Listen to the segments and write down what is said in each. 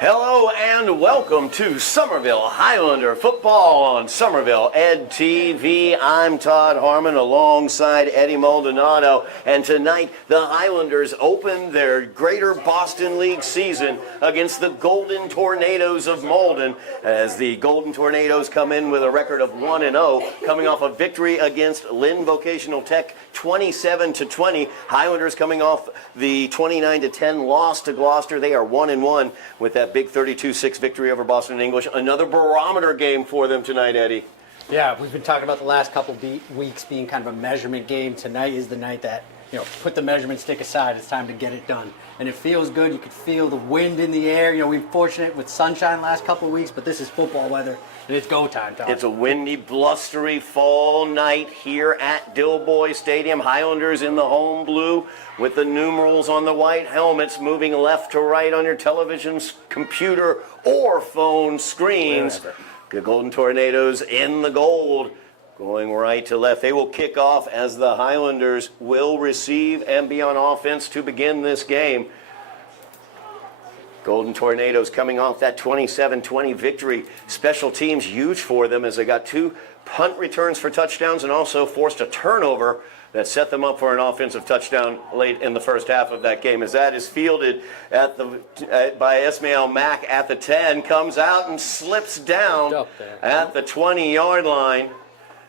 Hello and welcome to Somerville Highlander football on Somerville Ed TV. I'm Todd Harmon alongside Eddy Maldonado, and tonight the Highlanders open their Greater Boston League season against the Golden Tornadoes of Malden, as the Golden Tornadoes come in with a record of 1-0, coming off a victory against Lynn Vocational Tech 27-20. Highlanders coming off the 29-10 loss to Gloucester. They are 1-1 with that big 32-6 victory over Boston English. Another barometer game for them tonight, Eddy. Yeah, we've been talking about the last couple weeks being kind of a measurement game. Tonight is the night that, put the measurement stick aside. It's time to get it done. And it feels good. You can feel the wind in the air. We've been fortunate with sunshine last couple of weeks, but this is football weather, and it's go time, Todd. It's a windy, blustery fall night here at Dilboy Stadium. Highlanders in the home blue with the numerals on the white helmets, moving left to right on your television, computer, or phone screens. Wherever. The Golden Tornadoes in the gold, going right to left. They will kick off as the Highlanders will receive and be on offense to begin this game. Golden Tornadoes coming off that 27-20 victory. Special teams huge for them, as they got 2 punt returns for touchdowns and also forced a turnover that set them up for an offensive touchdown late in the first half of that game, as that is fielded by Ismail Mack at the 10, comes out and slips down at the 20-yard line,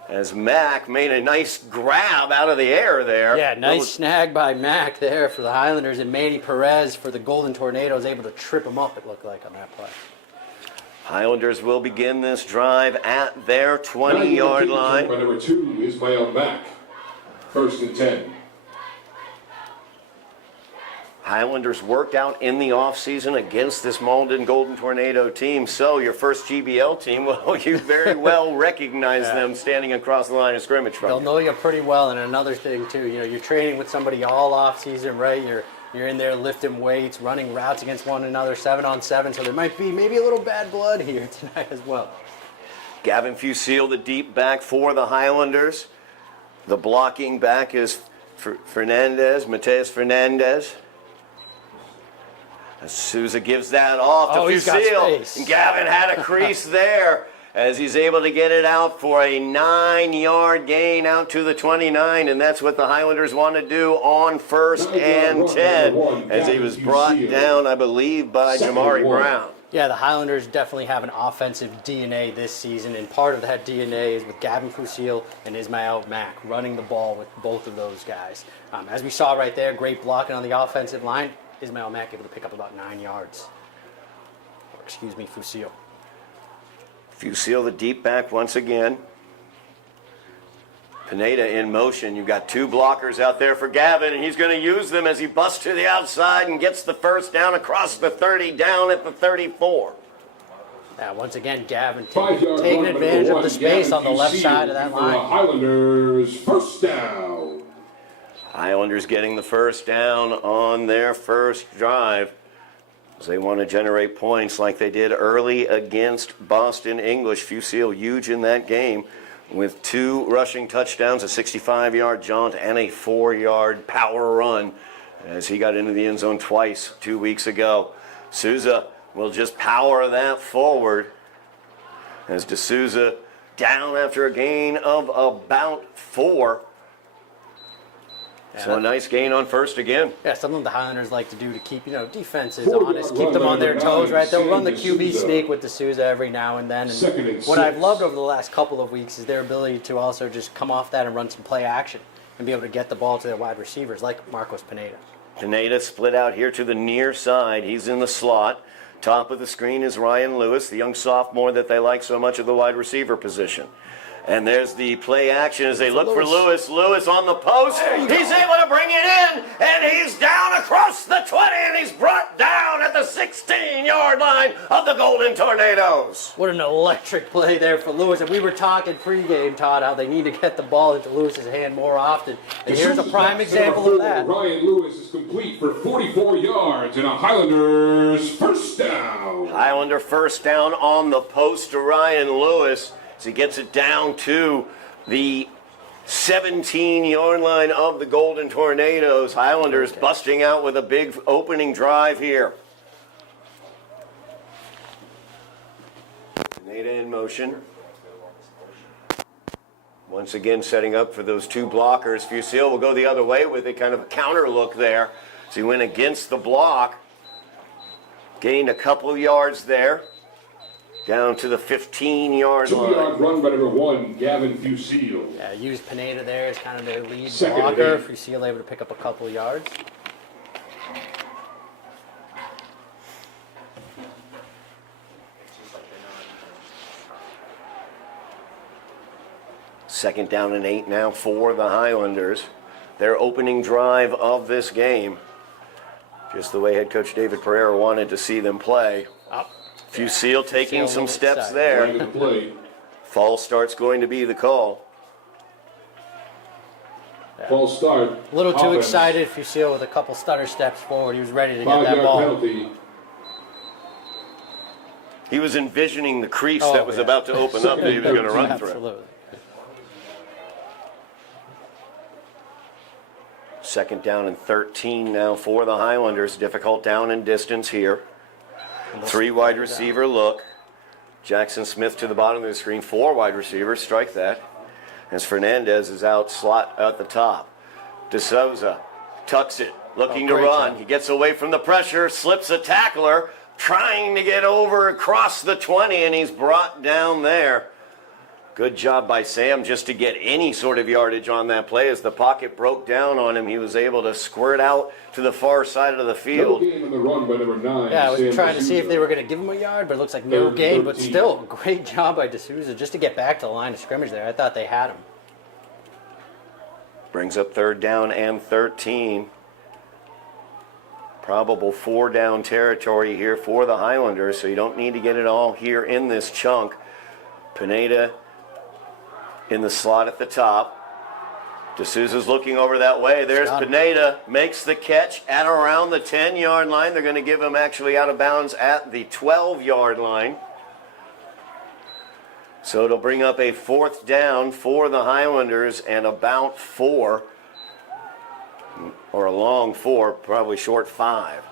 as Mack made a nice grab out of the air there. Yeah, nice snag by Mack there for the Highlanders, and Manny Perez for the Golden Tornadoes able to trip him up, it looked like, on that play. Highlanders will begin this drive at their 20-yard line. By number 2, Ismail Mack. 1st and 10. Highlanders worked out in the offseason against this Malden Golden Tornado team. So your first GBL team, well, you very well recognize them standing across the line of scrimmage from They'll you. know you pretty well, and another thing, too, you're training with somebody all off-season, right? You're in there lifting weights, running routes against one another, 7-on-7, so there might be maybe a little bad blood here tonight as well. Gavin Fusil, the deep back for the Highlanders. The blocking back is Mateus Fernandez. As Souza gives that off to Fusil. And Gavin had a crease there as he's able to get it out for a 9-yard gain out to the 29. And that's what the Highlanders want to do on 1st and 10, as he was brought down, I believe, by Jamari Brown. Yeah, the Highlanders definitely have an offensive DNA this season, and part of that DNA is with Gavin Fusil and Ismail Mack running the ball with both of those guys. As we saw right there, great blocking on the offensive line. Ismail Mack able to pick up about 9 yards. Fusil. Fusil, the deep back once again. Pineda in motion. You've got 2 blockers out there for Gavin, and he's going to use them as he busts to the outside and gets the first down across the 30, down at the 34. Yeah, once again, Gavin taking advantage of the space on the left side of that line. Highlanders first down. Highlanders getting the first down on their first drive, as they want to generate points like they did early against Boston English. Fusil huge in that game, with 2 rushing touchdowns, a 65-yard jaunt, and a 4-yard power run, as he got into the end zone twice 2 weeks ago. Souza will just power that forward, as D'Souza down after a gain of about 4. So a nice gain on first again. Yeah, something the Highlanders like to do to keep, defenses honest, keep them on their toes, right? They'll run the QB sneak with D'Souza every now and then. And what I've loved over the last couple of weeks is their ability to also just come off that and run some play action and be able to get the ball to their wide receivers, like Marcos Pineda. Pineda split out here to the near side. He's in the slot. Top of the screen is Ryan Lewis, the young sophomore that they like so much at the wide receiver position. And there's the play action as they look for Lewis. Lewis on the post. He's able to bring it in, and he's down across the 20, and he's brought down at the 16-yard line of the Golden Tornadoes. What an electric play there for Lewis. And we were talking pregame, Todd, how they need to get the ball into Lewis's hand more often. And here's a prime example of that. Ryan Lewis is complete for 44 yards and a Highlanders first down. Highlander first down on the post to Ryan Lewis. As he gets it down to the 17-yard line of the Golden Tornadoes. Highlanders busting out with a big opening drive here. Pineda in motion. Once again setting up for those two blockers. Fusil will go the other way with a kind of a counter look there. So he went against the block. Gained a couple of yards there. Down to the 15-yard line. 2-yard run by number 1, Gavin Fusil. Yeah, used Pineda there as kind of their lead Second and blocker. 8. Fusil able to pick up a couple of yards. Second down and 8 now for the Highlanders. Their opening drive of this game. Just the way head coach David Pereira wanted to see them play. Up. Fusil taking some steps side. there. Running the play. False start's going to be the call. False start. A little too Offense. excited. Fusil with a couple stutter steps forward. He was ready to get that 5-yard ball. penalty. He was envisioning the crease Oh, that was yeah. about to open up that he was going to run through. Absolutely. Second down and 13 now for the Highlanders. Difficult down and distance here. 3 wide receiver look. Jackson Smith to the bottom of the screen. 4 wide receivers. Strike that. As Fernandez is out slot at the top. DeSouza tucks it. Looking to great run. job. He gets away from the pressure. Slips a tackler. Trying to get over across the 20. And he's brought down there. Good job by Sam just to get any sort of yardage on that play. As the pocket broke down on him, he was able to squirt out to the far side of the No field. gain on the run by number 9. Yeah, I was Sam trying to see if D'Souza. they were going to give him a yard, but it looks like no Third gain. and But 13. still, great job by D'Souza just to get back to the line of scrimmage there. I thought they had him. Brings up third down and 13. Probable 4-down territory here for the Highlanders, so you don't need to get it all here in this chunk. Pineda in the slot at the top. D'Souza's looking over that way. There's Got it. Pineda, makes the catch at around the 10-yard line. They're going to give him actually out of bounds at the 12-yard line. So it'll bring up a 4th down for the Highlanders and about 4, or a long 4, probably short 5.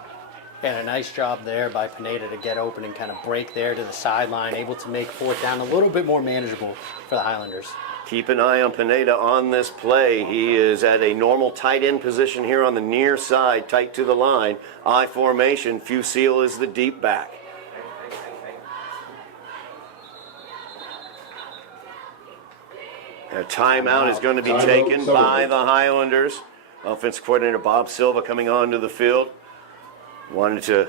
And a nice job there by Pineda to get open and kind of break there to the sideline, able to make 4th down a little bit more manageable for the Highlanders. Keep an eye on Pineda on this play. He is at a normal tight end position here on the near side, tight to the line. I formation. Fusil is the deep back. A timeout is going to be Timeout, taken by Somerville. the Highlanders. Offense coordinator Bob Silva coming onto the field. Wanted to,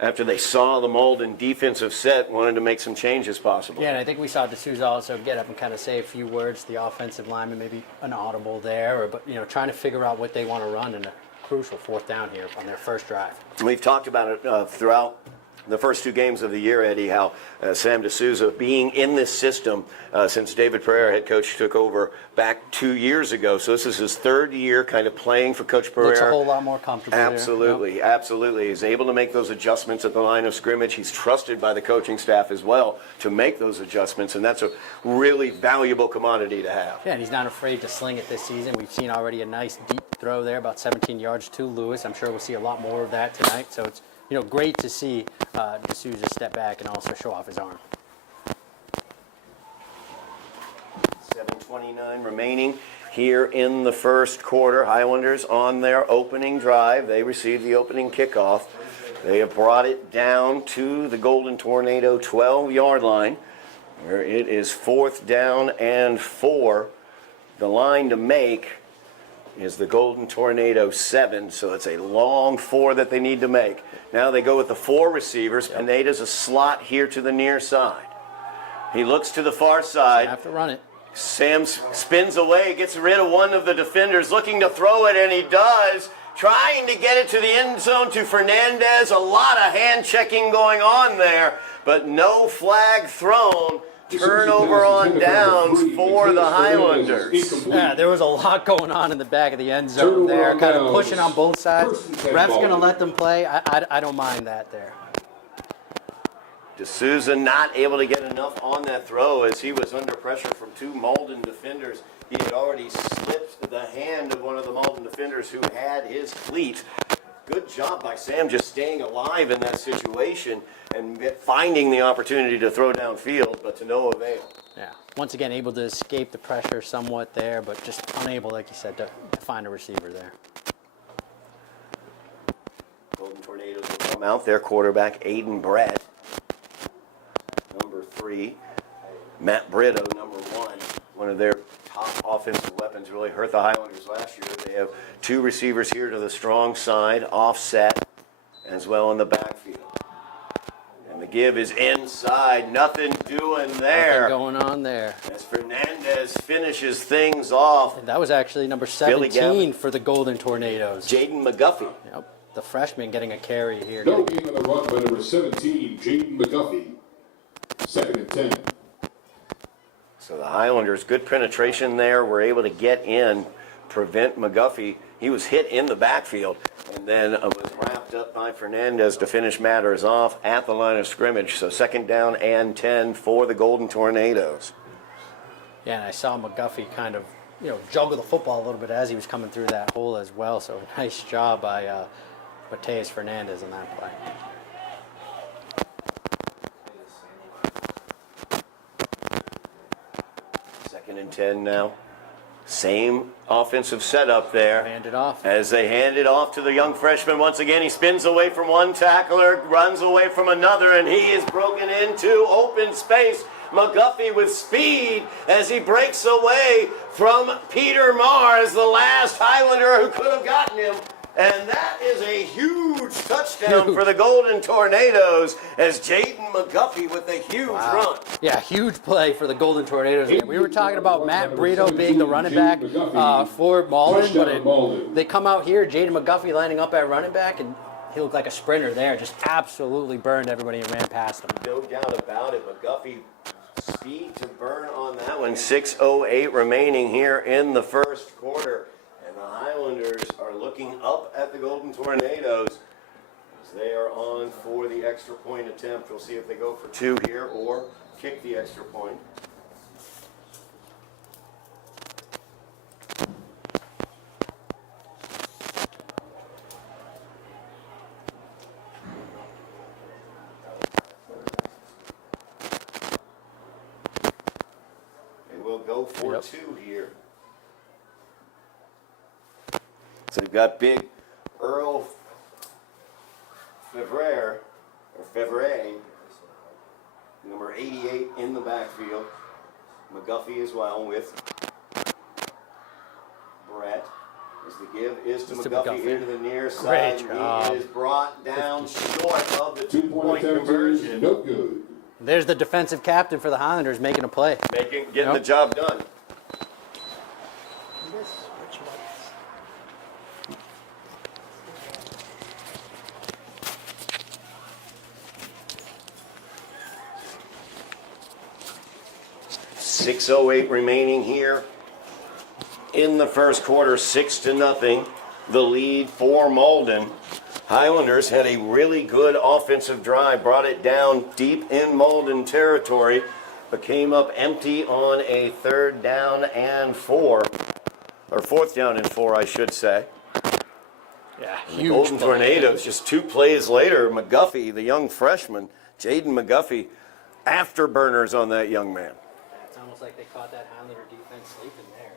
after they saw the Malden defensive set, wanted to make some changes possible. Yeah, and I think we saw D'Souza also get up and kind of say a few words to the offensive lineman, maybe an audible there, or but trying to figure out what they want to run in a crucial 4th down here on their first drive. We've talked about it throughout the first 2 games of the year, Eddie, how Sam D'Souza being in this system since David Pereira, head coach, took over back 2 years ago. So this is his 3rd year kind of playing for Coach Pereira. Looks a whole lot more comfortable there. Absolutely, absolutely. He's able to make those adjustments at the line of scrimmage. He's trusted by the coaching staff as well to make those adjustments, and that's a really valuable commodity to have. Yeah, and he's not afraid to sling it this season. We've seen already a nice deep throw there, about 17 yards to Lewis. I'm sure we'll see a lot more of that tonight. So it's great to see D'Souza step back and also show off his arm. 7:29 remaining here in the first quarter. Highlanders on their opening drive. They received the opening kickoff. They have brought it down to the Golden Tornado 12-yard line, where it is 4th down and 4. The line to make is the Golden Tornado 7, so it's a long 4 that they need to make. Now they go with the 4 receivers. Pineda's a slot here to the near side. He looks to the far side. Have to run it. Sam spins away, gets rid of one of the defenders, looking to throw it, and he does. Trying to get it to the end zone to Fernandez. A lot of hand checking going on there, but no flag thrown. Turnover on downs for the Highlanders. Yeah, there was a lot going on in the back of the end zone there, kind of pushing on both sides. Ref's going to let them play. I don't mind that there. D'Souza not able to get enough on that throw as he was under pressure from 2 Malden defenders. He had already slipped the hand of one of the Malden defenders who had his cleat. good job by Sam just staying alive in that situation and finding the opportunity to throw downfield, but to no avail. Yeah. Once again, able to escape the pressure somewhat there, but just unable, like you said, to find a receiver there. Golden Tornadoes will come out. Their quarterback, Aiden Brett, number 3. Matt Brito, number 1. One of their top offensive weapons, really hurt the Highlanders last year. They have 2 receivers here to the strong side, offset, as well in the backfield. And the give is inside. Nothing doing there. Nothing going on there. As Fernandez finishes things off. And that was actually number 17 for the Golden Tornadoes. Jaden McGuffey. Yep. The freshman getting a carry here. No gain on the run by number 17, Jaden McGuffey. 2nd and 10. So the Highlanders, good penetration there, were able to get in, prevent McGuffey. He was hit in the backfield and then was wrapped up by Fernandez to finish matters off at the line of scrimmage. So 2nd down and 10 for the Golden Tornadoes. Yeah, and I saw McGuffey kind of, juggle the football a little bit as he was coming through that hole as well. So nice job by Mateus Fernandez on that play. 2nd and 10 now. Same offensive setup there. Hand it off. As they hand it off to the young freshman once again. He spins away from one tackler, runs away from another, and he is broken into open space. McGuffey with speed as he breaks away from Peter Mars, the last Highlander who could have gotten him. And that is a huge touchdown for the Golden Tornadoes as Jaden McGuffey with a huge run. Yeah, huge play for the Golden Tornadoes. We were talking about Matt Brito being the running back for Malden, but they come out here, Jaden McGuffey lining up at running back, and he looked like a sprinter there. Just absolutely burned everybody and ran past him. No doubt about it. McGuffey, speed to burn on that one. 6:08 remaining here in the first quarter. And the Highlanders are looking up at the Golden Tornadoes as they are on for the extra point attempt. We'll see if they go for 2 here or kick the extra point. They will go for 2 here. So you've got big Earl Fevre, number 88 in the backfield. McGuffey as well with Brett. As the give is to McGuffey into the near side. He is brought down short of the 2-point conversion. No good. There's the defensive captain for the Highlanders making a play. Getting the job done. 6:08 remaining here in the first quarter, 6-0. The lead for Malden. Highlanders had a really good offensive drive, brought it down deep in Malden territory, but came up empty on a 3rd down and 4, or 4th down and 4, I should say. Yeah, huge. Golden Tornadoes, just 2 plays later, McGuffey, the young freshman, Jaden McGuffey, afterburners on that young man. It's almost like they caught that Highlander defense sleeping there.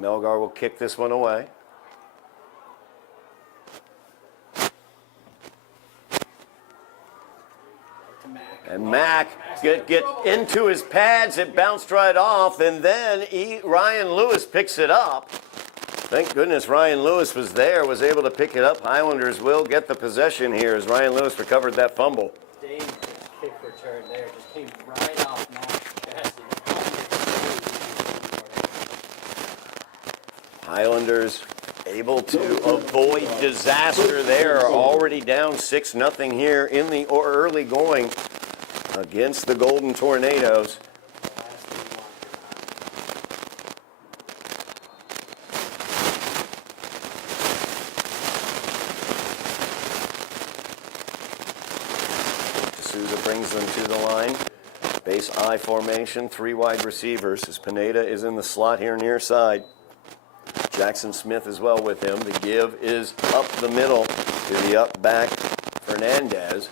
Melgar will kick this one away. And Mack get into his pads. It bounced right off, and then Ryan Lewis picks it up. Thank goodness Ryan Lewis was there, was able to pick it up. Highlanders will get the possession here as Ryan Lewis recovered that fumble. Dave's kick return there just came right off Mack's chest. Highlanders able to avoid disaster there. Already down 6-0 here in the early going against the Golden Tornadoes. to the line. Base I formation, 3 wide receivers as Pineda is in the slot here near side. Jackson Smith as well with him. The give is up the middle to the up back Fernandez.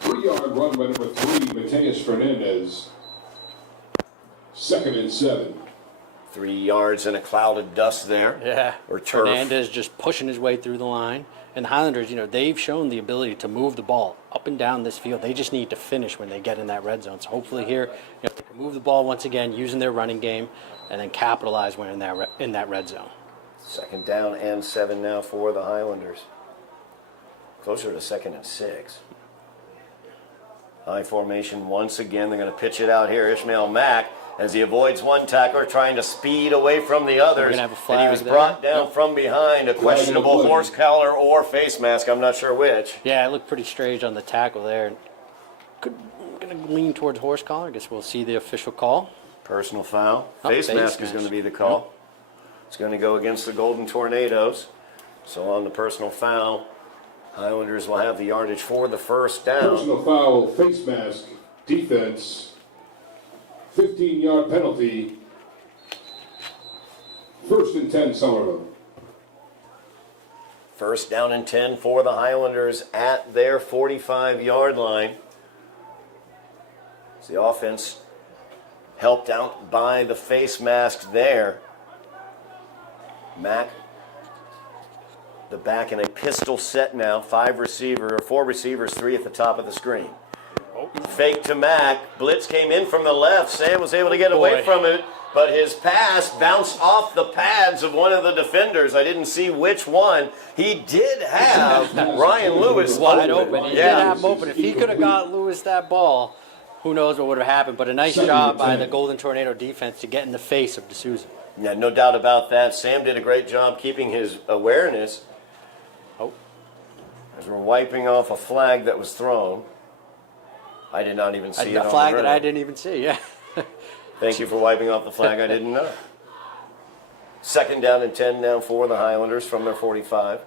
3-yard run by number 3, Mateus Fernandez. 2nd and 7. 3 yards in a cloud of dust there. Yeah. Or turf. Fernandez just pushing his way through the line. And the Highlanders, they've shown the ability to move the ball up and down this field. They just need to finish when they get in that red zone. So hopefully here, they can move the ball once again using their running game and then capitalize when in that red zone. 2nd down and 7 now for the Highlanders. Closer to 2nd and 6. High formation once again. They're going to pitch it out here. Ishmael Mack, as he avoids one tackler, trying to speed away from the others. Have a flag and he was there. brought down from behind. A questionable horse collar or face mask. I'm not sure which. Yeah, it looked pretty strange on the tackle there. I'm going to lean towards horse collar. I guess we'll see the official call. Personal foul. Oh, Face face mask is going to be the call. It's going to go against the Golden Tornadoes. So on the personal foul, Highlanders will have the yardage for the first down. Personal foul, face mask, defense. 15-yard penalty. 1st and 10, Somerville. First down and 10 for the Highlanders at their 45-yard line. It's the offense helped out by the face mask there. Mack, the back in a pistol set now. 4 receivers, 3 at the top of the screen. Fake to Mack. Blitz came in from the left. Sam was able to get away from it, but his pass bounced off the pads of one of the defenders. I didn't see which one. He did have Ryan Lewis wide open. He did have him open. If he could have got Lewis that ball, who knows what would have happened. But a nice job by the Golden Tornado defense to get in the face of D'Souza. Yeah, no doubt about that. Sam did a great job keeping his awareness. As we're wiping off a flag that was thrown. I did not even see it on the flag that ground. I didn't even see, yeah. Thank you for wiping off the flag I didn't know. 2nd down and 10 now for the Highlanders from their 45.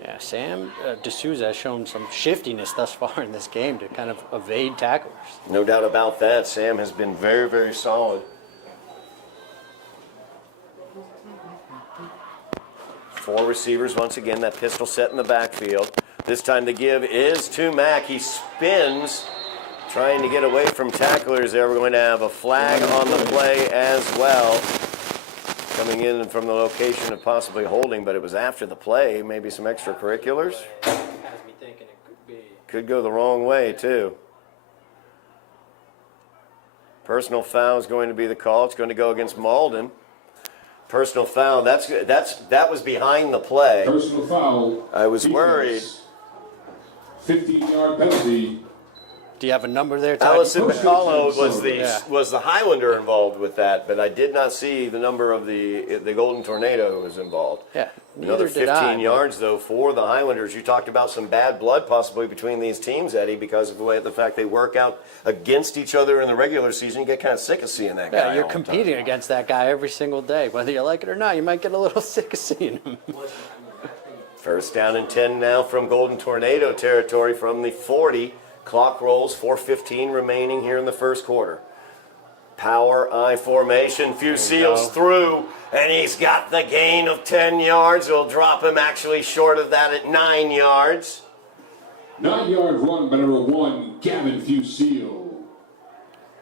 Yeah, Sam D'Souza has shown some shiftiness thus far in this game to kind of evade tacklers. No doubt about that. Sam has been very, very solid. 4 receivers once again, that pistol set in the backfield. This time the give is to Mack. He spins, trying to get away from tacklers there. We're going to have a flag on the play as well. Coming in from the location of possibly holding, but it was after the play. Maybe some extracurriculars. Has me thinking it could be. Could go the wrong way, too. Personal foul is going to be the call. It's going to go against Malden. Personal foul. That was behind the play. Personal foul. I was worried. 15-yard penalty. Do you have a number there, Todd? Allison McCullough Yeah. was the Highlander involved with that, but I did not see the number of the Golden Tornado who was involved. Yeah, Another neither did 15 I. yards, though, for the Highlanders. You talked about some bad blood possibly between these teams, Eddie, because of the fact they work out against each other in the regular season. You get kind of sick of seeing that guy. Yeah, you're all the time. competing against that guy every single day. Whether you like it or not, you might get a little sick of seeing him. First down and 10 now from Golden Tornado territory from the 40. Clock rolls, 4:15 remaining here in the first quarter. Power I formation, few seals through, and he's got the gain of 10 yards. It'll drop him actually short of that at 9 yards. 9-yard run by number 1, Gavin Fusil.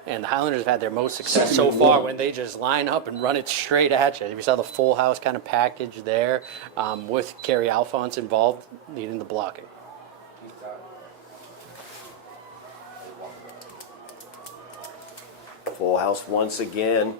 And the Highlanders have had their most success so far when they just line up and run it straight at you. We saw the full house kind of package there with Kerry Alphonse involved, leading the blocking. Full house once again.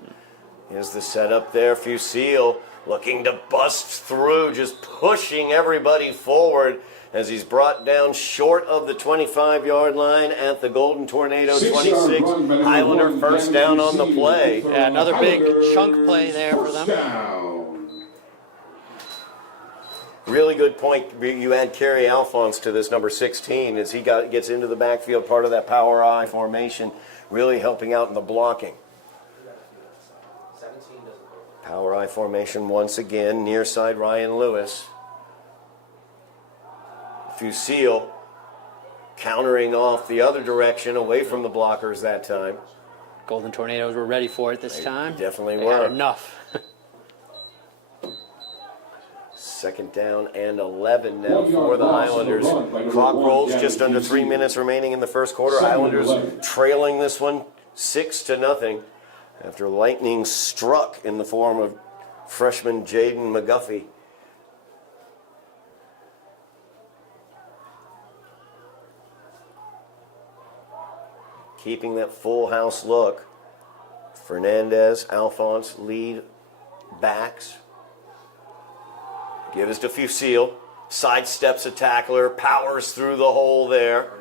Is the setup there. Fusil looking to bust through, just pushing everybody forward as he's brought down short of the 25-yard line at the Golden Tornado 26. Highlander first down on the play. Yeah, another big chunk play there for them. Down. Really good point. You add Kerry Alphonse to this number 16 as he gets into the backfield, part of that power I formation, really helping out in the blocking. Power I formation once again. Near side Ryan Lewis. Fusile countering off the other direction, away from the blockers that time. Golden Tornadoes were ready for it this time. Definitely They were. had enough. Second down and 11 now for the Highlanders. Clock rolls, just under 3 minutes remaining in the first quarter. Highlanders trailing this one 6-0 after lightning struck in the form of freshman Jaden McGuffey. Keeping that full house look. Fernandez, Alphonse lead backs. Gives to Fusile. Sidesteps a tackler. Powers through the hole there.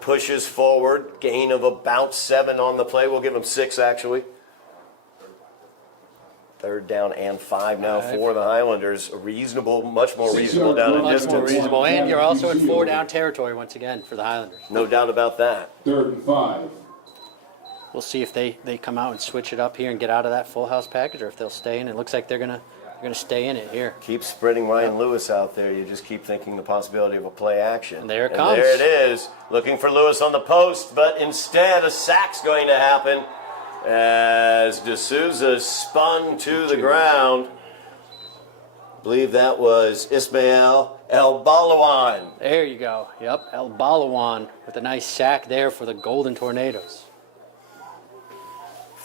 Pushes forward. Gain of about 7 on the play. We'll give him 6 actually. Third down and 5 now for the Highlanders. Reasonable, much more reasonable down in Much more distance. reasonable. And you're also in 4-down territory once again for the Highlanders. No doubt about that. 3rd and 5. We'll see if they come out and switch it up here and get out of that full house package, or if they'll stay in. It looks like they're gonna stay in it here. Keep spreading Ryan Lewis out there. You just keep thinking the possibility of a play action. And there it and comes. There it is. Looking for Lewis on the post, but instead a sack's going to happen as D'Souza spun to the ground. I believe that was Ismail El Balawan. There you go. Yep, El Balawan with a nice sack there for the Golden Tornadoes.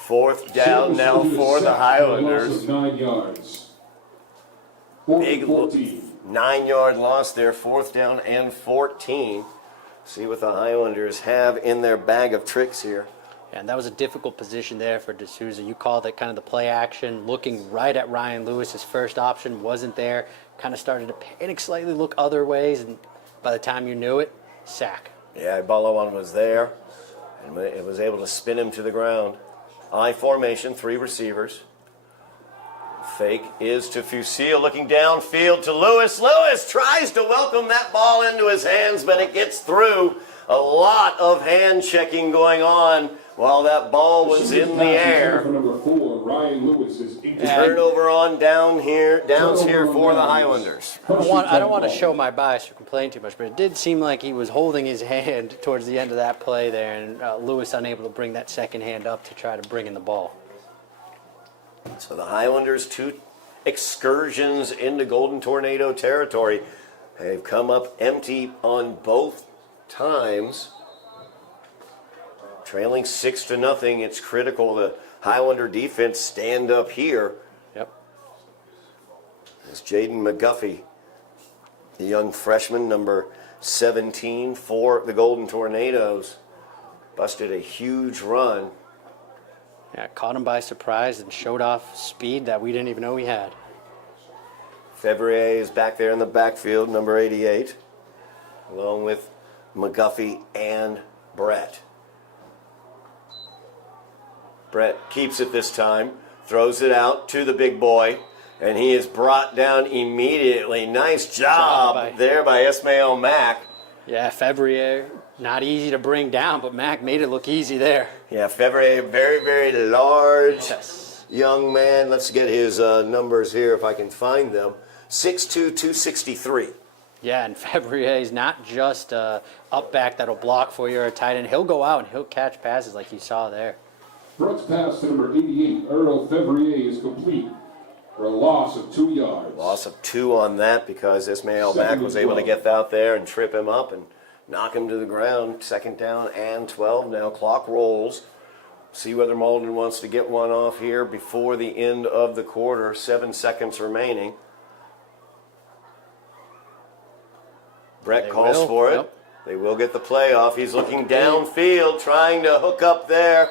4th down now for the Highlanders. 9 yards. Big 14. 9-yard loss there, 4th down and 14. See what the Highlanders have in their bag of tricks here. And that was a difficult position there for D'Souza. You called it kind of the play action, looking right at Ryan Lewis. His first option wasn't there. Kind of started to panic slightly, look other ways, and by the time you knew it, sack. Yeah, Balawan was there, and it was able to spin him to the ground. I formation, 3 receivers. Fake is to Fusile, looking downfield to Lewis. Lewis tries to welcome that ball into his hands, but it gets through. A lot of hand checking going on while that ball was in the air. Number 4, Ryan Lewis is Turnover on downs here for the Highlanders. I don't want to show my bias or complain too much, but it did seem like he was holding his hand towards the end of that play there, and Lewis unable to bring that second hand up to try to bring in the ball. So the Highlanders, 2 excursions into Golden Tornado territory. They've come up empty on both times. Trailing 6-0, it's critical the Highlander defense stand up here. Yep. As Jaden McGuffey, the young freshman, number 17 for the Golden Tornadoes, busted a huge run. Yeah, caught him by surprise and showed off speed that we didn't even know he had. Fevrier is back there in the backfield, number 88, along with McGuffey and Brett. Brett keeps it this time, throws it out to the big boy, and he is brought down immediately. Nice job there by Ismail Mack. Yeah, Fevrier, not easy to bring down, but Mack made it look easy there. Yeah, Fevrier, very, very large Yes. young man. Let's get his numbers here if I can find them. 6'2", 263. Yeah, and Fevrier is not just a up back that'll block for you or a tight end. He'll go out and he'll catch passes like you saw there. Brett's pass to number 88, Earl Fevrier, is complete for a loss of 2 yards. Loss of 2 on that because Ismail Mack was able to get out there and trip him up and knock him to the ground. 2nd down and 12 now. Clock rolls. See whether Malden wants to get one off here before the end of the quarter. 7 seconds remaining. Brett calls for it. Yep. They will get the play off. He's looking downfield, trying to hook up there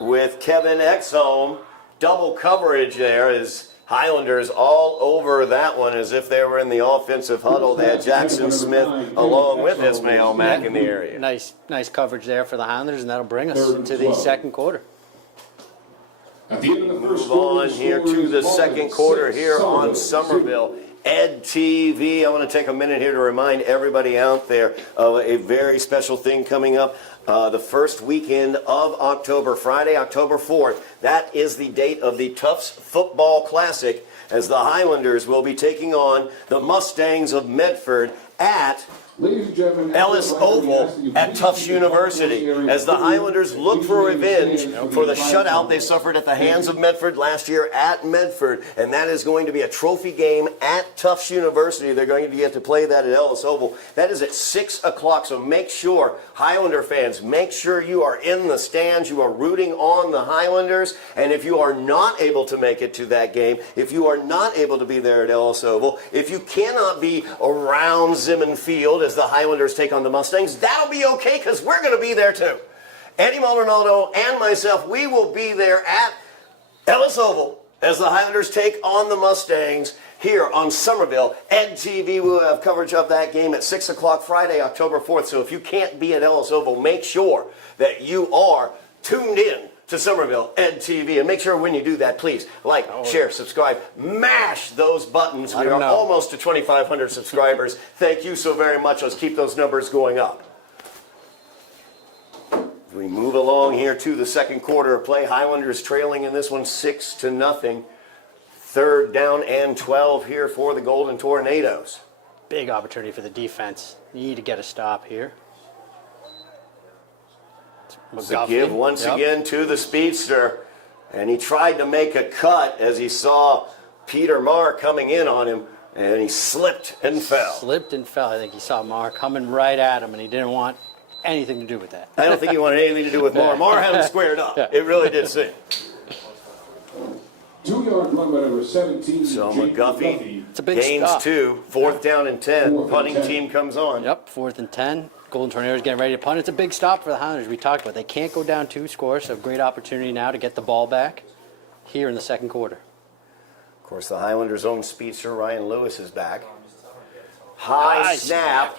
with Kevin Exholm. Double coverage there as Highlanders all over that one as if they were in the offensive huddle. They had Jackson Smith along with Ismail Mack in the area. Nice coverage there for the Highlanders, and that'll bring us into the second quarter. At the end of the first Move quarter, on here to the second quarter here on Somerville. Ed TV. I want to take a minute here to remind everybody out there of a very special thing coming up. The first weekend of October, Friday, October 4th. That is the date of the Tufts Football Classic, as the Highlanders will be taking on the Mustangs of Medford at Ladies and gentlemen, Ellis Oval at Tufts University, as the Highlanders look for revenge for the shutout they suffered at the hands of Medford last year at Medford, and that is going to be a trophy game at Tufts University. They're going to get to play that at Ellis Oval. That is at 6 o'clock, so make sure, Highlander fans, make sure you are in the stands, you are rooting on the Highlanders, and if you are not able to make it to that game, if you are not able to be there at Ellis Oval, if you cannot be around Zimmern Field as the Highlanders take on the Mustangs, that'll be okay, because we're going to be there too. Eddy, Maldonado, and myself, we will be there at Ellis Oval as the Highlanders take on the Mustangs here on Somerville. Ed TV will have coverage of that game at 6 o'clock Friday, October 4th. So if you can't be at Ellis Oval, make sure that you are tuned in to Somerville Ed TV, and make sure when you do that, please like, share, subscribe, mash those buttons. We are almost to 2,500 subscribers. Thank you so very much. Let's keep those numbers going up. We move along here to the second quarter of play. Highlanders trailing in this one 6-0. Third down and 12 here for the Golden Tornadoes. Big opportunity for the defense. You need to get a stop here. It's a give once again to the speedster, and he tried to make a cut as he saw Peter Marr coming in on him, and he slipped and fell. Slipped and fell. I think he saw Marr coming right at him, and he didn't want anything to do with that. I don't think he wanted anything to do with Marr. Marr had him squared up. It really did seem. 2-yard run by number 17. So McGuffey It's a big gains stop. 2. Fourth down and 10. Punting team comes on. Yep, 4th and 10. Golden Tornadoes getting ready to punt. It's a big stop for the Highlanders. We talked about they can't go down 2 scores, so great opportunity now to get the ball back here in the second quarter. Of course, the Highlanders' own speedster, Ryan Lewis, is back. High snap.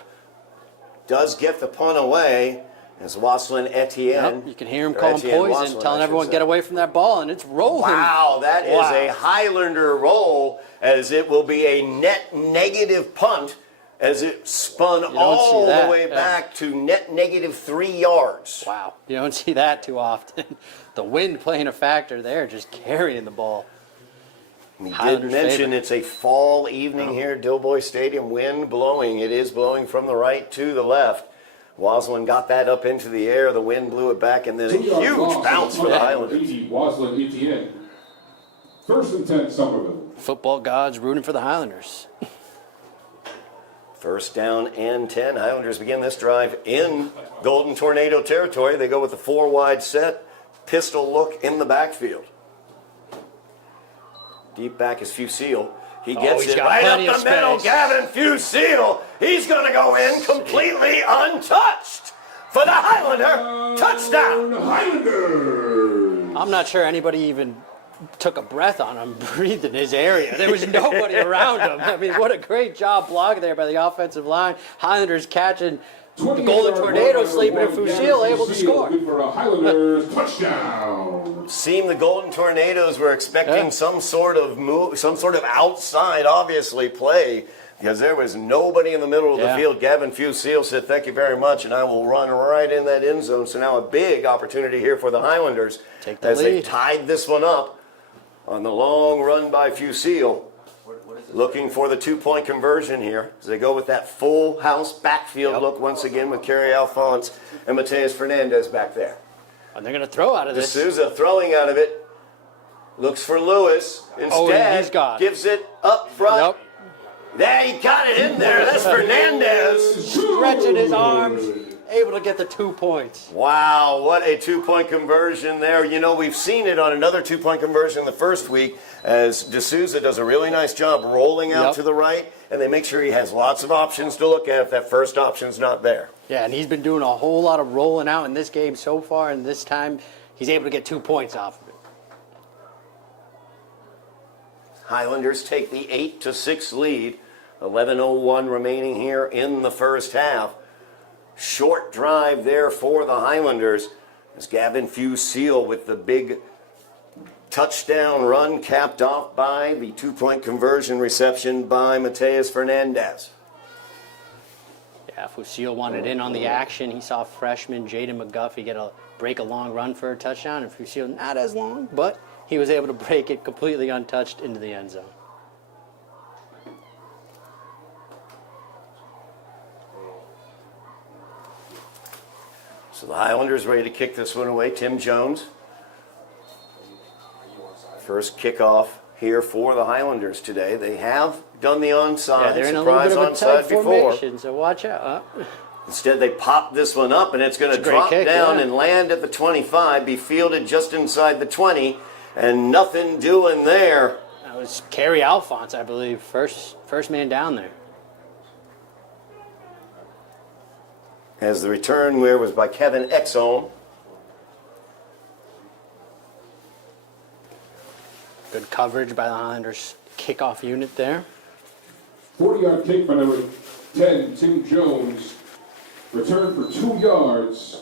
Does get the punt away as Jocelyn Etienne. Yep, you can hear him calling poison, telling everyone get away from that ball, and it's rolling. Wow, that is a Highlander roll, as it will be a net negative punt as it spun all the way back to net negative 3 yards. Wow, you don't see that too often. The wind playing a factor there, just carrying the ball. We did mention it's a fall evening here at Dilboy Stadium. Wind blowing. It is blowing from the right to the left. Waslin got that up into the air. The wind blew it back, and then a huge bounce for the Highlanders. Waslin, Etienne. 1st and 10, Somerville. Football gods rooting for the Highlanders. First down and 10. Highlanders begin this drive in Golden Tornado territory. They go with the 4-wide set. Pistol look in the backfield. Deep back is Fusil. He gets it right up the middle. Gavin Fusil. He's going to go in completely untouched for the Highlander touchdown. Highlanders. I'm not sure anybody even took a breath on him, breathed in his area. There was nobody around him. I mean, what a great job blocking there by the offensive line. Highlanders catching the Golden Tornadoes, sleeping in Fusil, able to score. For a Highlanders touchdown. Seemed the Golden Tornadoes were expecting some sort of move, some sort of outside, obviously, play, because there was nobody in the middle of the field. Gavin Fusil said, "Thank you very much," and I will run right in that end zone. So now a big opportunity here for the Highlanders as they tied this one up on the long run by Fusil. Looking for the 2-point conversion here as they go with that full house backfield look once again with Kerry Alphonse and Mateus Fernandez back there. And they're going to throw out of this. D'Souza throwing out of it. Looks for Lewis. Instead, gives it up front. There, he got it in there. That's Fernandez. Stretching his arms, able to get the 2 points. Wow, what a 2-point conversion there. You know, we've seen it on another 2-point conversion the first week as D'Souza does a really nice job rolling out to the right, and they make sure he has lots of options to look at if that first option's not there. Yeah, and he's been doing a whole lot of rolling out in this game so far, and this time he's able to get 2 points off of it. Highlanders take the 8-6 lead. 11:01 remaining here in the first half. Short drive there for the Highlanders as Gavin Fusil with the big touchdown run capped off by the 2-point conversion reception by Mateus Fernandez. Yeah, Fusil wanted in on the action. He saw freshman Jaden McGuffey break a long run for a touchdown, and Fusil not as long, but he was able to break it completely untouched into the end zone. So the Highlanders ready to kick this one away. Tim Jones. First kickoff here for the Highlanders today. They have done the onside, Yeah, they're in a little surprise bit of a onside tight before. formation, so watch out. Instead, they pop this one up, and it's going to It's a great drop kick, down yeah. and land at the 25, be fielded just inside the 20, and nothing doing there. That was Kerry Alphonse, I believe, first man down there. As the return where was by Kevin Exholm. Good coverage by the Highlanders kickoff unit there. 40-yard kick by number 10, Tim Jones. Return for 2 yards.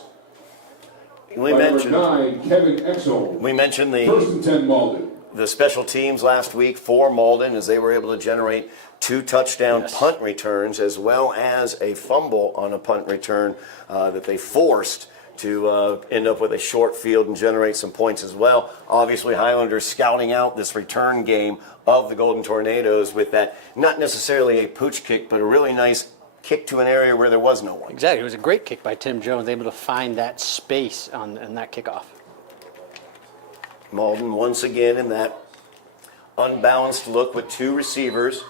We by mentioned number 9, Kevin Exholm. we mentioned First and 10, Malden. the special teams last week for Malden as they were able to generate 2 touchdown punt returns as well as a fumble on a punt return that they forced to end up with a short field and generate some points as well. Obviously, Highlanders scouting out this return game of the Golden Tornadoes with that, not necessarily a pooch kick, but a really nice kick to an area where there was no one. Exactly. It was a great kick by Tim Jones, able to find that space on that kickoff. Malden once again in that unbalanced look with 2 receivers.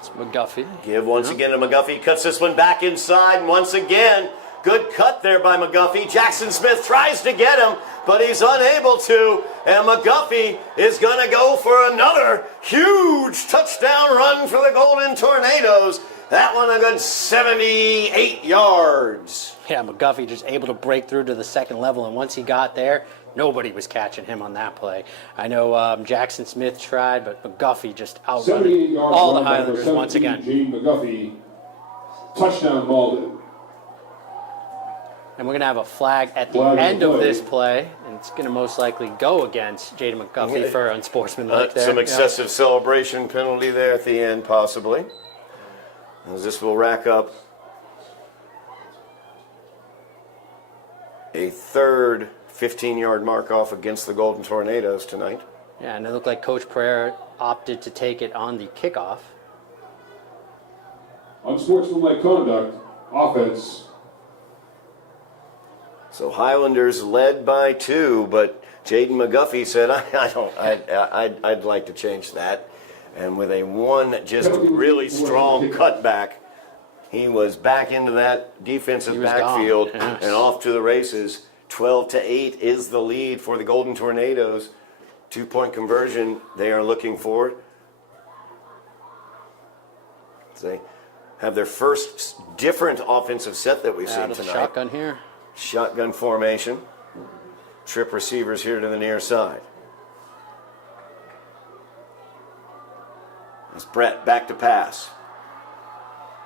It's McGuffey. Give once again to McGuffey. Cuts this one back inside, and once again, good cut there by McGuffey. Jackson Smith tries to get him, but he's unable to. And McGuffey is going to go for another huge touchdown run for the Golden Tornadoes. That one a good 78 yards. Yeah, McGuffey just able to break through to the second level, and once he got there, nobody was catching him on that play. I know Jackson Smith tried, but McGuffey just outrun all the Highlanders once again. Gene McGuffey, touchdown Malden. And we're going to have a flag at the end of this play, and it's going to most likely go against Jaden McGuffey for unsportsmanlike there. Some excessive celebration penalty there at the end, possibly. As this will rack up a third 15-yard mark off against the Golden Tornadoes tonight. Yeah, and it looked like Coach Pereira opted to take it on the kickoff. Unsportsmanlike conduct, offense. So Highlanders led by 2, but Jaden McGuffey said, I'd like to change that. And with a just really strong cutback, he was back into that defensive backfield and off to the races. 12-8 is the lead for the Golden Tornadoes. 2-point conversion they are looking for. They have their first different offensive set that we've seen tonight. Shotgun here. Shotgun formation. Trip receivers here to the near side. As Brett back to pass.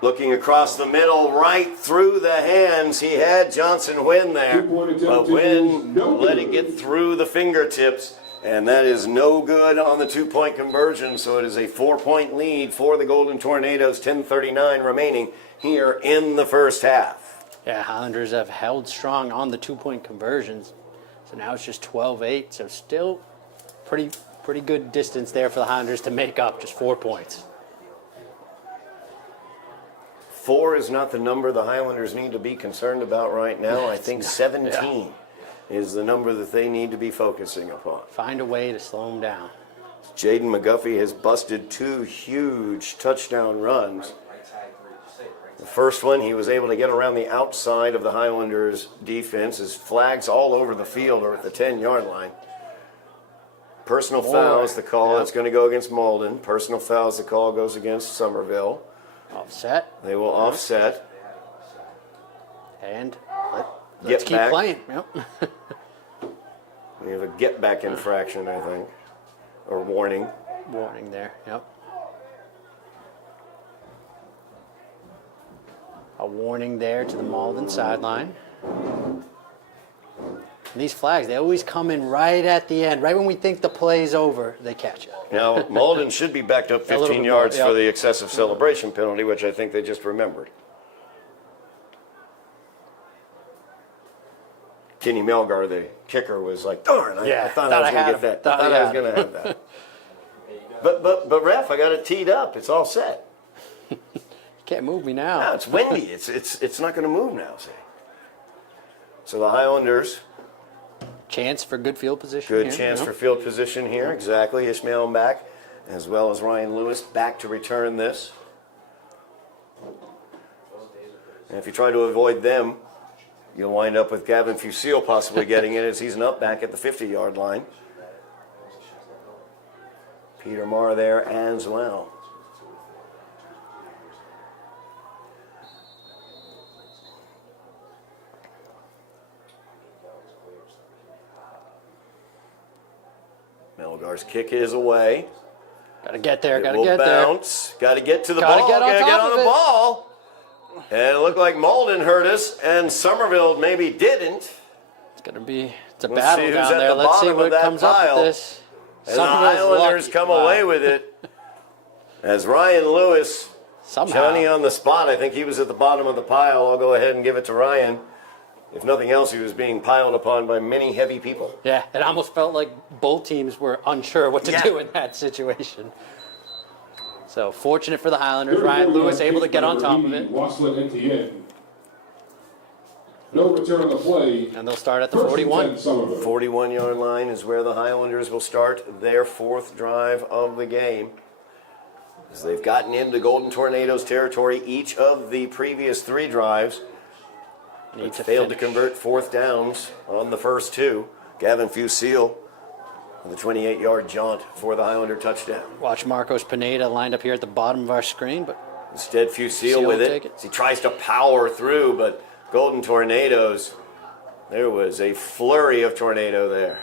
Looking across the middle, right through the hands. He had Johnson Wynn there. But Wynn let it get through the fingertips. And that is no good on the 2-point conversion. So it is a 4-point lead for the Golden Tornadoes. 10:39 remaining here in the first half. Yeah, Highlanders have held strong on the 2-point conversions. So now it's just 12-8. So still pretty good distance there for the Highlanders to make up just 4 points. 4 is not the number the Highlanders need to be concerned about right now. I think 17 is the number that they need to be focusing upon. Find a way to slow them down. Jaden McGuffey has busted 2 huge touchdown runs. The first one, he was able to get around the outside of the Highlanders' defense. His flags all over the field are at the 10-yard line. Personal foul is the call. It's going to go against Malden. Personal foul is the call goes against Somerville. Offset. They will offset. And let's keep back. playing. Yep. We have a get back infraction, I think, or warning. Warning there. Yep. A warning there to the Malden sideline. And these flags, they always come in right at the end. Right when we think the play's over, they catch it. Now, Malden should be backed up 15 yards more, for the excessive celebration penalty, which I think they just remembered. Kenny Melgar, the kicker, was like, darn, I thought I was going to get that. I thought I was going to have that. But ref, I got it teed up. It's all set. You can't move me now. Now it's windy. It's not going to move now, see. So the Highlanders, Chance for good field position good here. chance for field position here. Exactly. Ishmael back, as well as Ryan Lewis back to return this. And if you try to avoid them, you'll wind up with Gavin Fusil possibly getting it as he's an up back at the 50-yard line. Peter Marr there as well. Melgar's kick is away. Got to get there. It Got to will get there. bounce. Got to get to the Gotta ball. get on Gotta top get of on the it. ball. And it looked like Malden hurt us, and Somerville maybe didn't. It's a We'll battle see who's down at there. the Let's see bottom what of that comes up pile. with this. And the Somerville's Highlanders lucky. come Wow. away with it. As Ryan Lewis, Somehow. Johnny on the spot, I think he was at the bottom of the pile. I'll go ahead and give it to Ryan. If nothing else, he was being piled upon by many heavy people. Yeah, it almost felt like both teams were unsure what to do in that situation. So fortunate for the Highlanders, Ryan Lewis able to get on top of it. Wassland NTN. No return on the play. And they'll start at the First and 41. 10, Somerville. 41-yard line is where the Highlanders will start their fourth drive of the game. As they've gotten into Golden Tornadoes territory each of the previous three drives. Need to Failed to finish. convert fourth downs on the first two. Gavin Fusil with a 28-yard jaunt for the Highlander touchdown. Watch Marcos Pineda lined up here at the bottom of our screen, but Instead, Fusil Fusil with will take it. it. As he tries to power through, but Golden Tornadoes, there was a flurry of tornado there.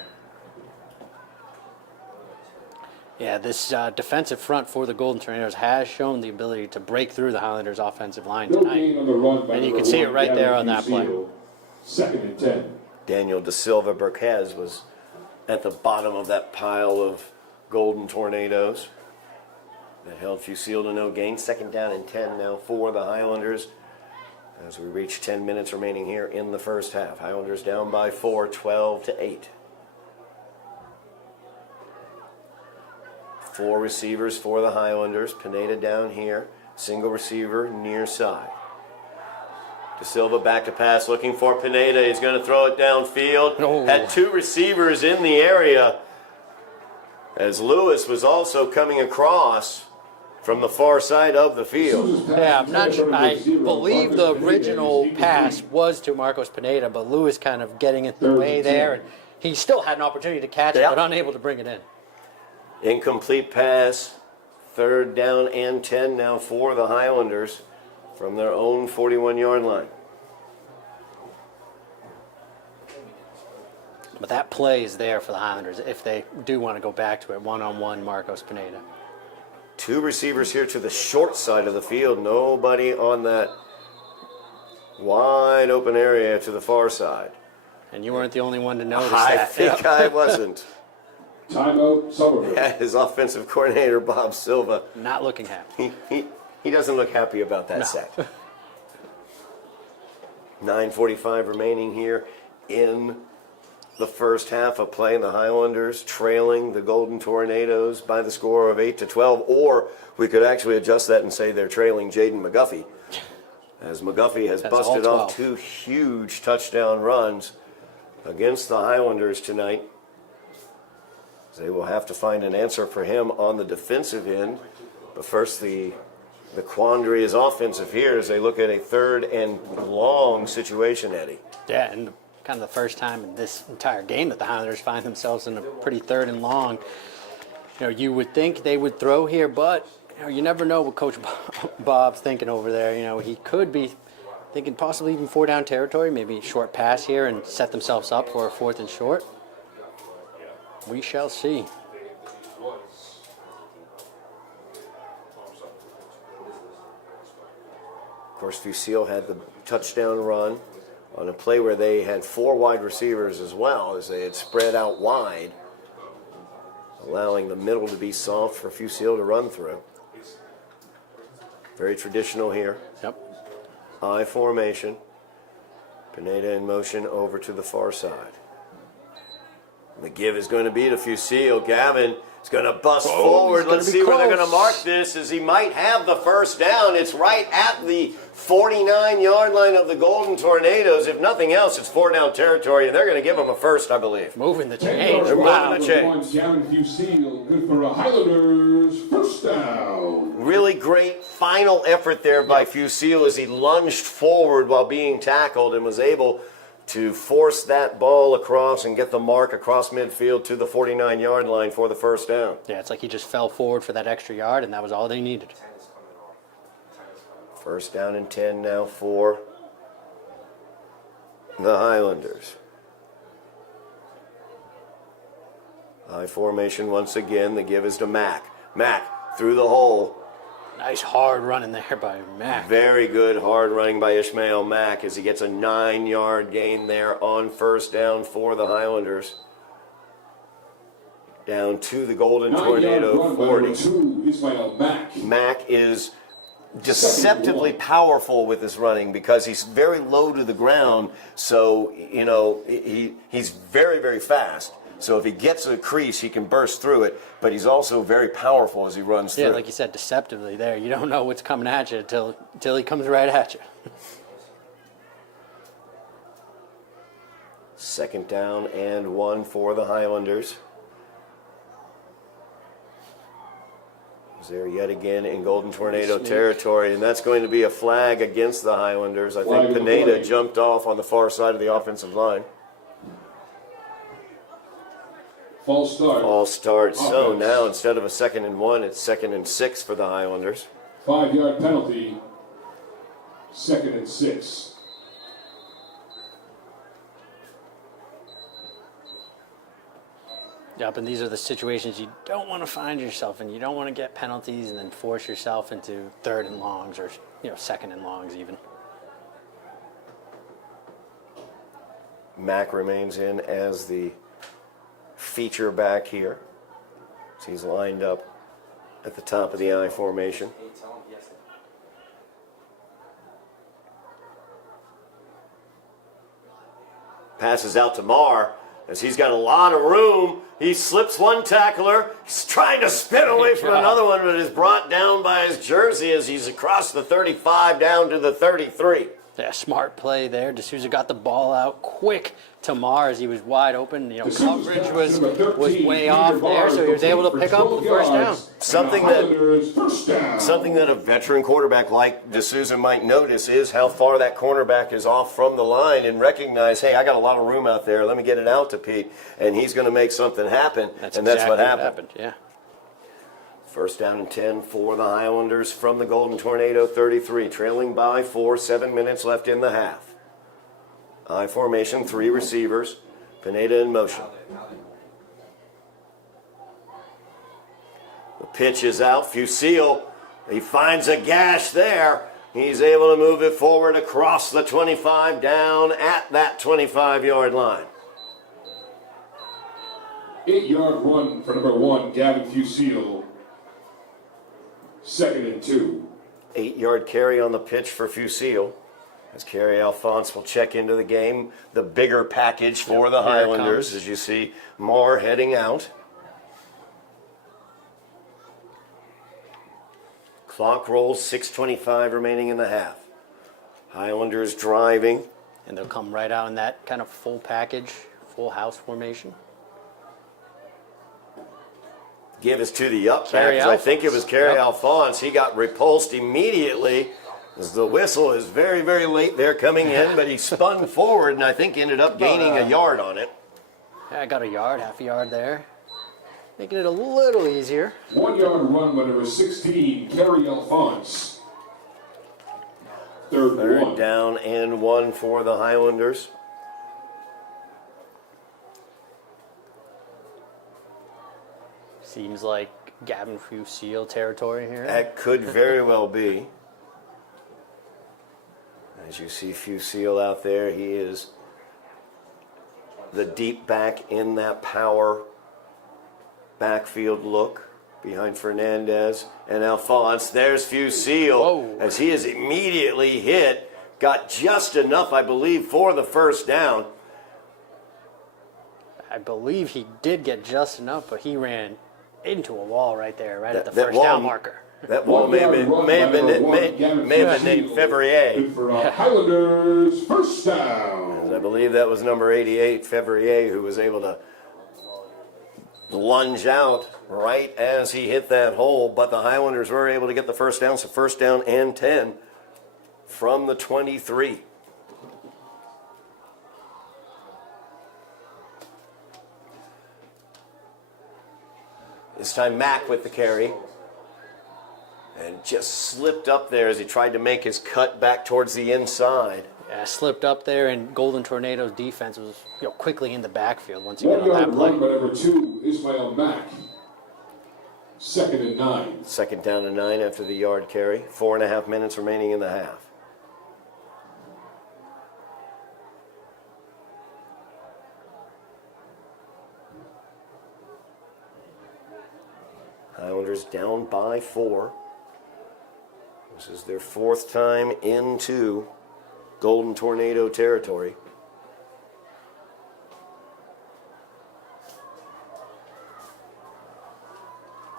yeah, this defensive front for the Golden Tornadoes has shown the ability to break through the Highlanders' offensive line No tonight. gain on the run by And you number can see it one, right Gavin there on that play. Fusil. Second and 10. Daniel Da Silva Burquez was at the bottom of that pile of Golden Tornadoes. That held Fusil to no gain. Second down and 10 now for the Highlanders as we reach 10 minutes remaining here in the first half. Highlanders down by 4, 12-8. Four receivers for the Highlanders. Pineda down here. Single receiver near side. Da Silva back to pass, looking for Pineda. He's going to throw it downfield. Oh. Had two receivers in the area as Lewis was also coming across from the far side of the field. Yeah, I'm not sure. I believe the original pass was to Marcos Pineda, but Lewis kind of getting in the way there. And he still had an opportunity to catch it, Yeah. but unable to bring it in. Incomplete pass. Third down and 10 now for the Highlanders from their own 41-yard line. But that play is there for the Highlanders if they do want to go back to it. One-on-one, Marcos Pineda. Two receivers here to the short side of the field. Nobody on that wide open area to the far side. And you weren't the only one to notice I that. think I wasn't. Timeout, Somerville. Yeah, his offensive coordinator, Bob Silva, Not looking happy. he doesn't look happy about that No. sack. 9:45 remaining here in the first half of play. The Highlanders trailing the Golden Tornadoes by the score of 8-12, or we could actually adjust that and say they're trailing Jaden McGuffey, as McGuffey has That's busted all off 12. two huge touchdown runs against the Highlanders tonight. They will have to find an answer for him on the defensive end. But first, the quandary is offensive here as they look at a third and long situation, Eddie. Yeah, and kind of the first time in this entire game that the Highlanders find themselves in a pretty third and long. You know, you would think they would throw here, but you never know what Coach Bob's thinking over there. You know, he could be thinking possibly even 4-down territory, maybe a short pass here and set themselves up for a 4th and short. We shall see. Of course, Fusil had the touchdown run on a play where they had 4 wide receivers as well, as they had spread out wide, allowing the middle to be soft for Fusile to run through. Very traditional here. Yep. I formation. Pineda in motion over to the far side. The give is going to be to Fusile. Gavin is going to bust forward. Let's see where they're going to mark this, as he might have the first down. It's right at the 49-yard line of the Golden Tornadoes. If nothing else, it's 4-down territory, and they're going to give them a first, I believe. Moving the chains. They're Wow. moving the chains. Gavin Fusile, good for a Highlanders first down. Really great final effort there by Fusile as he lunged forward while being tackled and was able to force that ball across and get the mark across midfield to the 49-yard line for the first down. Yeah, it's like he just fell forward for that extra yard, and that was all they needed. First down and 10 now for the Highlanders. High formation once again. The give is to Mack. Mack through the hole. Nice hard running there by Mack. Very good hard running by Ishmael Mack as he gets a 9-yard gain there on first down for the Highlanders. Down to the Golden 9-yard Tornado run by 40. number 2, Ishmael Mack. Mack is deceptively powerful with his running because he's very low to the ground. So, you know, he's very, very fast. So if he gets a crease, he can burst through it. But he's also very powerful as he runs through. Yeah, like you said, deceptively there. You don't know what's coming at you until he comes right at you. Second down and 1 for the Highlanders. They're yet again in Golden Tornado territory, and that's going to be a flag against the Highlanders. I think Pineda jumped off on the far side of the offensive line. False start. False start. So now instead of a 2nd and 1, it's 2nd and 6 for the Highlanders. 5-yard penalty. 2nd and 6. Yep, and these are the situations you don't want to find yourself in. You don't want to get penalties and then force yourself into 3rd and longs or 2nd and longs even. Mack remains in as the feature back here. So he's lined up at the top of the I formation. Passes out to Marr as he's got a lot of room. He slips one tackler. He's trying to spin away from another one, but is brought down by his jersey as he's across the 35 down to the 33. Yeah, smart play there. D'Souza got the ball out quick to Marr as he was wide open. Coverage was way off there, so he was able to pick up the first down. Something that a veteran quarterback like D'Souza might notice is how far that cornerback is off from the line and recognize, hey, I got a lot of room out there. Let me get it out to Pete, and he's going to make something happen. That's exactly what happened. Yeah. First down and 10 for the Highlanders from the Golden Tornado 33, trailing by 4, 7 minutes left in the half. I formation, 3 receivers. Pineda in motion. The pitch is out. Fusile, he finds a gash there. He's able to move it forward across the 25 down at that 25-yard line. 8-yard run for number 1, Gavin Fusile. 2nd and 2. 8-yard carry on the pitch for Fusile. As Kerry Alphonse will check into the game. The bigger package for the Highlanders, as you see Marr heading out. Clock rolls, 6:25 remaining in the half. Highlanders driving. And they'll come right out in that kind of full package, full house formation. Give us to the up back. I think it was Kerry Alphonse. He got repulsed immediately as the whistle is very, very late there coming in, but he spun forward and I think ended up gaining a yard on it. Yeah, I got a yard, half a yard there. Making it a little easier. 1-yard run by number 16, Kerry Alphonse. Third down and 1 for the Highlanders. Seems like Gavin Fusile territory here. That could very well be. As you see Fusile out there, he is the deep back in that power backfield look behind Fernandez and Alphonse. There's Fusile as he is immediately hit. Got just enough, I believe, for the first down. I believe he did get just enough, but he ran into a wall right there, right at the first down marker. That wall may have been named Fevrier. For Highlanders, first down. As I believe that was number 88, Fevrier, who was able to lunge out right as he hit that hole. But the Highlanders were able to get the first down, so first down and 10 from the 23. This time Mack with the carry. And just slipped up there as he tried to make his cut back towards the inside. Yeah, slipped up there, and Golden Tornado's defense was quickly in the backfield once he got 1 on that yard play. run by number 2, Ismail Mack. 2nd and 9. Second down and 9 after the yard carry. 4.5 minutes remaining in the half. Highlanders down by 4. This is their 4th time into Golden Tornado territory.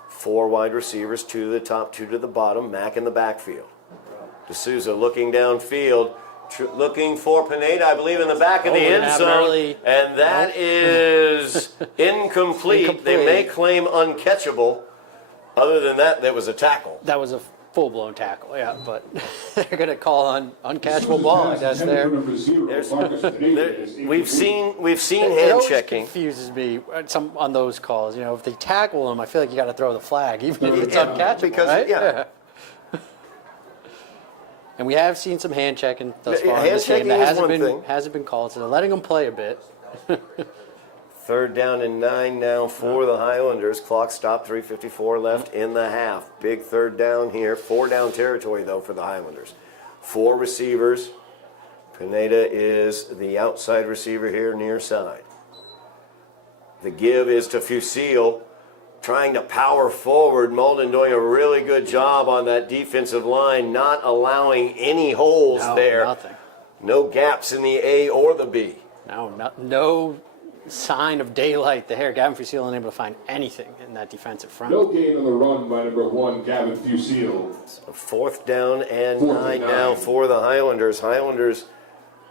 Four wide receivers, 2 to the top, 2 to the bottom. Mack in the backfield. D'Souza looking downfield, looking for Pineda, I believe, in the back of the end zone. And that is incomplete. They may claim uncatchable. Other than that, there was a tackle. That was a full-blown tackle, yeah, but they're going to call on uncatchable ball, I guess. We've seen It hand always checking. confuses me on those calls. If they tackle him, I feel like you got to throw the flag, even if it's uncatchable, because, right? yeah. And we have seen some hand checking thus far in Hand this game checking that is one thing. hasn't been called, so they're letting them play a bit. 3rd down and 9 now for the Highlanders. Clock stopped, 3:54 left in the half. Big 3rd down here. 4 down territory, though, for the Highlanders. 4 receivers. Pineda is the outside receiver here, near side. The give is to Fusile, trying to power forward. Malden doing a really good job on that defensive line, not allowing any holes there. Nothing. No gaps in the A or the B. No sign of daylight there. Gavin Fusile unable to find anything in that defensive front. No gain on the run by number 1, Gavin Fusile. So 4th down and 9 now for the Highlanders. Highlanders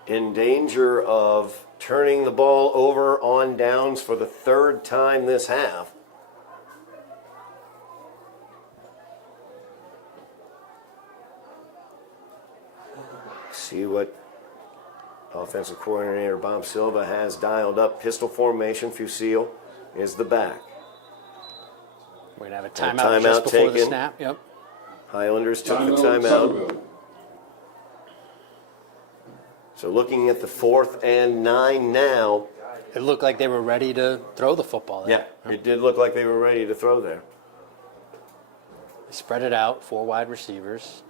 in danger of turning the ball over on downs for the 3rd time this half. See what offensive coordinator Bob Silva has dialed up. Pistol formation. Fusile is the back. We're going to have a timeout just before the snap. Yep. Highlanders took the timeout. Somerville. So looking at the 4th and 9 now. It looked like they were ready to throw the football there. Yeah, it did look like they were ready to throw there. They spread it out, 4 wide receivers.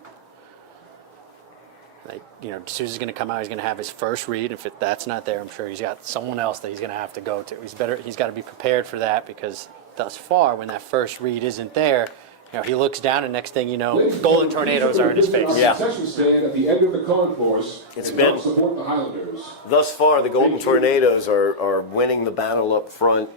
D'Souza's going to come out. He's going to have his first read. If that's not there, I'm sure he's got someone else that he's going to have to go to. He's got to be prepared for that, because thus far, when that first read isn't there, he looks down, and next thing you know, Golden Tornadoes are in his face. Yeah. Concession stand at the end of the concourse. It's been support the Highlanders. Thus far, the Golden Tornadoes are winning the battle up front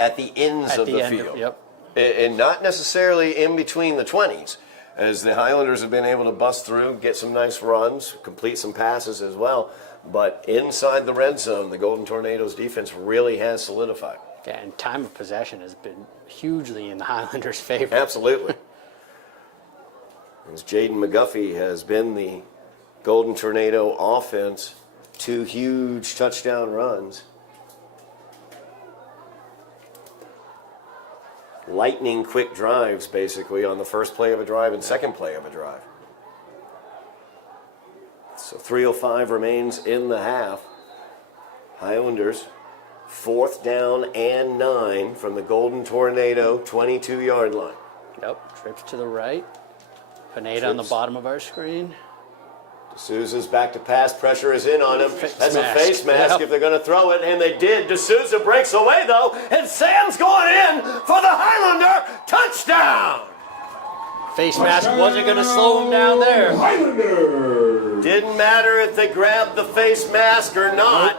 at the ends of the field. Yep. And not necessarily in between the 20s. As the Highlanders have been able to bust through, get some nice runs, complete some passes as well. But inside the red zone, the Golden Tornadoes defense really has solidified. Yeah, and time of possession has been hugely in the Highlanders' favor. Absolutely. As Jaden McGuffey has been the Golden Tornado offense, 2 huge touchdown runs. Lightning quick drives, basically, on the first play of a drive and second play of a drive. So 3:05 remains in the half. Highlanders, 4th down and 9 from the Golden Tornado 22-yard line. Yep, trips to the right. Pineda on the bottom of our screen. D'Souza's back to pass. Pressure is in on him. That's a mask. face mask Yep. if they're going to throw it, and they did. D'Souza breaks away, though, and Sam's going in for the Highlander touchdown. Face mask wasn't going to slow him down there. Highlanders. Didn't matter if they grabbed the face mask or not,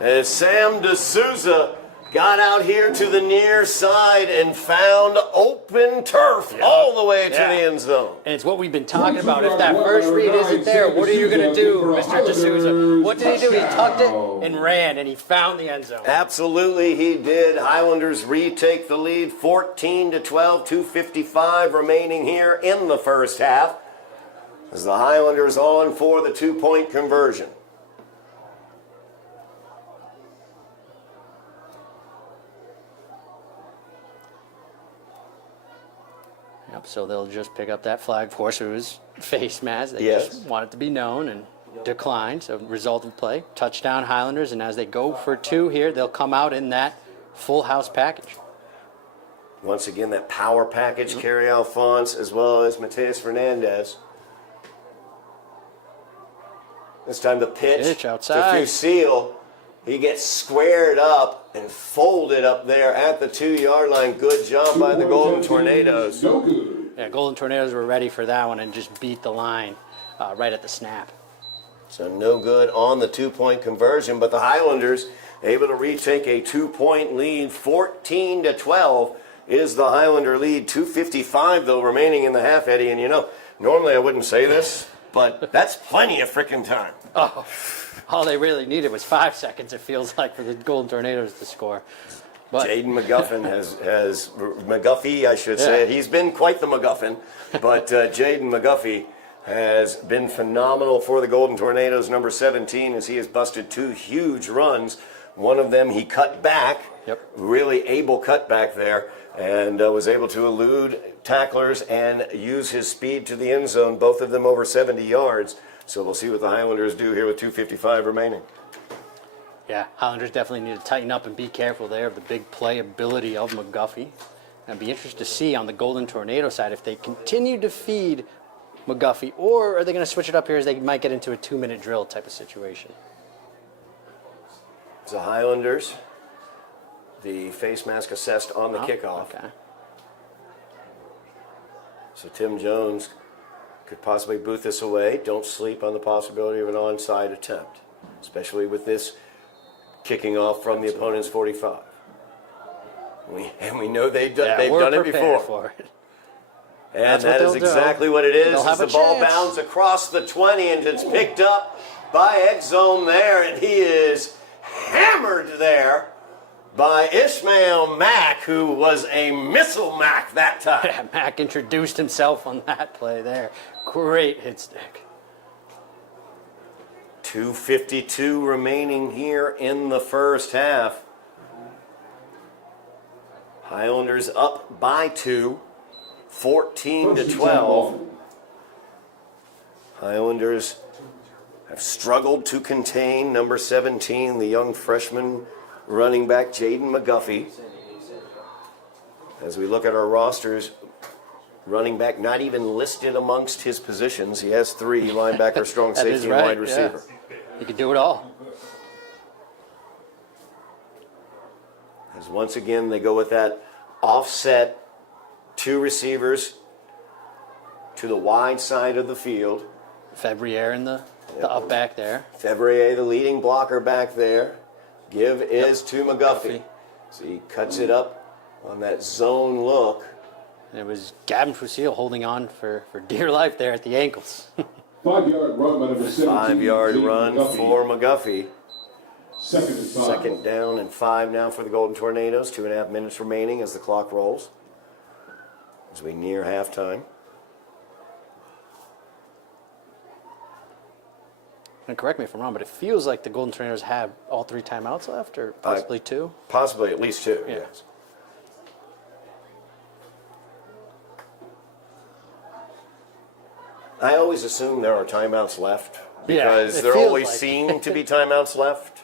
as Sam D'Souza got out here to the near side and found open turf all the way to the end zone. And it's what we've been talking about. If that first read isn't there, what are you going to do, Mr. D'Souza? What did he do? He tucked it and ran, and he found the end zone. Absolutely, he did. Highlanders retake the lead, 14-12, 2:55 remaining here in the first half, as the Highlanders on for the 2-point conversion. Yep, so they'll just pick up that flag. Of course, it was face mask. They Yes. just want it to be known and declined. So result of play, touchdown Highlanders. And as they go for 2 here, they'll come out in that full house package. Once again, that power package, Kerry Alphonse, as well as Mateus Fernandez. This time the pitch to outside. Fusil. He gets squared up and folded up there at the 2-yard line. Good job by the Golden Tornadoes. No good. Yeah, Golden Tornadoes were ready for that one and just beat the line right at the snap. So no good on the 2-point conversion, but the Highlanders able to retake a 2-point lead. 14-12 is the Highlander lead. 2:55 though remaining in the half, Eddie. And you know, normally I wouldn't say this, but that's plenty of freaking time. Oh, all they really needed was 5 seconds, it feels like, for the Golden Tornadoes to score. But Jaden McGuffin has McGuffey, I should say. He's been quite the McGuffin, but Jaden McGuffey has been phenomenal for the Golden Tornadoes, number 17, as he has busted 2 huge runs. One of them he cut back, really able cutback there, and was able to elude tacklers and use his speed to the end zone, both of them over 70 yards. So we'll see what the Highlanders do here with 2:55 remaining. yeah, Highlanders definitely need to tighten up and be careful there of the big playability of McGuffey. I'd be interested to see on the Golden Tornado side if they continue to feed McGuffey, or are they going to switch it up here as they might get into a 2-minute drill type of situation? The Highlanders, the face mask assessed on the kickoff. Okay. So Tim Jones could possibly boot this away. Don't sleep on the possibility of an onside attempt, especially with this kicking off from the opponent's 45. We know they've done it before. For it. And That's what that is they'll do. exactly what it is. They'll As have the a ball chance. bounds across the 20 and it's picked up by Exome there, and he is hammered there by Ishmael Mack, who was a missile Mack that time. Yeah, Mack introduced himself on that play there. Great hit stick. 2:52 remaining here in the first half. Highlanders up by 2, 14-12. Highlanders have struggled to contain number 17, the young freshman running back Jaden McGuffey. As we look at our rosters, running back not even listed amongst his positions. He has 3, linebacker, strong That is safety, right, and wide receiver. yeah. He could do it all. As once again they go with that offset 2 receivers to the wide side of the field. Fabriere in the up back there. Fevrier, the leading blocker back there. Give is to McGuffey. So he cuts it up on that zone look. And it was Gavin Fusil holding on for dear life there at the ankles. 5-yard run by number 17. 5-yard Jaden run McGuffey. for McGuffey. Second and 5. Second down and 5 now for the Golden Tornadoes. 2.5 minutes remaining as the clock rolls. As we near halftime. And correct me if I'm wrong, but it feels like the Golden Tornadoes have all 3 timeouts left, or possibly 2. Possibly at least 2, Yeah. yes. I always assume there are timeouts left because it there feels always like- seem to be timeouts left.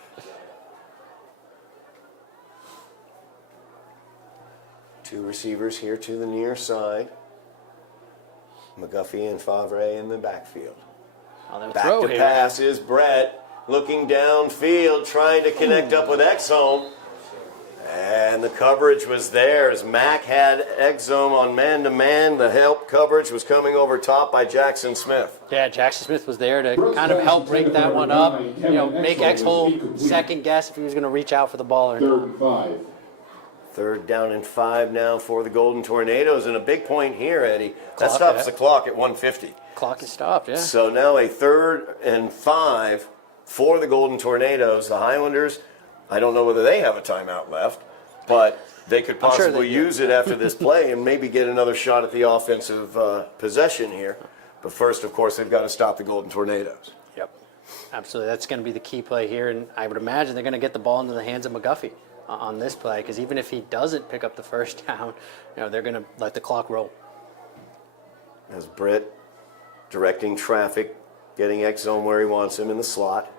Two receivers here to the near side. McGuffey and Favre in the backfield. Back throw to here. pass is Brett, looking downfield, trying to connect up with Exome. And the coverage was there as Mack had Exome on man-to-man. The help coverage was coming over top by Jackson Smith. Yeah, Jackson Smith was there to kind of help break that one up. Make Exholm second guess if he was going to reach out for the ball or not. 3rd and 5. 3rd down and 5 now for the Golden Tornadoes. And a big point here, Eddie. That Clock, stops yeah. the clock at 1:50. Clock is stopped, yeah. So now a 3rd and 5 for the Golden Tornadoes. The Highlanders, I don't know whether they have a timeout left, but they could I'm sure possibly they do. use it after this play and maybe get another shot at the offensive possession here. But first, of course, they've got to stop the Golden Tornadoes. Yep, absolutely. That's going to be the key play here, and I would imagine they're going to get the ball into the hands of McGuffey on this play, because even if he doesn't pick up the first down, they're going to let the clock roll. As Britt directing traffic, getting Exome where he wants him in the slot.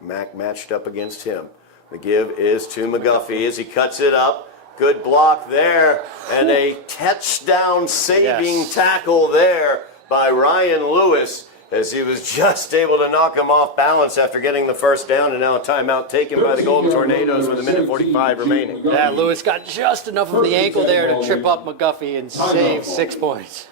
Mack matched up against him. The give is to McGuffey as he cuts it up. Good block there, and a touchdown saving tackle there by Ryan Lewis, as he was just able to knock him off balance after getting the first down, and now a timeout taken by the Golden Tornadoes with 1:45 remaining. Yeah, Lewis got just enough of the ankle there to trip up McGuffey and save 6 points.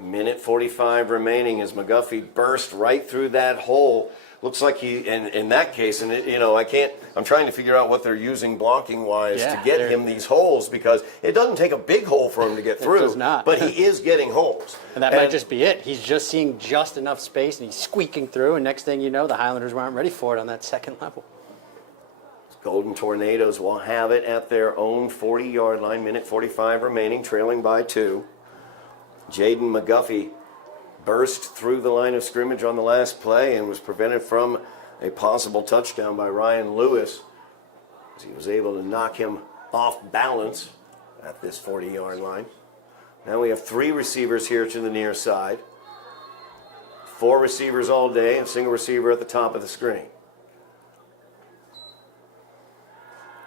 1:45 remaining as McGuffey burst right through that hole. Looks like he, in that case, and I'm trying to figure out what they're using blocking-wise to get him these holes, because it doesn't take a big hole for him to get through. It does not. But he is getting holes. And that might just be it. He's just seeing just enough space, and he's squeaking through, and next thing you know, the Highlanders weren't ready for it on that second level. Golden Tornadoes will have it at their own 40-yard line, 1:45 remaining, trailing by 2. Jaden McGuffey burst through the line of scrimmage on the last play and was prevented from a possible touchdown by Ryan Lewis, as he was able to knock him off balance at this 40-yard line. Now we have 3 receivers here to the near side. 4 receivers all day, and a single receiver at the top of the screen.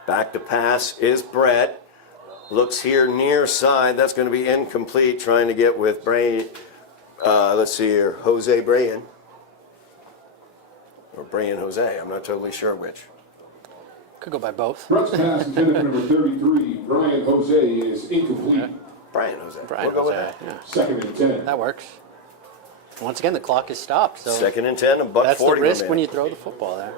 Back to pass is Brett. Looks here near side. That's going to be incomplete, trying to get with Brain. Let's see here, Jose Brayan. Or Brayan Jose, I'm not totally sure which. Could go by both. Brett's pass intended for number 33, Brian Jose, is incomplete. Brian Jose. Brian We'll go with Jose, that. 2nd and 10. That works. Once again, the clock is stopped. So 2nd and 10, $1:40 that's the risk remaining. when you throw the football there.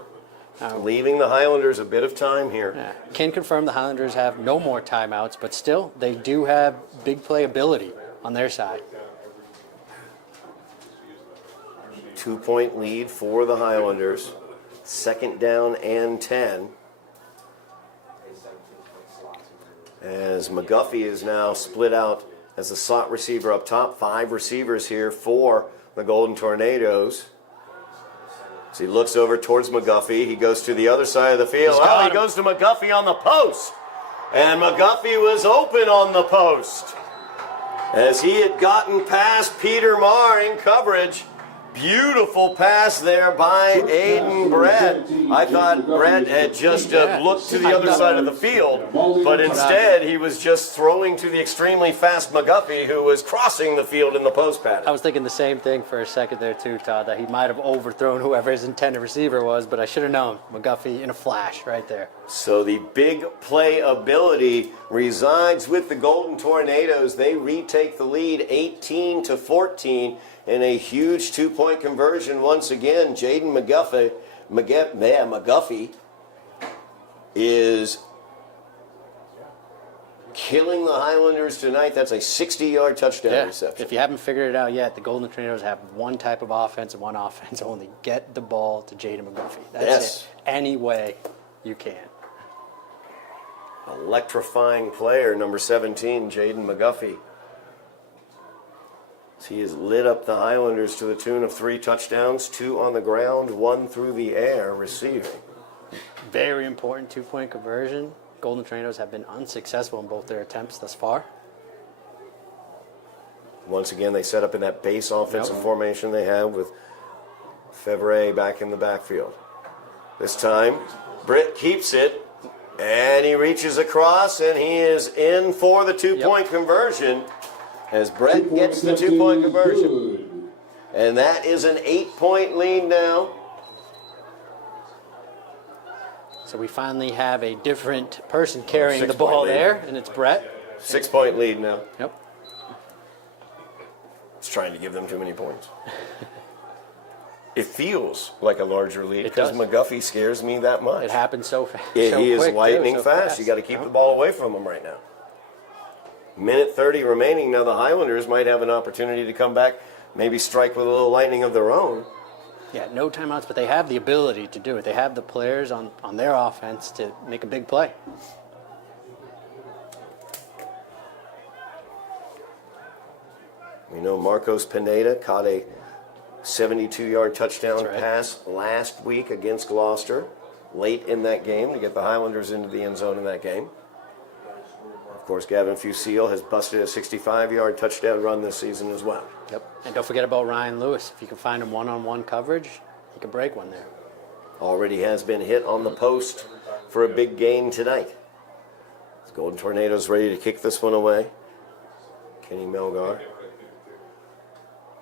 Leaving the Highlanders a bit of time here. Yeah. Can confirm the Highlanders have no more timeouts, but still, they do have big play ability on their side. 2-point lead for the Highlanders. 2nd down and 10. As McGuffey is now split out as the slot receiver up top. 5 receivers here for the Golden Tornadoes. As he looks over towards McGuffey, he goes to the other side of the field. Oh, he goes to McGuffey on the post. And McGuffey was open on the post, as he had gotten past Peter Marr in coverage. Beautiful pass there by Aiden Brett. I thought Brett had just looked to the other side of the field, but instead he was just throwing to the extremely fast McGuffey, who was crossing the field in the post pattern. I was thinking the same thing for a second there too, Todd, that he might have overthrown whoever his intended receiver was, but I should have known. McGuffey in a flash right there. So the big play ability resides with the Golden Tornadoes. They retake the lead 18-14 in a huge 2-point conversion once again. Jaden McGuffey is killing the Highlanders tonight. That's a 60-yard touchdown reception. If you haven't figured it out yet, the Golden Tornadoes have one type of offense and one offense only. Get the ball to Jaden McGuffey. That's it. Any way you can. Electrifying player, number 17, Jaden McGuffey. He has lit up the Highlanders to the tune of 3 touchdowns, 2 on the ground, 1 through the air receiving. Very important 2-point conversion. Golden Tornadoes have been unsuccessful in both their attempts thus far. Once again, they set up in that base offensive formation they have with Fevre back in the backfield. This time, Britt keeps it, and he reaches across, and he is in for the 2-point conversion. As Brett gets the 2-point conversion. And that is an 8-point lead now. So we finally have a different person carrying the 6-point ball lead. there, and it's Brett. 6-point lead now. Yep. It's trying to give them too many points. It feels like a larger lead It because does. McGuffey scares me that much. It happens so fast. He so is quick, too, lightning so fast. You got to keep the ball away from him right now. Minute 30 remaining. Now the Highlanders might have an opportunity to come back, maybe strike with a little lightning of their own. Yeah, no timeouts, but they have the ability to do it. They have the players on their offense to make a big play. We know Marcos Pineda caught a 72-yard touchdown That's right. pass last week against Gloucester, late in that game to get the Highlanders into the end zone in that game. Of course, Gavin Fusil has busted a 65-yard touchdown run this season as well. Yep. And don't forget about Ryan Lewis. If you can find him one-on-one coverage, he can break one there. Already has been hit on the post for a big gain tonight. The Golden Tornadoes ready to kick this one away. Kenny Melgar.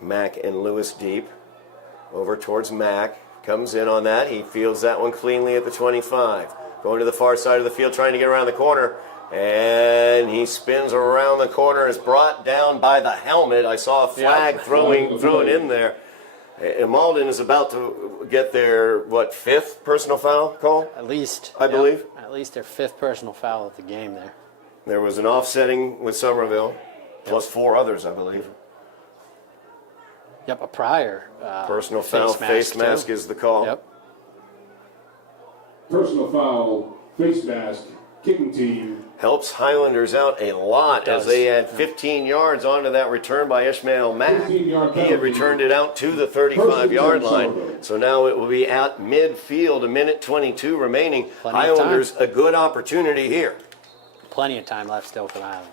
Mack and Lewis deep. Over towards Mack. Comes in on that. He fields that one cleanly at the 25. Going to the far side of the field, trying to get around the corner. And he spins around the corner, is brought down by the helmet. I saw a flag thrown in there. And Malden is about to get their, fifth personal foul call? At least. I believe. At least their fifth personal foul of the game there. There was an offsetting with Somerville, plus 4 others, I believe. Yep, a prior. Personal foul, face mask too. is the call. Yep. Personal foul, face mask, kicking team. Helps Highlanders out a lot as they had 15 yards onto that return by Ishmael Mack. He had returned it out to the 35-yard line. So now it will be at midfield, a minute 22 remaining. Plenty of Highlanders, time. a good opportunity here. Plenty of time left still for the Highlanders.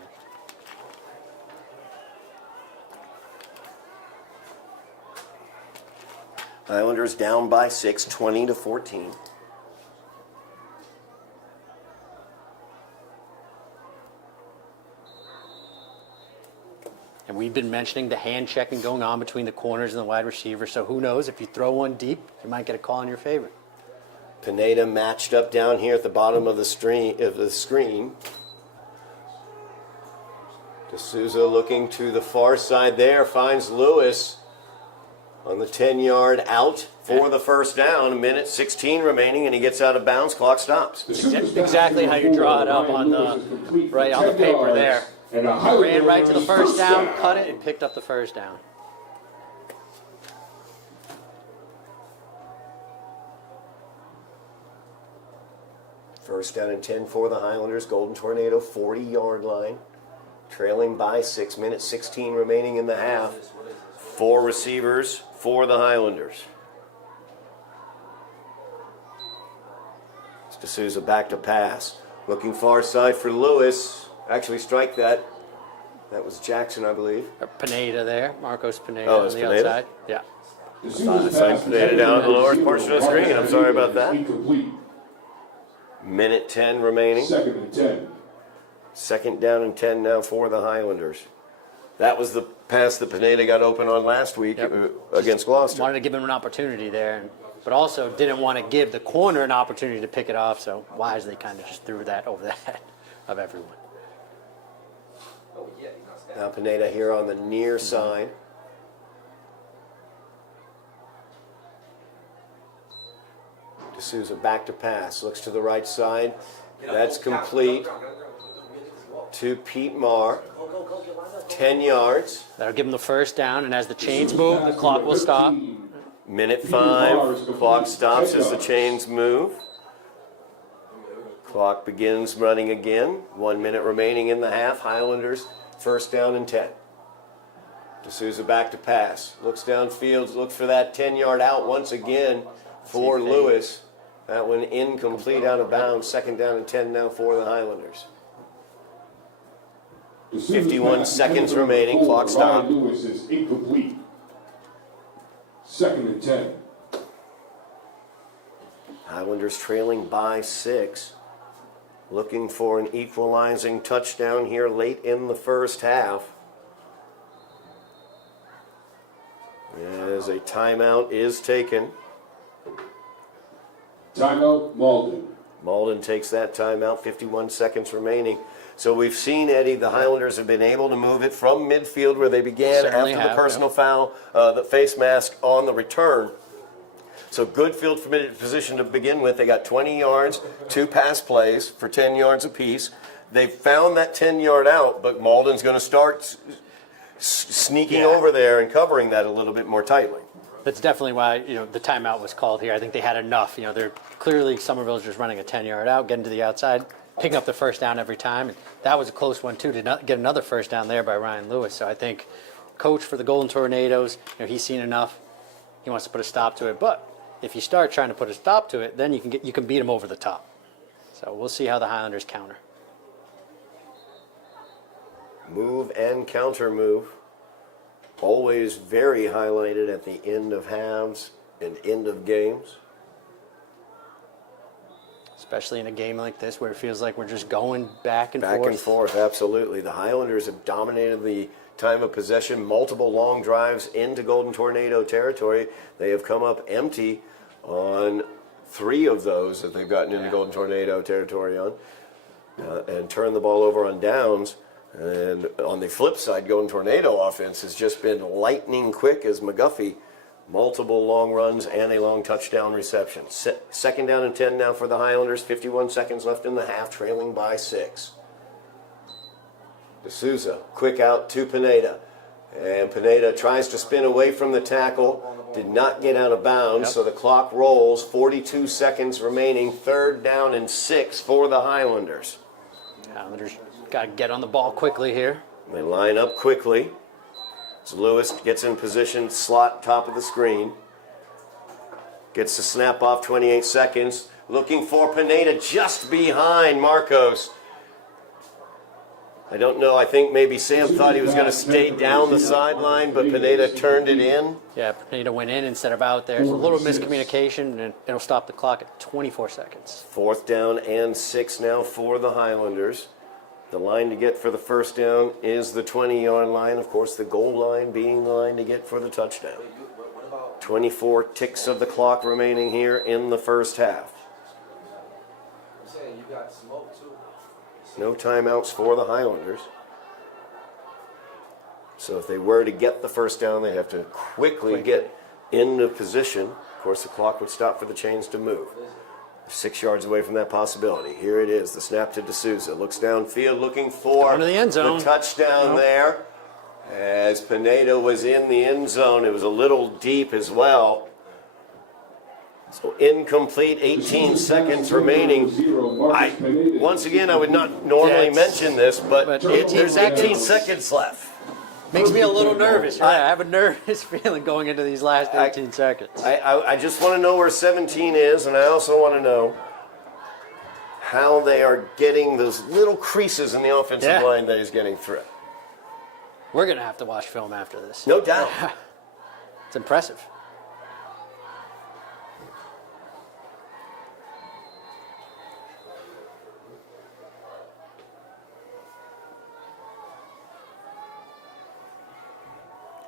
Highlanders down by 6, 20-14. And we've been mentioning the hand checking going on between the corners and the wide receiver. So who knows, if you throw one deep, you might get a call in your favor. Pineda matched up down here at the bottom of the screen. D'Souza looking to the far side there, finds Lewis on the 10-yard out for the first down. A minute 16 remaining, and he gets out of bounds. Clock stops. Exactly how you draw it up on the paper there. Ran right to the first down, cut it, and picked up the first down. First down and 10 for the Highlanders. Golden Tornado, 40-yard line. Trailing by 6 minutes, 16 remaining in the half. 4 receivers for the Highlanders. D'Souza back to pass. Looking far side for Lewis. Actually strike that. That was Jackson, I believe. Pineda there, Marcos Pineda Oh, on it's the Pineda? outside. Yeah. I Pineda down at the lower portion of the screen. I'm sorry about that. Minute 10 remaining. Second and 10. Second down and 10 now for the Highlanders. That was the pass that Pineda got open on last week against Gloucester. Wanted to give him an opportunity there, but also didn't want to give the corner an opportunity to pick it off, so wisely kind of just threw that over the head of everyone. Now Pineda here on the near side. D'Souza back to pass. Looks to the right side. That's complete to Pete Marr. 10 yards. That'll give him the first down, and as the chains move, the clock will stop. Minute 5. Clock stops as the chains move. Clock begins running again. 1 minute remaining in the half. Highlanders first down and 10. D'Souza back to pass. Looks downfield. Looks for that 10-yard out once again for Lewis. That one incomplete, out of bounds. Second down and 10 now for the Highlanders. 51 seconds remaining. Clock stop. Lewis is incomplete. Second and 10. Highlanders trailing by 6. Looking for an equalizing touchdown here late in the first half. As a timeout is taken. Timeout, Malden. Malden takes that timeout, 51 seconds remaining. So we've seen, Eddie, the Highlanders have been able to move it from midfield where they began Certainly after the have, personal foul, the face mask on the return. So good field position to begin with. They got 20 yards, 2 pass plays for 10 yards apiece. They found that 10-yard out, but Malden's going to start sneaking over there and covering that a little bit more tightly. That's definitely why the timeout was called here. I think they had enough. They're clearly Somerville's just running a 10-yard out, getting to the outside, picking up the first down every time. And that was a close one too to not get another first down there by Ryan Lewis. So I think coach for the Golden Tornadoes, he's seen enough. He wants to put a stop to it. But if you start trying to put a stop to it, then you can beat him over the top. So we'll see how the Highlanders counter. Move and counter move. Always very highlighted at the end of halves and end of games. Especially in a game like this where it feels like we're just going back and forth. Back and forth, absolutely. The Highlanders have dominated the time of possession, multiple long drives into Golden Tornado territory. They have come up empty on 3 of those that they've gotten into Golden Tornado territory on and turned the ball over on downs. And on the flip side, Golden Tornado offense has just been lightning quick as McGuffey, multiple long runs and a long touchdown reception. Second down and 10 now for the Highlanders, 51 seconds left in the half, trailing by 6. D'Souza, quick out to Pineda. And Pineda tries to spin away from the tackle, did not get out of bounds, so the clock rolls, 42 seconds remaining, 3rd down and 6 for the Highlanders. Highlanders got to get on the ball quickly here. They line up quickly. As Lewis gets in position, slot top of the screen. Gets the snap off, 28 seconds. Looking for Pineda just behind Marcos. I don't know, I think maybe Sam thought he was going to stay down the sideline, but Pineda turned it in. Yeah, Pineda went in instead of out there. It's a little miscommunication, and it'll stop the clock at 24 seconds. 4th down and 6 now for the Highlanders. The line to get for the first down is the 20-yard line. Of course, the goal line being the line to get for the touchdown. 24 ticks of the clock remaining here in the first half. No timeouts for the Highlanders. So if they were to get the first down, they'd have to quickly get into position. Of course, the clock would stop for the chains to move. 6 yards away from that possibility. Here it is, the snap to D'Souza. Looks downfield, looking for the end zone. The touchdown there. As Pineda was in the end zone, it was a little deep as well. So incomplete, 18 seconds remaining. Once again, I would not normally mention this, but there's 18 seconds left. Makes me a little nervous. Right? I have a nervous feeling going into these last 18 seconds. I just want to know where 17 is, and I also want to know how they are getting those little creases in the offensive line that he's getting through. We're going to have to watch film after this. No doubt. It's impressive.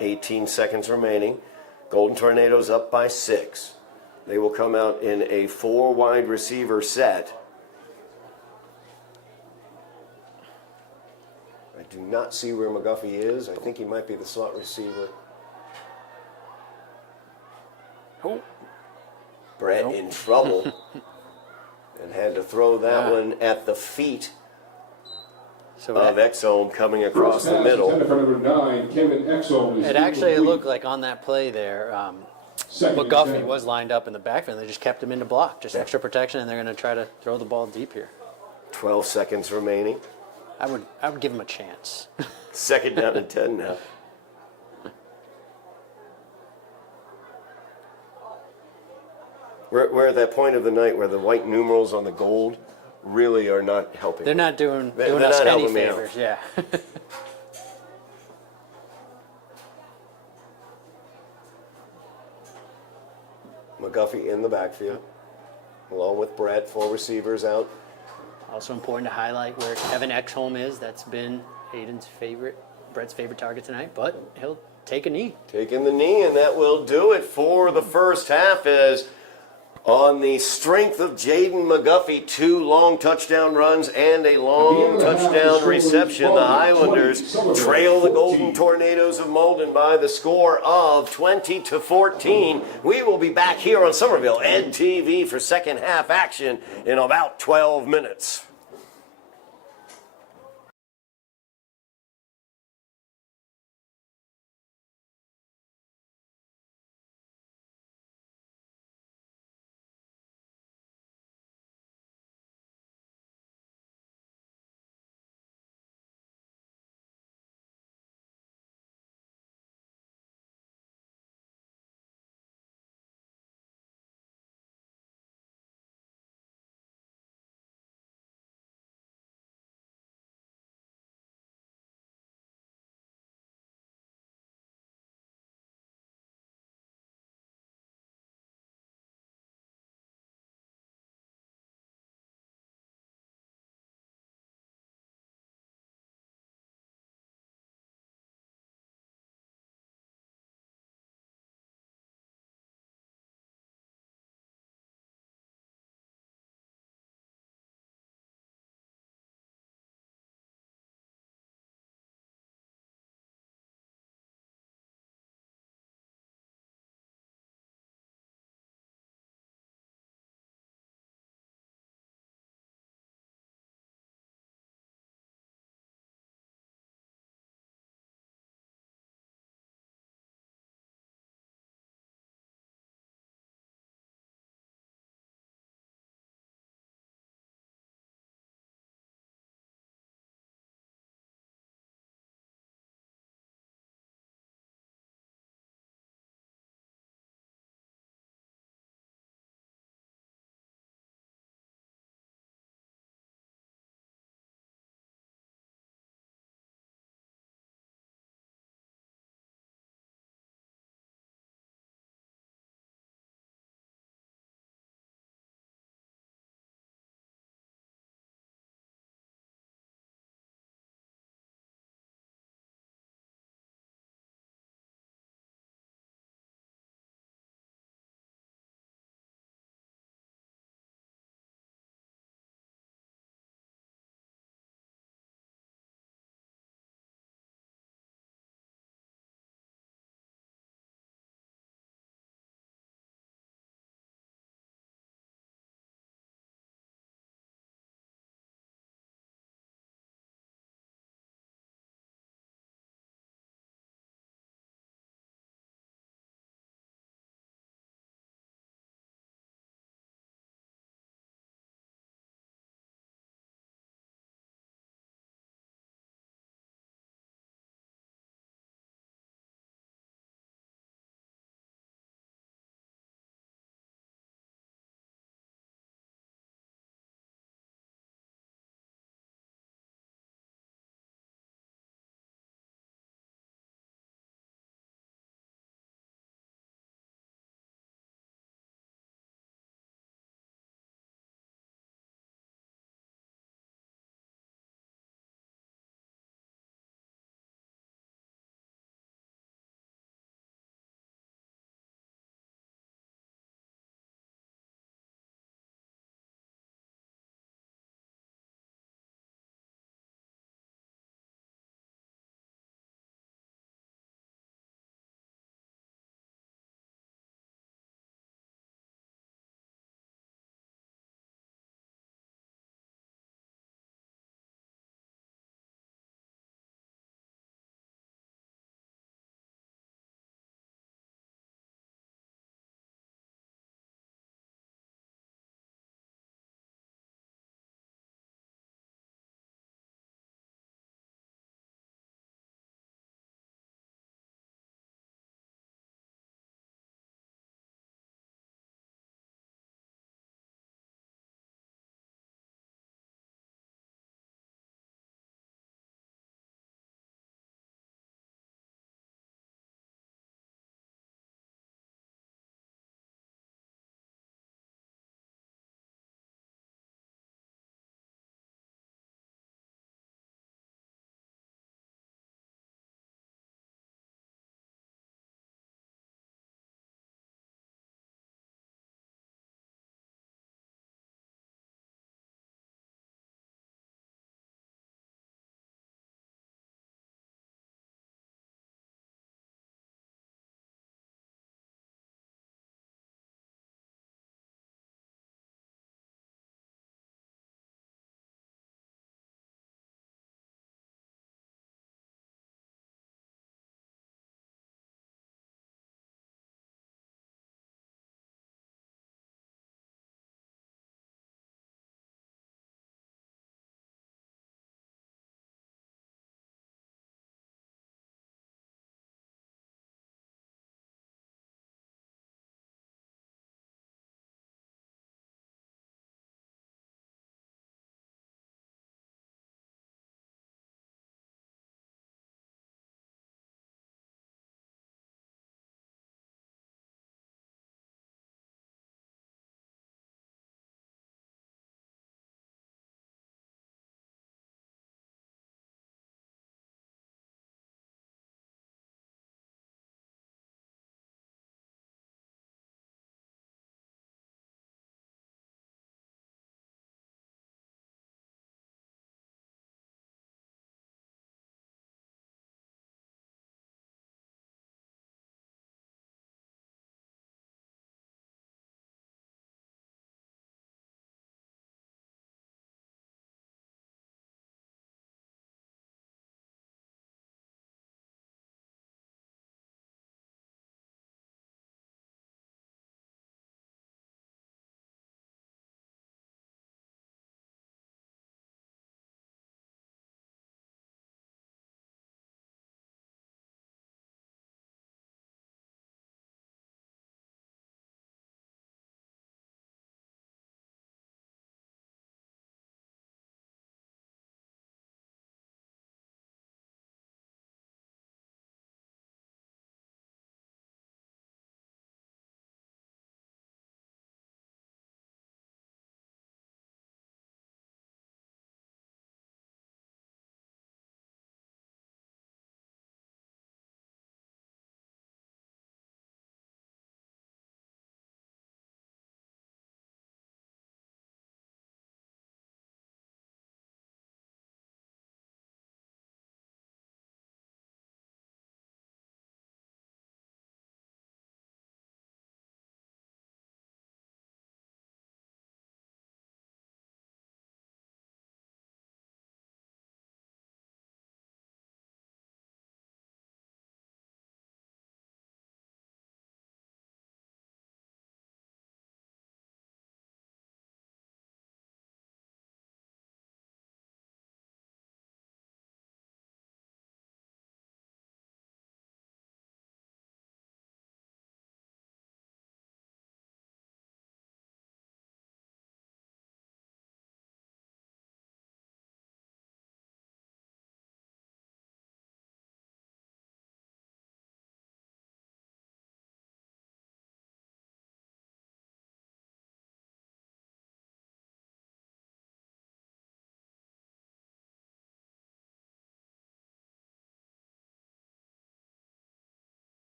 $18 seconds remaining. Golden Tornadoes up by 6. They will come out in a 4 wide receiver set. I do not see where McGuffey is. I think he might be the slot receiver. Oh. Brett in trouble and had to throw that one at the feet of Exome coming across the middle. It actually looked like on that play there, McGuffey was lined up in the backfield. They just kept him in the block, just extra protection, and they're going to try to throw the ball deep here. 12 seconds remaining. I would give him a chance. 2nd down and 10 now. We're at that point of the night where the white numerals on the gold really are not helping. They're not doing They're us not any helping me out. favors, yeah. McGuffey in the backfield, along with Brett, 4 receivers out. Also important to highlight where Kevin Exholm is. That's been Aiden's favorite, Brett's favorite target tonight, but he'll take a knee. Taking the knee, and that will do it for the first half as on the strength of Jaden McGuffey, 2 long touchdown runs and a long touchdown reception, the Highlanders trail the Golden Tornadoes of Malden by the score of 20-14. We will be back here on Somerville Ed TV for second half action in about 12 minutes.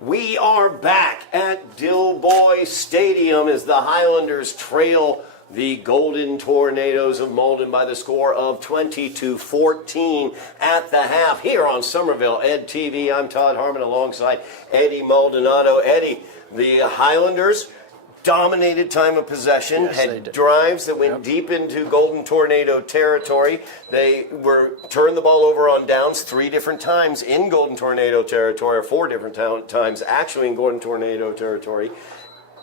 We are back at Dilboy Stadium as the Highlanders trail the Golden Tornadoes of Malden by the score of 20-14 at the half here on Somerville Ed TV. I'm Todd Harmon alongside Eddy Maldonado. Eddy, the Highlanders dominated time of possession, Yes, had drives that went deep into Golden Tornado territory. They turned the ball over on downs 3 different times in Golden Tornado territory, or 4 different times actually in Golden Tornado territory.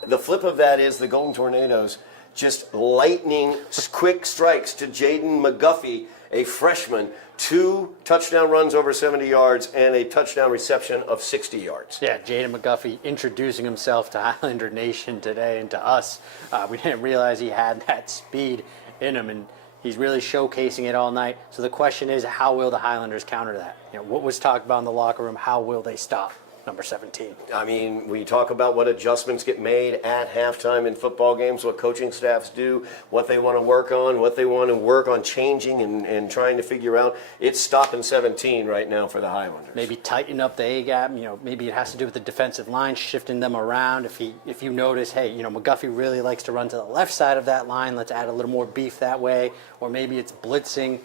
The flip of that is the Golden Tornadoes just lightning quick strikes to Jaden McGuffey, a freshman, 2 touchdown runs over 70 yards and a touchdown reception of 60 yards. Yeah, Jaden McGuffey introducing himself to Highlander Nation today and to us. We didn't realize he had that speed in him, and he's really showcasing it all night. So the question is, how will the Highlanders counter that? What was talked about in the locker room, how will they stop number 17? I mean, we talk about what adjustments get made at halftime in football games, what coaching staffs do, what they want to work on, what they want to work on changing and trying to figure out. It's stopping 17 right now for the Highlanders. Maybe tighten up the A-gap. Maybe it has to do with the defensive line, shifting them around. If you notice, hey, McGuffey really likes to run to the left side of that line. Let's add a little more beef that way. Or maybe it's blitzing.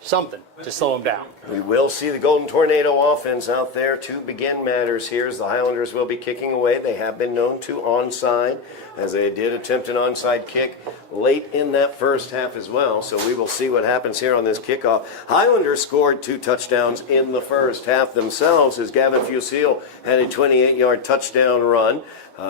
Something to slow them down. We will see the Golden Tornado offense out there to begin matters here as the Highlanders will be kicking away. They have been known to onside, as they did attempt an onside kick late in that first half as well. So we will see what happens here on this kickoff. Highlanders scored 2 touchdowns in the first half themselves as Gavin Fusil had a 28-yard touchdown run.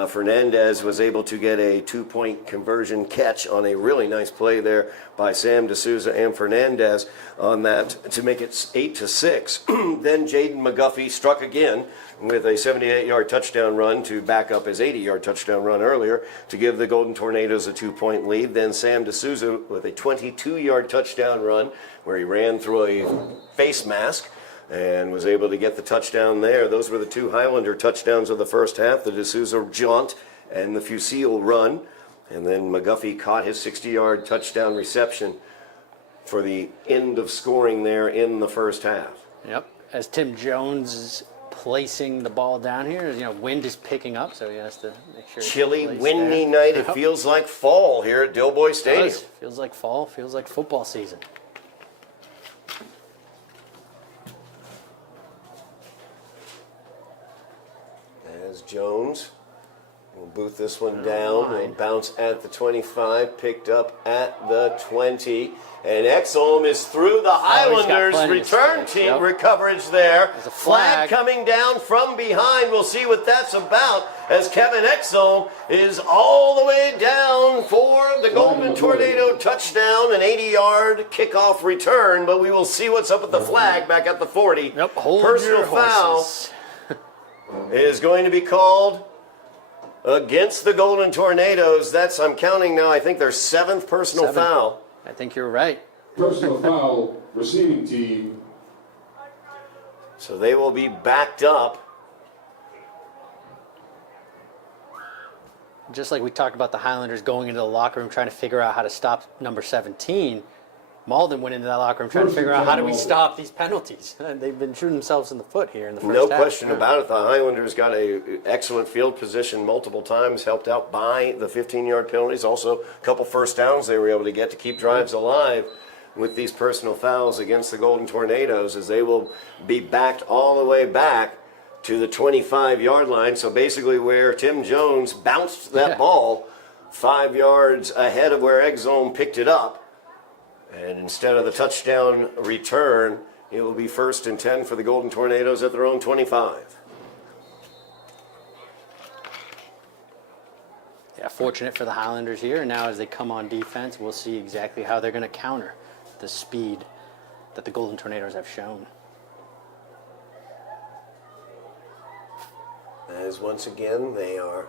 Fernandez was able to get a 2-point conversion catch on a really nice play there by Sam D'Souza and Fernandez on that to make it 8-6. Then Jaden McGuffey struck again with a 78-yard touchdown run to back up his 80-yard touchdown run earlier to give the Golden Tornadoes a 2-point lead. Then Sam D'Souza with a 22-yard touchdown run where he ran through a face mask and was able to get the touchdown there. Those were the 2 Highlander touchdowns of the first half, the D'Souza jaunt and the Fusil run. And then McGuffey caught his 60-yard touchdown reception for the end of scoring there in the first half. Yep. As Tim Jones is placing the ball down here, wind is picking up, so he has to make sure. Chilly, windy night. It feels like fall here at Dilboy Stadium. Feels like fall, feels like football season. As Jones will boot this one down. Will bounce at the 25, picked up at the 20. And Exholm is through the Highlanders. Return team coverage there. There's a flag coming down from behind. We'll see what that's about as Kevin Exholm is all the way down for the Golden Tornado touchdown, an 80-yard kickoff return. But we will see what's up with the flag back at the 40. Yep, hold Personal your foul horses. is going to be called against the Golden Tornadoes. That's, I'm counting now, I think their 7th personal foul. I think you're right. Personal foul, receiving team. So they will be backed up. Just like we talked about the Highlanders going into the locker room trying to figure out how to stop number 17, Malden went into that locker room trying to figure out how do we stop these penalties. And they've been shooting themselves in the foot here in the first half. No question about it. The Highlanders got an excellent field position multiple times, helped out by the 15-yard penalties. Also, a couple first downs they were able to get to keep drives alive with these personal fouls against the Golden Tornadoes, as they will be backed all the way back to the 25-yard line. So basically where Tim Jones bounced that ball 5 yards ahead of where Exholm picked it up. And instead of the touchdown return, it will be 1st and 10 for the Golden Tornadoes at their own 25. Yeah, fortunate for the Highlanders here. And now as they come on defense, we'll see exactly how they're going to counter the speed that the Golden Tornadoes have shown. As once again, they are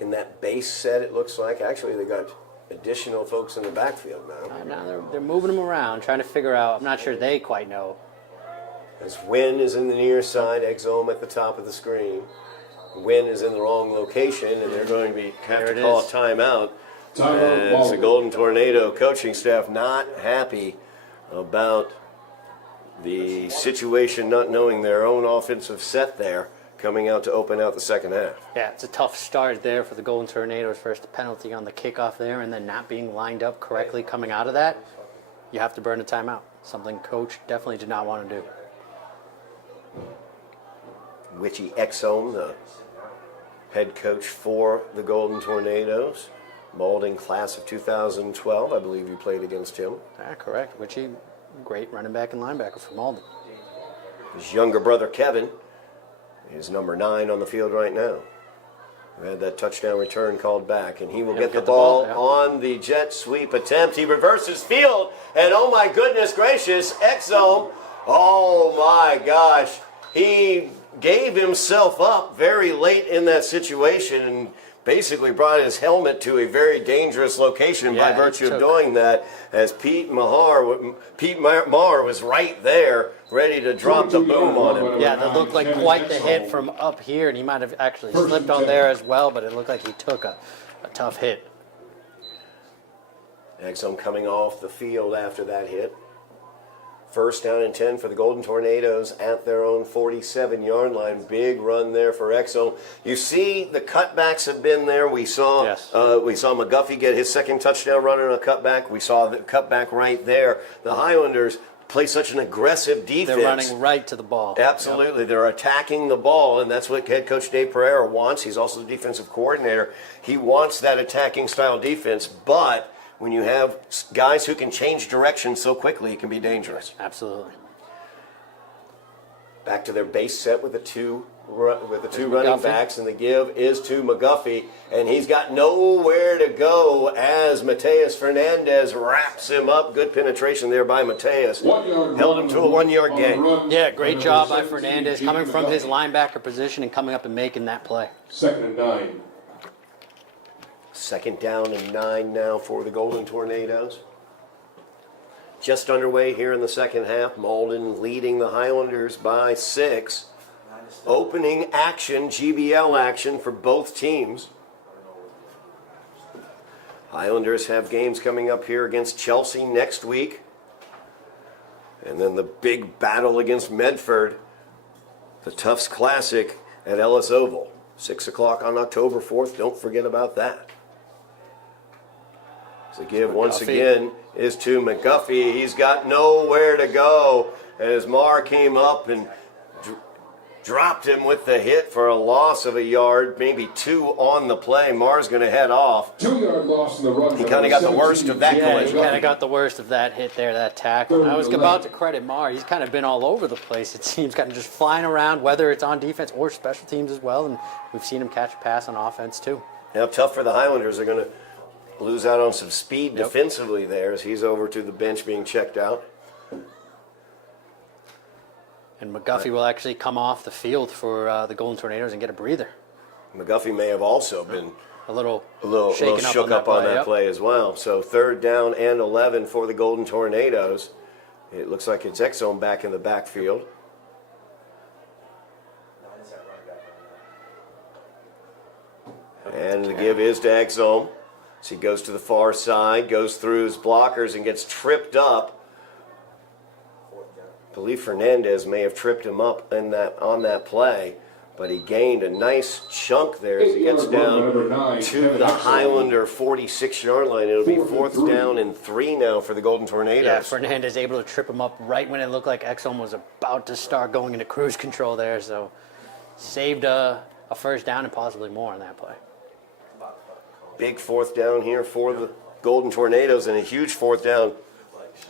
in that base set, it looks like. Actually, they got additional folks in the backfield now. Now they're moving them around, trying to figure out. I'm not sure they quite know. As Wynn is in the near side, Exholm at the top of the screen. Wynn is in the wrong location, and they're going to have to call a timeout. As the Golden Tornado coaching staff not happy about the situation, not knowing their own offensive set there. coming out to open out the second half. Yeah, it's a tough start there for the Golden Tornadoes. First penalty on the kickoff there, and then not being lined up correctly coming out of that. You have to burn a timeout. Something coach definitely did not want to do. Richie Exome, the head coach for the Golden Tornadoes. Malden class of 2012, I believe you played against him. Yeah, correct. Richie, great running back and linebacker for Malden. His younger brother Kevin is number 9 on the field right now. We had that touchdown return called back, and he will get the ball on the jet sweep attempt. He reverses field, and oh my goodness gracious, Exome, oh my gosh, he gave himself up very late in that situation and basically brought his helmet to a very dangerous location by virtue of doing that, as Pete Maher was right there, ready to drop the boom on him. Yeah, that looked like quite the hit from up here, and he might have actually slipped on there as well, but it looked like he took a tough hit. Exome coming off the field after that hit. First down and 10 for the Golden Tornadoes at their own 47-yard line. Big run there for Exome. You see the cutbacks have been there. We saw McGuffey get his second touchdown run on a cutback. We saw the cutback right there. The Highlanders play such an aggressive defense. They're running right to the ball. Absolutely. Yep. They're attacking the ball, and that's what head coach Dave Pereira wants. He's also the defensive coordinator. He wants that attacking style defense, but when you have guys who can change direction so quickly, it can be dangerous. Absolutely. Back to their base set with the two running backs, and the give is to McGuffey, and he's got nowhere to go as Mateus Fernandez wraps him up. Good penetration there by Mateus. Held him to a 1-yard gain. Yeah, great job by Fernandez coming from his linebacker position and coming up and making that play. 2nd and 9. Second down and 9 now for the Golden Tornadoes. Just underway here in the second half. Malden leading the Highlanders by 6. Opening action, GBL action for both teams. Highlanders have games coming up here against Chelsea next week. And then the big battle against Medford, the Tufts Classic at Ellis Oval. 6 o'clock on October 4th. Don't forget about that. The give once again is to McGuffey. He's got nowhere to go as Marr came up and dropped him with the hit for a loss of a yard, maybe 2 on the play. Marr's going to head off. 2-yard loss in the run. He kind of got the worst of that collision. He kind of got the worst of that hit there, that tackle. I was about to credit Marr. He's kind of been all over the place, it seems, kind of just flying around, whether it's on defense or special teams as well, and we've seen him catch a pass on offense too. Now, tough for the Highlanders. They're going to lose out on some speed defensively there as he's over to the bench being checked out. And McGuffey will actually come off the field for the Golden Tornadoes and get a breather. McGuffey may have also been a little shook up on that play as well. So 3rd down and 11 for the Golden Tornadoes. It looks like it's Exome back in the backfield. And the give is to Exome. So he goes to the far side, goes through his blockers, and gets tripped up. I believe Fernandez may have tripped him up on that play, but he gained a nice chunk there as he gets down to the Highlander 46-yard line. It'll be 4th down and 3 now for the Golden Tornadoes. Yeah, Fernandez able to trip him up right when it looked like Exome was about to start going into cruise control there, so saved a first down and possibly more on that play. Big 4th down here for the Golden Tornadoes, and a huge 4th down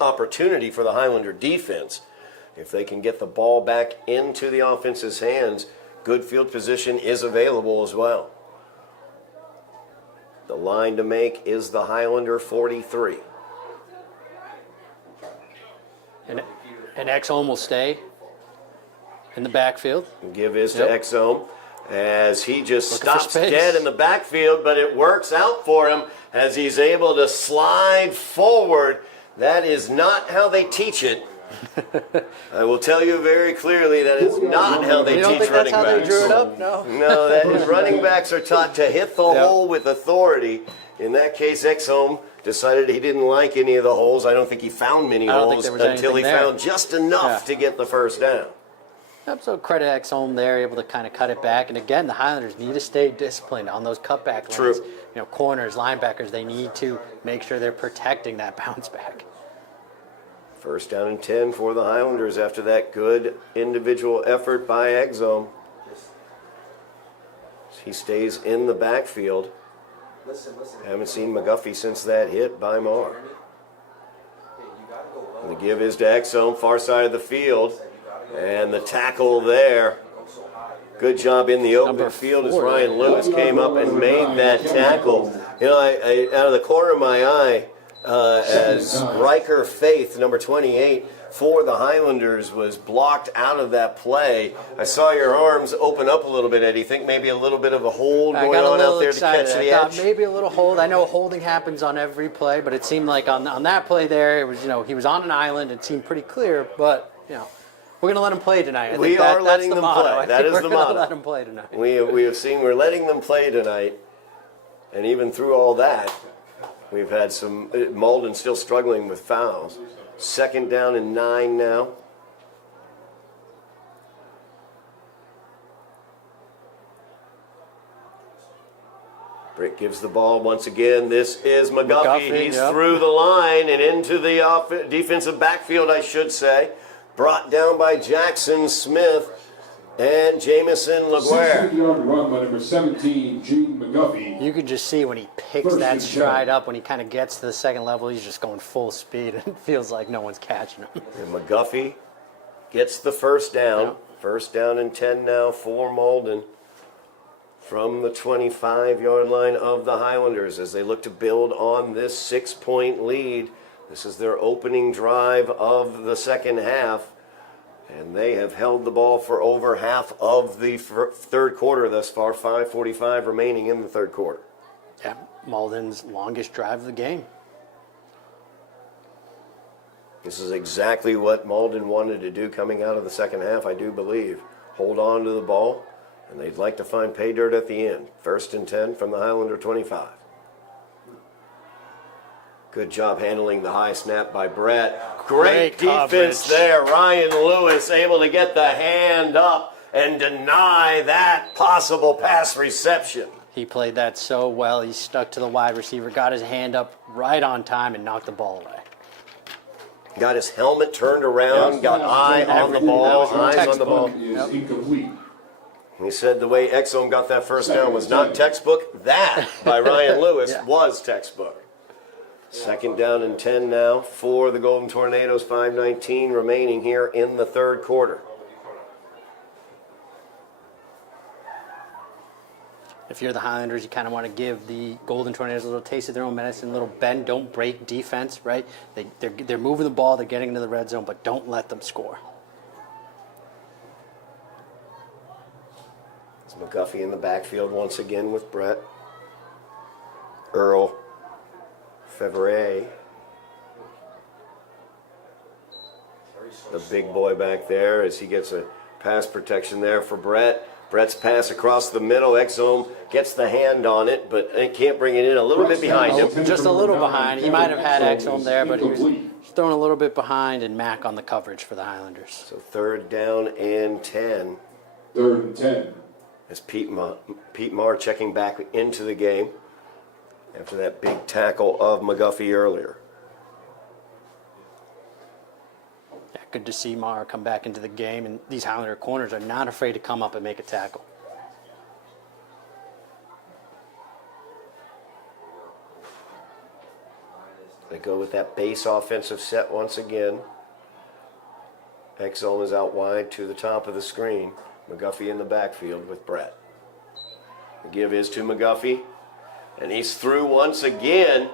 opportunity for the Highlander defense. If they can get the ball back into the offense's hands, good field position is available as well. The line to make is the Highlander 43. And Exome will stay in the backfield. Give is to Exome, as he just stops dead in the backfield, but it works out for him as he's able to slide forward. That is not how they teach it. I will tell you very clearly that is not how they teach running backs. That's how they drew it up? No. No, that is running backs are taught to hit the hole with authority. In that case, Exome decided he didn't like any of the holes. I don't think he found many holes until he found just enough to get the first down. So credit Exholm there, able to kind of cut it back. And again, the Highlanders need to stay disciplined on those cutback lanes. True. You know, corners, linebackers, they need to make sure they're protecting that bounce back. First down and 10 for the Highlanders after that good individual effort by Exholm. He stays in the backfield. Haven't seen McGuffey since that hit by Marr. And the give is to Exholm, far side of the field. And the tackle there. Good job in the open field as Ryan Lewis came up and made that tackle. You know, I out of the corner of my eye, as Riker Faith, number 28, for the Highlanders, was blocked out of that play. I saw your arms open up a little bit, Eddie. Think maybe a little bit of a hold going on out there to catch the edge? Maybe a little hold. I know holding happens on every play, but it seemed like on that play there, it was, you know, he was on an island. It seemed pretty clear, but, you know, we're going to let him play tonight. We are letting them play. That is the motto. We're going to let him play tonight. We have seen we're letting them play tonight, and even through all that, we've had some, Malden still struggling with fouls. Second down and 9 now. Brick gives the ball once again. This is McGuffey. He's through the line and into the defensive backfield, I should say. Brought down by Jackson Smith and Jamison LaGuerre. 60-yard run by number 17, Gene McGuffey. You could just see when he picks that stride up, when he kind of gets to the second level, he's just going full speed. It feels like no one's catching him. And McGuffey gets the first down. Yep. First down and 10 now for Malden from the 25-yard line of the Highlanders as they look to build on this 6-point lead. This is their opening drive of the second half, and they have held the ball for over half of the third quarter thus far, 5:45 remaining in the third quarter. Yeah, Malden's longest drive of the game. This is exactly what Malden wanted to do coming out of the second half, I do believe. Hold on to the ball, and they'd like to find pay dirt at the end. First and 10 from the Highlander 25. Good job handling the high snap by Brett. Great defense there. Ryan Lewis able to get the hand up and deny that possible pass reception. He played that so well. He stuck to the wide receiver, got his hand up right on time, and knocked the ball away. Got his helmet turned around, got eye on the ball, eyes on the ball. Incomplete. He said the way Exholm got that first down was not textbook. That, by Ryan Lewis, was textbook. Second down and 10 now for the Golden Tornadoes, 5:19 remaining here in the third quarter. If you're the Highlanders, you kind of want to give the Golden Tornadoes a little taste of their own medicine, a little bend, don't break defense, right? They're moving the ball, they're getting into the red zone, but don't let them score. It's McGuffey in the backfield once again with Brett. Earl. Fevre. The big boy back there as he gets a pass protection there for Brett. Brett's pass across the middle. Exholm gets the hand on it, but he can't bring it in. A little bit behind him. Just a little behind. He might have had Exholm there, but he was thrown a little bit behind, and Mack on the coverage for the Highlanders. So third down and 10. Third and 10. As Pete Marr checking back into the game after that big tackle of McGuffey earlier. Yeah, good to see Marr come back into the game, and these Highlander corners are not afraid to come up and make a tackle. They go with that base offensive set once again. Exholm is out wide to the top of the screen. McGuffey in the backfield with Brett. The give is to McGuffey. And he's through once again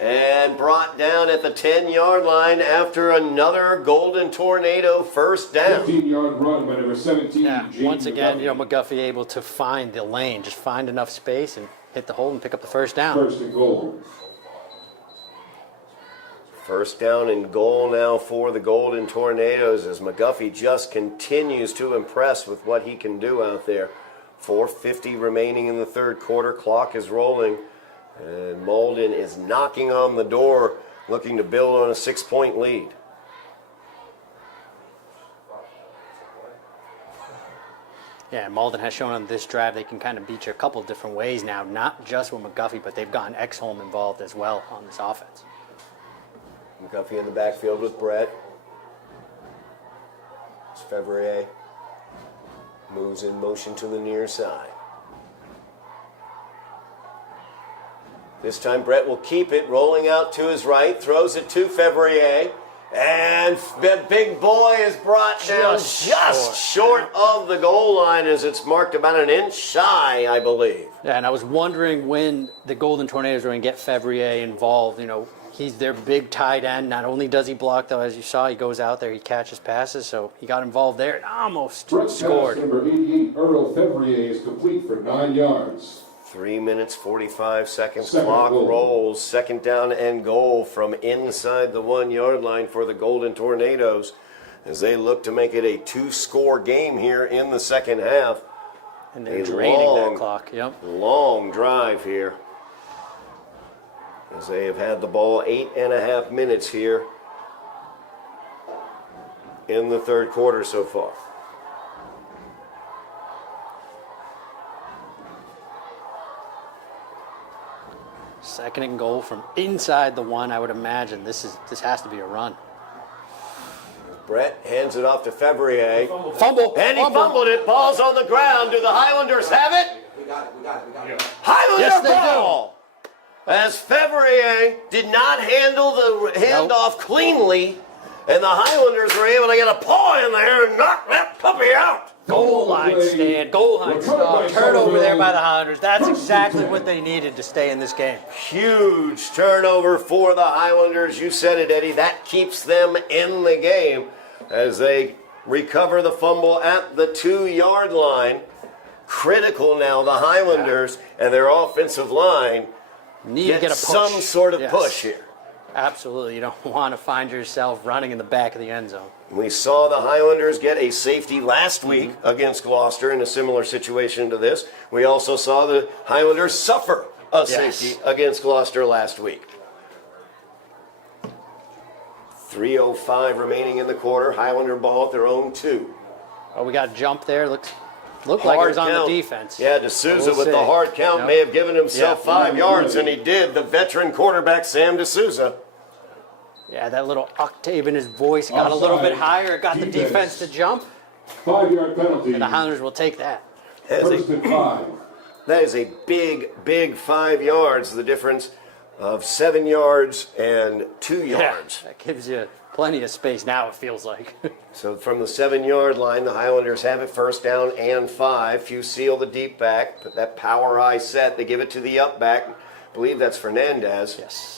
and brought down at the 10-yard line after another Golden Tornado first down. 15-yard run by number 17. Yeah, once again, McGuffey able to find the lane, just find enough space and hit the hole and pick up the first down. First and goal. First down and goal now for the Golden Tornadoes as McGuffey just continues to impress with what he can do out there. 4:50 remaining in the third quarter. Clock is rolling. And Malden is knocking on the door, looking to build on a 6-point lead. Yeah, Malden has shown on this drive they can kind of beat you a couple different ways now, not just with McGuffey, but they've gotten Exholm involved as well on this offense. McGuffey in the backfield with Brett. It's Fevrier. Moves in motion to the near side. This time Brett will keep it, rolling out to his right, throws it to Fevrier. And the big boy is brought down just short of the goal line as it's marked about an inch shy, I believe. Yeah, and I was wondering when the Golden Tornadoes were going to get Fevrier involved. You know, he's their big tight end. Not only does he block, though, as you saw, he goes out there, he catches passes, so he got involved there and almost scored. Pass number 88, Earl Fevrier, is complete for 9 yards. 3 minutes, 45 seconds. Second Clock goal. rolls. Second down and goal from inside the 1 yard line for the Golden Tornadoes as they look to make it a 2-score game here in the second half. And they're draining that clock. Yep. Long drive here as they have had the ball 8.5 minutes here in the third quarter so far. Second and goal from inside the 1. I would imagine this has to be a run. Brett hands it off to Fevrier. Fumble. And he fumbled it. Ball's on the ground. Do the Highlanders have it? We got it. Highlander Yes, they ball! As Fevrier did not handle the handoff cleanly, and the Highlanders were able to get a paw in there and knock that puppy out. Goal line stand, goal line stop, turnover there by the Highlanders. That's exactly what they needed to stay in this game. Huge turnover for the Highlanders. You said it, Eddie. That keeps them in the game as they recover the fumble at the 2 yard line. Critical now, the Highlanders and their offensive line Need to get a push. some sort of Yes. push here. Absolutely. You don't want to find yourself running in the back of the end zone. We saw the Highlanders get a safety last week against Gloucester in a similar situation to this. We also saw the Highlanders suffer a safety against Gloucester last week. 3:05 remaining in the quarter. Highlander ball at their own 2. Oh, we got a jump there. Looked like it was on the defense. Yeah, D'Souza We'll with see. the hard count Yep. may have given himself Yeah. 5 yards, and he did. The veteran quarterback, Sam D'Souza. Yeah, that little octave in his voice got a little bit higher. It got the defense to jump. 5 yard penalty. And the Highlanders will take that. First and 5. That is a big 5 yards. The difference of 7 yards and 2 yards. Yeah, that gives you plenty of space now, it feels like. So from the 7 yard line, the Highlanders have it first down and 5. Few seal the deep back, but that power eye set, they give it to the up back. I believe that's Fernandez. Yes.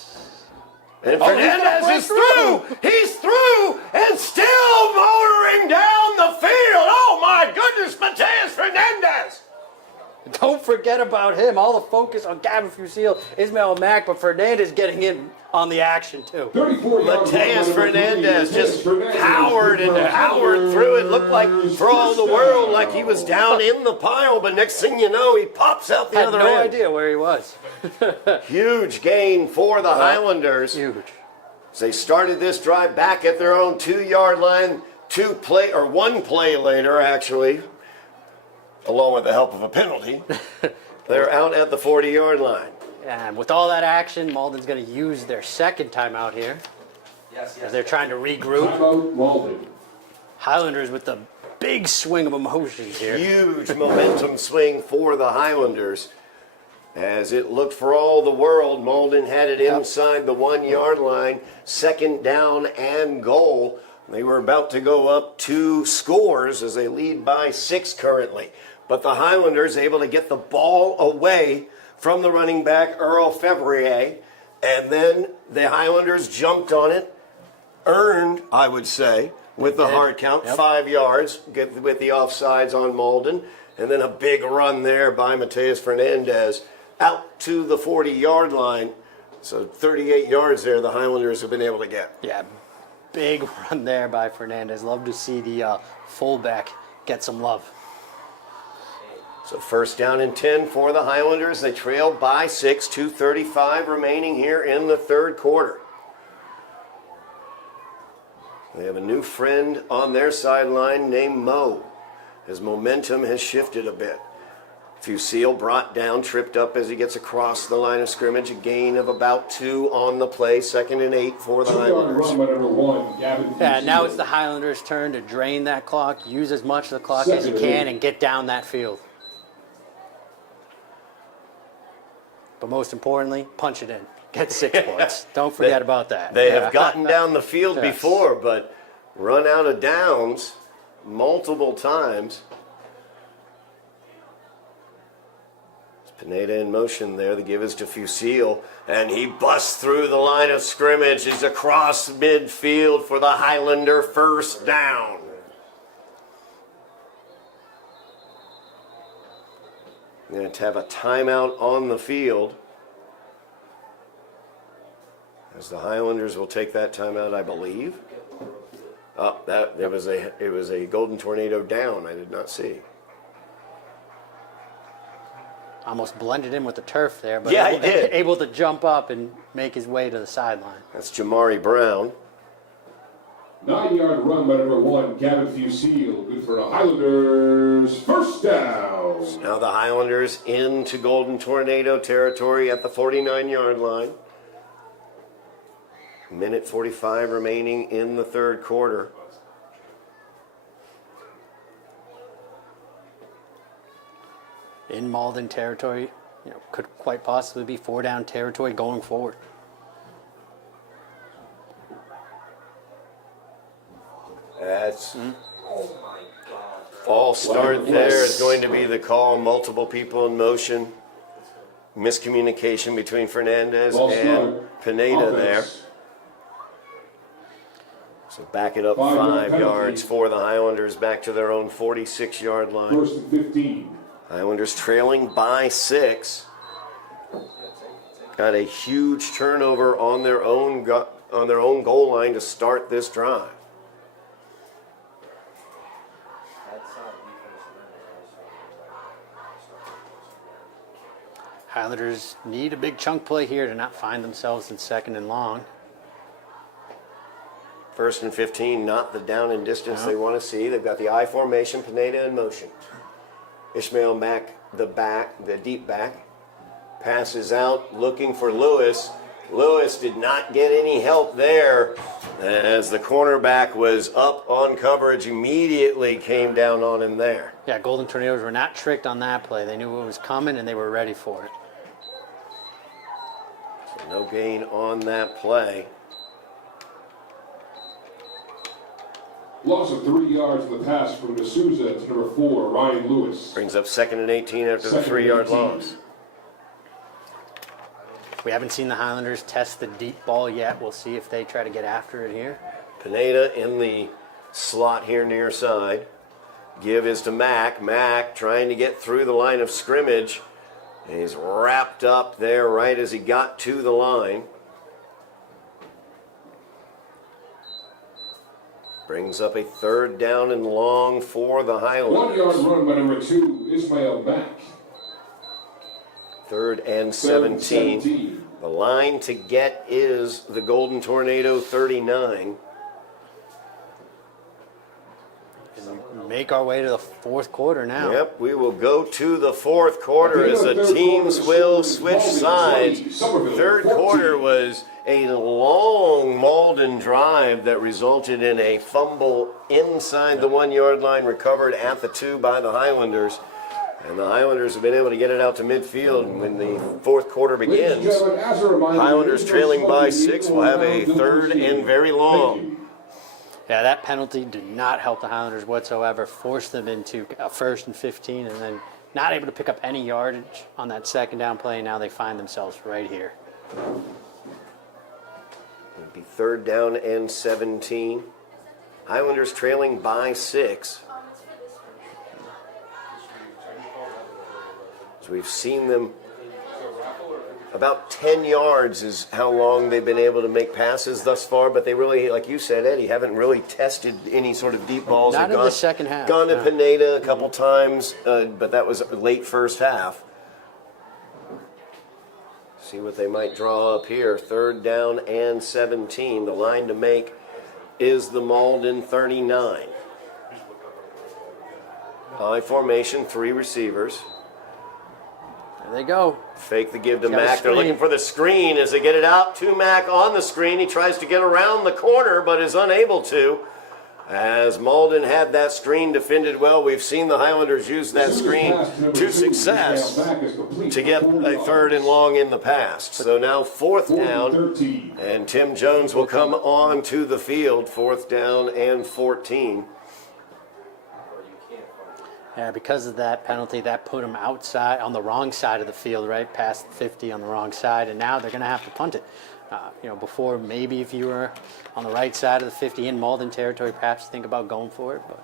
And Fernandez is through! He's through and still motoring down the field! Oh my goodness, Mateus Fernandez! Don't forget about him. All the focus on Gavin Fusil, Ismail Mack, but Fernandez getting in on the action too. 34 yards. Mateus Fernandez just powered and powered through it. Looked like, for all the world, like he was down in the pile, but next thing you know, he pops out the Had other no end. idea where he was. Huge gain for the Highlanders. Huge. As they started this drive back at their own 2 yard line, 1 play later, actually, along with the help of a penalty, they're out at the 40 yard line. And with all that action, Malden's going to use their second timeout here as they're trying to regroup. Timeout, Malden. Highlanders with the big swing of emotions here. Huge momentum swing for the Highlanders. As it looked for all the world, Malden had it inside the 1 yard line, second down and goal. They were about to go up 2 scores as they lead by 6 currently. But the Highlanders able to get the ball away from the running back, Earl Fevrier. And then the Highlanders jumped on it, earned, I would say, with the hard count, 5 yards with the offsides on Malden. And then a big run there by Mateus Fernandez out to the 40 yard line. So 38 yards there the Highlanders have been able to get. Yeah, big run there by Fernandez. Love to see the fullback get some love. So first down and 10 for the Highlanders. They trail by 6, 2:35 remaining here in the third quarter. They have a new friend on their sideline named Mo. His momentum has shifted a bit. Fusile brought down, tripped up as he gets across the line of scrimmage. A gain of about 2 on the play. 2nd and 8 for the 2-yard Highlanders. run by number 1, Gavin Yeah, now Fusile. it's the Highlanders' turn to drain that clock, use as much of the clock as you can, and get down that field. But most importantly, punch it in. Get 6 points. Don't forget about that. They have gotten down the field Yes. before, but run out of downs multiple times. Pineda in motion there. The give is to Fusile, and he busts through the line of scrimmage. He's across midfield for the Highlander first down. Going to have a timeout on the field, as the Highlanders will take that timeout, I believe. Oh, it was a Golden Tornado down. I did not see. Almost blended in with the turf there, but Yeah, he did. able to jump up and make his way to the sideline. That's Jamari Brown. 9-yard run by number 1, Gavin Fusile. Good for a Highlanders first down. Now the Highlanders into Golden Tornado territory at the 49-yard line. Minute 45 remaining in the third quarter. In Malden territory, could quite possibly be 4-down territory going forward. That's false start there is going to be the call. Multiple people in motion. Miscommunication between Fernandez False and start. Pineda there. Offense. So back it up 5-yard 5 yards penalty. for the Highlanders back to their own 46-yard line. First and 15. Highlanders trailing by 6. Got a huge turnover on their own goal line to start this drive. Highlanders need a big chunk play here to not find themselves in 2nd and long. First and 15, not the down and distance they want to see. They've got the I formation, Pineda in motion. Ishmael Mack, the deep back, passes out looking for Lewis. Lewis did not get any help there as the cornerback was up on coverage, immediately came down on him there. Yeah, Golden Tornadoes were not tricked on that play. They knew what was coming and they were ready for it. So no gain on that play. Loss of 3 yards on the pass from D'Souza to number 4, Ryan Lewis. Brings up 2nd and 18 after the 3-yard loss. We haven't seen the Highlanders test the deep ball yet. We'll see if they try to get after it here. Pineda in the slot here near side. Give is to Mack. Mack trying to get through the line of scrimmage. And he's wrapped up there right as he got to the line. Brings up a 3rd down and long for the 1-yard Highlanders. run by number 2, Ishmael Mack. 3rd and 17. The line to get is the Golden Tornado 39. And make our way to the 4th quarter now. Yep, we will go to the 4th quarter as the teams will switch sides. 3rd quarter was a long Malden drive that resulted in a fumble inside the 1-yard line, recovered at the 2 by the Highlanders. And the Highlanders have been able to get it out to midfield. And when the 4th quarter begins, Highlanders trailing by 6 will have a 3rd and very long. Yeah, that penalty did not help the Highlanders whatsoever. Forced them into a 1st and 15 and then not able to pick up any yardage on that 2nd down play. Now they find themselves right here. It'd be 3rd down and 17. Highlanders trailing by 6. So we've seen them about 10 yards is how long they've been able to make passes thus far, but they really, like you said, Eddie, haven't really tested any sort of deep balls. Not in the second half. Gone to no. Pineda a couple times, but that was late first half. See what they might draw up here. 3rd down and 17. The line to make is the Malden 39. I formation, 3 receivers. There they go. Fake the give to Got a Mack. They're looking screen. for the screen as they get it out to Mack on the screen. He tries to get around the corner but is unable to. As Malden had that screen defended well, we've seen the Highlanders use that screen to success to get a 3rd and long in the past. So now 4th down, and Tim Jones will come on to the field, 4th down and 14. Yeah, because of that penalty, that put them outside on the wrong side of the field, right past 50 on the wrong side, and now they're going to have to punt it. Before maybe if you were on the right side of the 50 in Malden territory, perhaps think about going for it. But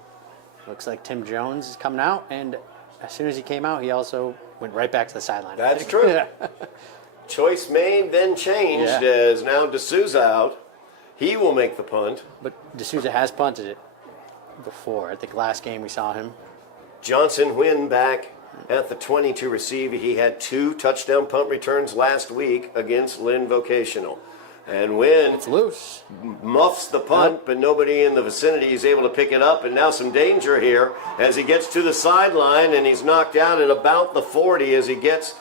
looks like Tim Jones is coming out, and as soon as he came out, he also went right back to the sideline. That's true. Yeah. Choice made, then changed, as now D'Souza out. He will make the punt. But D'Souza has punted it before. I think last game we saw him. Johnson Wynn back at the 20 to receive. He had 2 touchdown punt returns last week against Lynn Vocational. And Wynn It's loose. muffs the punt, but nobody in the vicinity is able to pick it up. And now some danger here as he gets to the sideline, and he's knocked out at about the 40 as he gets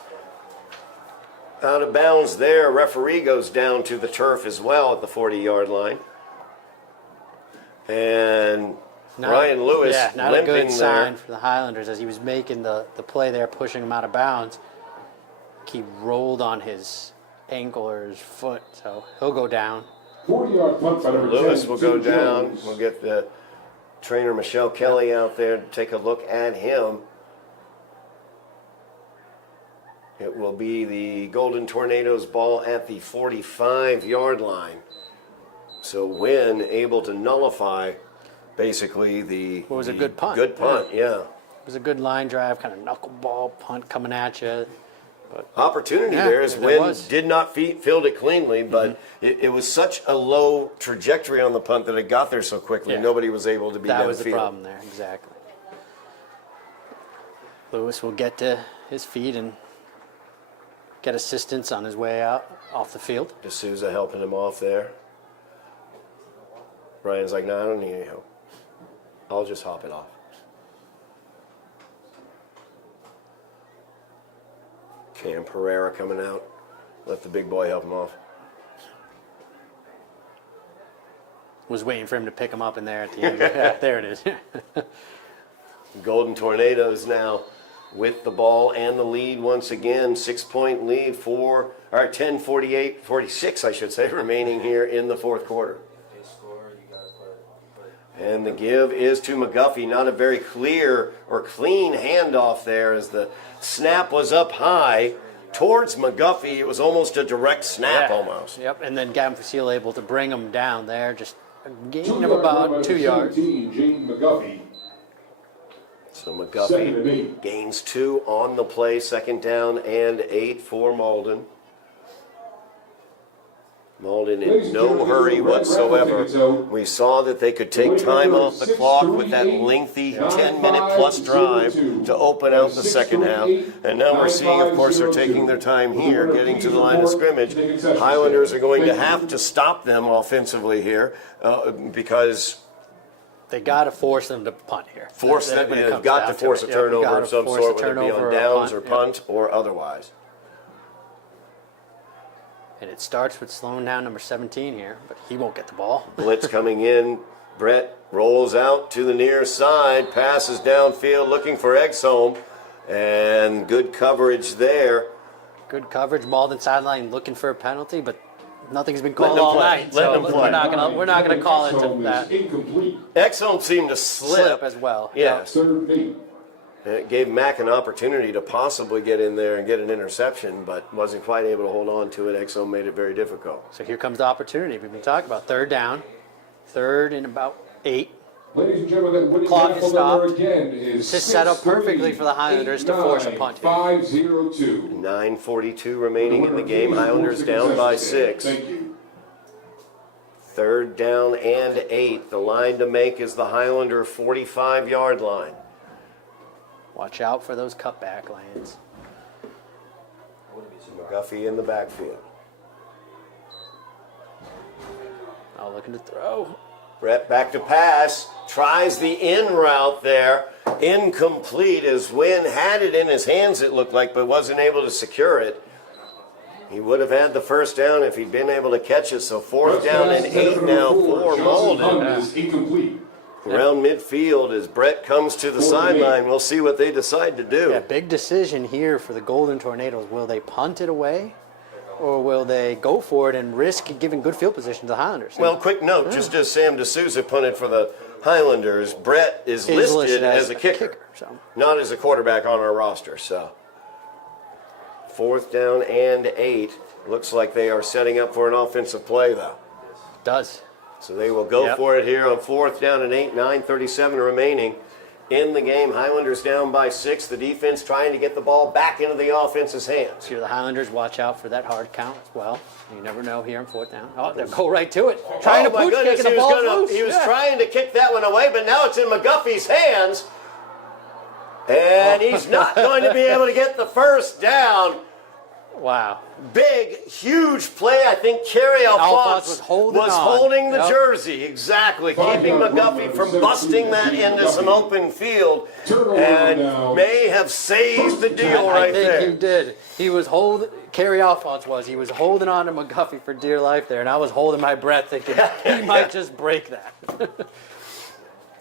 out of bounds there. Referee goes down to the turf as well at the 40-yard line. And Ryan Lewis not a limping good sign there. for the Highlanders as he was making the play there, pushing him out of bounds. He rolled on his ankle or his foot, so he'll go down. 40-yard punt by number 10, Lewis will go Tim down. Jones. We'll get the trainer Michelle Kelly out there to take a look at him. It will be the Golden Tornadoes ball at the 45-yard line. So Wynn able to nullify basically It was a good punt. Good punt, yeah. It was a good line drive, kind of knuckleball punt coming at you. But Opportunity Yeah, there as there Wynn was. did not field it cleanly, but it was such a low trajectory on the punt that it got there so quickly. Yeah. Nobody was able to be that was the downfield. problem there, exactly. Lewis will get to his feet and get assistance on his way out off the field. D'Souza helping him off there. Ryan's like, no, I don't need any help. I'll just hop it off. Cam Pereira coming out. Let the big boy help him off. Was waiting for him to pick him up in there at the end. Yeah, there it is. Golden Tornadoes now with the ball and the lead once again. 6-point lead for, 10-46, I should say, remaining here in the 4th quarter. And the give is to McGuffey. Not a very clear or clean handoff there as the snap was up high towards McGuffey. It was almost a direct snap almost. Yep, and then Gavin Facile able to bring him down there, just a gain of 2-yard run by about 2 yards. 17, Jaden McGuffey. So 2nd and McGuffey 8. gains 2 on the play. 2nd down and 8 for Malden. Malden in no hurry whatsoever. We saw that they could take time off the clock with that lengthy 10-minute-plus drive to open out the second half. And now we're seeing, of course, they're taking their time here, getting to the line of scrimmage. Highlanders are going to have to stop them offensively here because They got to force them to punt here. they've got to force a turnover of some sort, whether it be on downs or punt or otherwise. And it starts with slowing down number 17 here, but he won't get the ball. Blitz coming in. Brett rolls out to the near side, passes downfield looking for Exholm, and good coverage there. Good coverage. Malden sideline looking for a penalty, but nothing's been called Let them all play. night. Let so them play. we're not gonna call it to Exholm that. is incomplete. Exholm seemed to slip. As well. Yes. 3rd and 8. And it gave Mack an opportunity to possibly get in there and get an interception, but wasn't quite able to hold on to it. Exholm made it very difficult. So here comes the opportunity we've been talking about. 3rd down, 3rd and about 8. Ladies and gentlemen, that winning Clock is tackle number stopped. again is This is set up perfectly for the Highlanders to force a punt here. 5-0-2. 9:42 remaining in the game. Highlanders down by 6. Thank you. 3rd down and 8. The line to make is the Highlander 45-yard line. Watch out for those cutback lanes. McGuffey in the backfield. Oh, looking to throw. Brett back to pass. tries the in route there. Incomplete as Wynn had it in his hands, it looked like, but wasn't able to secure it. He would have had the first down if he'd been able to catch it. So 4th down and 8 now for Malden. Around midfield as Brett comes to the sideline. We'll see what they decide to do. Yeah, big decision here for the Golden Tornadoes. Will they punt it away, or will they go for it and risk giving good field position to the Highlanders? Well, quick note, just as Sam D'Souza punted for the Highlanders, Brett is listed as a kicker, not as a quarterback on our roster. So 4th down and 8. Looks like they are setting up for an offensive play, though. Does. So they will go for it here on 4th down and 8, 9:37 remaining in the game. Highlanders down by 6. The defense trying to get the ball back into the offense's hands. Here, the Highlanders watch out for that hard count as well. You never know here on 4th down. Oh, they'll go right to it. Trying to my pooch goodness, kick, and the ball's loose. He was trying to kick that one away, but now it's in McGuffey's hands. And he's not going to be able to get the first down. Wow. Big, huge play. I think Kerry Alphonse was holding the jersey. Exactly. Keeping McGuffey from busting that into some open field. And may have saved the deal right there. I think he did. He was Kerry Alphonse was. He was holding on to McGuffey for dear life there. And I was holding my breath thinking he might just break that.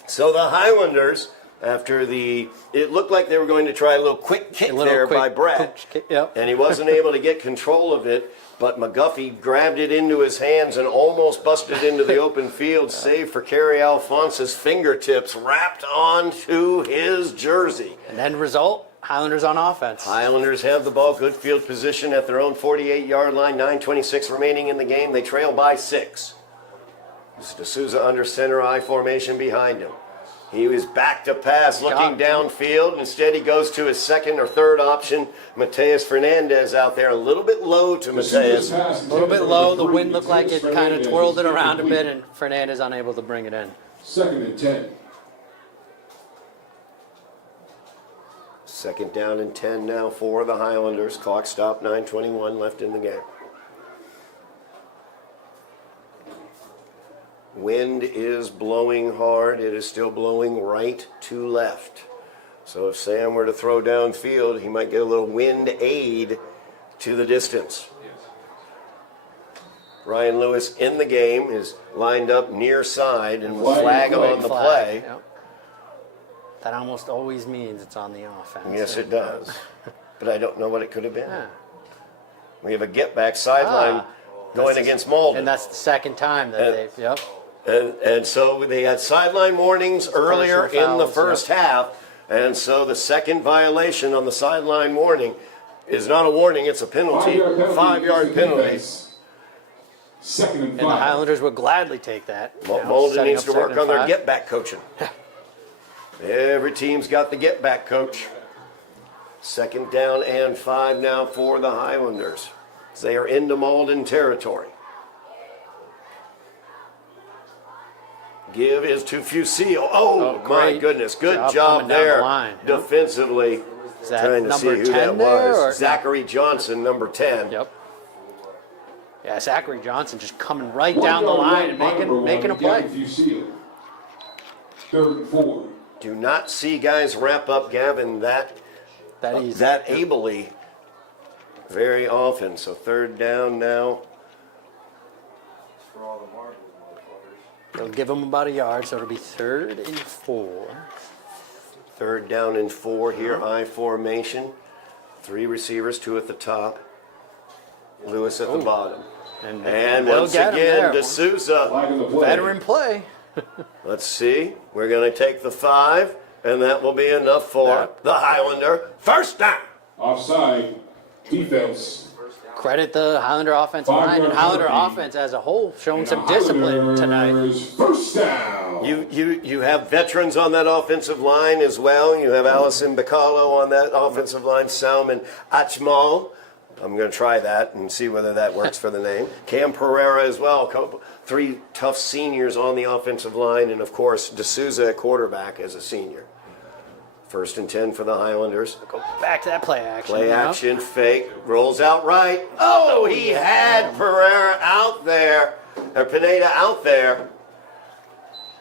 So the Highlanders, after it looked like they were going to try a little quick kick by Brett. And he wasn't able to get control of it, but McGuffey grabbed it into his hands and almost busted into the open field, save for Kerry Alphonse's fingertips wrapped onto his jersey. And end result, Highlanders on offense. Highlanders have the ball, good field position at their own 48-yard line, 9:26 remaining in the game. They trail by 6. D'Souza under center, I formation behind him. He was back to pass, looking downfield. Instead, he goes to his second or third option. Mateus Fernandez out there, a little bit low to Mateus. A little bit low. The wind looked like it kind of twirled it around a bit, and Fernandez unable to bring it in. 2nd and 10. 2nd down and 10 now for the Highlanders. Clock stopped, 9:21 left in the game. Wind is blowing hard. It is still blowing right to left. So if Sam were to throw downfield, he might get a little wind aid to the distance. Ryan Lewis in the game is lined up near side and will flag on the play. Yep. That almost always means it's on the offense. Yes, it does. But I don't know what it could have been. Yeah. We have a get-back sideline going against Malden. And that's the second time that they've, And so they had sideline warnings earlier in the first half. And so the second violation on the sideline warning is not a warning, it's a penalty. 5-yard penalty. 2nd and 5. And the Highlanders would gladly take that. Malden needs to work on their get-back coaching. Every team's got the get-back coach. 2nd down and 5 now for the Highlanders. They are into Malden territory. Give is to Fusile. Oh my goodness. Good job there defensively. Trying to see who that was. Zachary Johnson, number 10. Yep. Yeah, Zachary Johnson just coming right down the line and making a play. 3rd and 4. Do not see guys wrap up Gavin that ably very often. So 3rd down now. They'll give them about a yard, so it'll be 3rd and 4. 3rd down and 4 here, I formation. 3 receivers, 2 at the top. Lewis at the bottom. And once again, D'Souza. Veteran play. Let's see. We're going to take the 5, and that will be enough for the Highlander. First down. Offside. Defense. Credit the Highlander offensive line and Highlander offense as a whole, showing some discipline tonight. First down. You have veterans on that offensive line as well. You have Allison Bacalo on that offensive line, Salman Achmal. I'm going to try that and see whether that works for the name. Cam Pereira as well. 3 tough seniors on the offensive line, and of course D'Souza at quarterback as a senior. 1st and 10 for the Highlanders. Go back to that play action. Play action, fake, rolls out right. Oh, he had Pereira out there, or Pineda out there.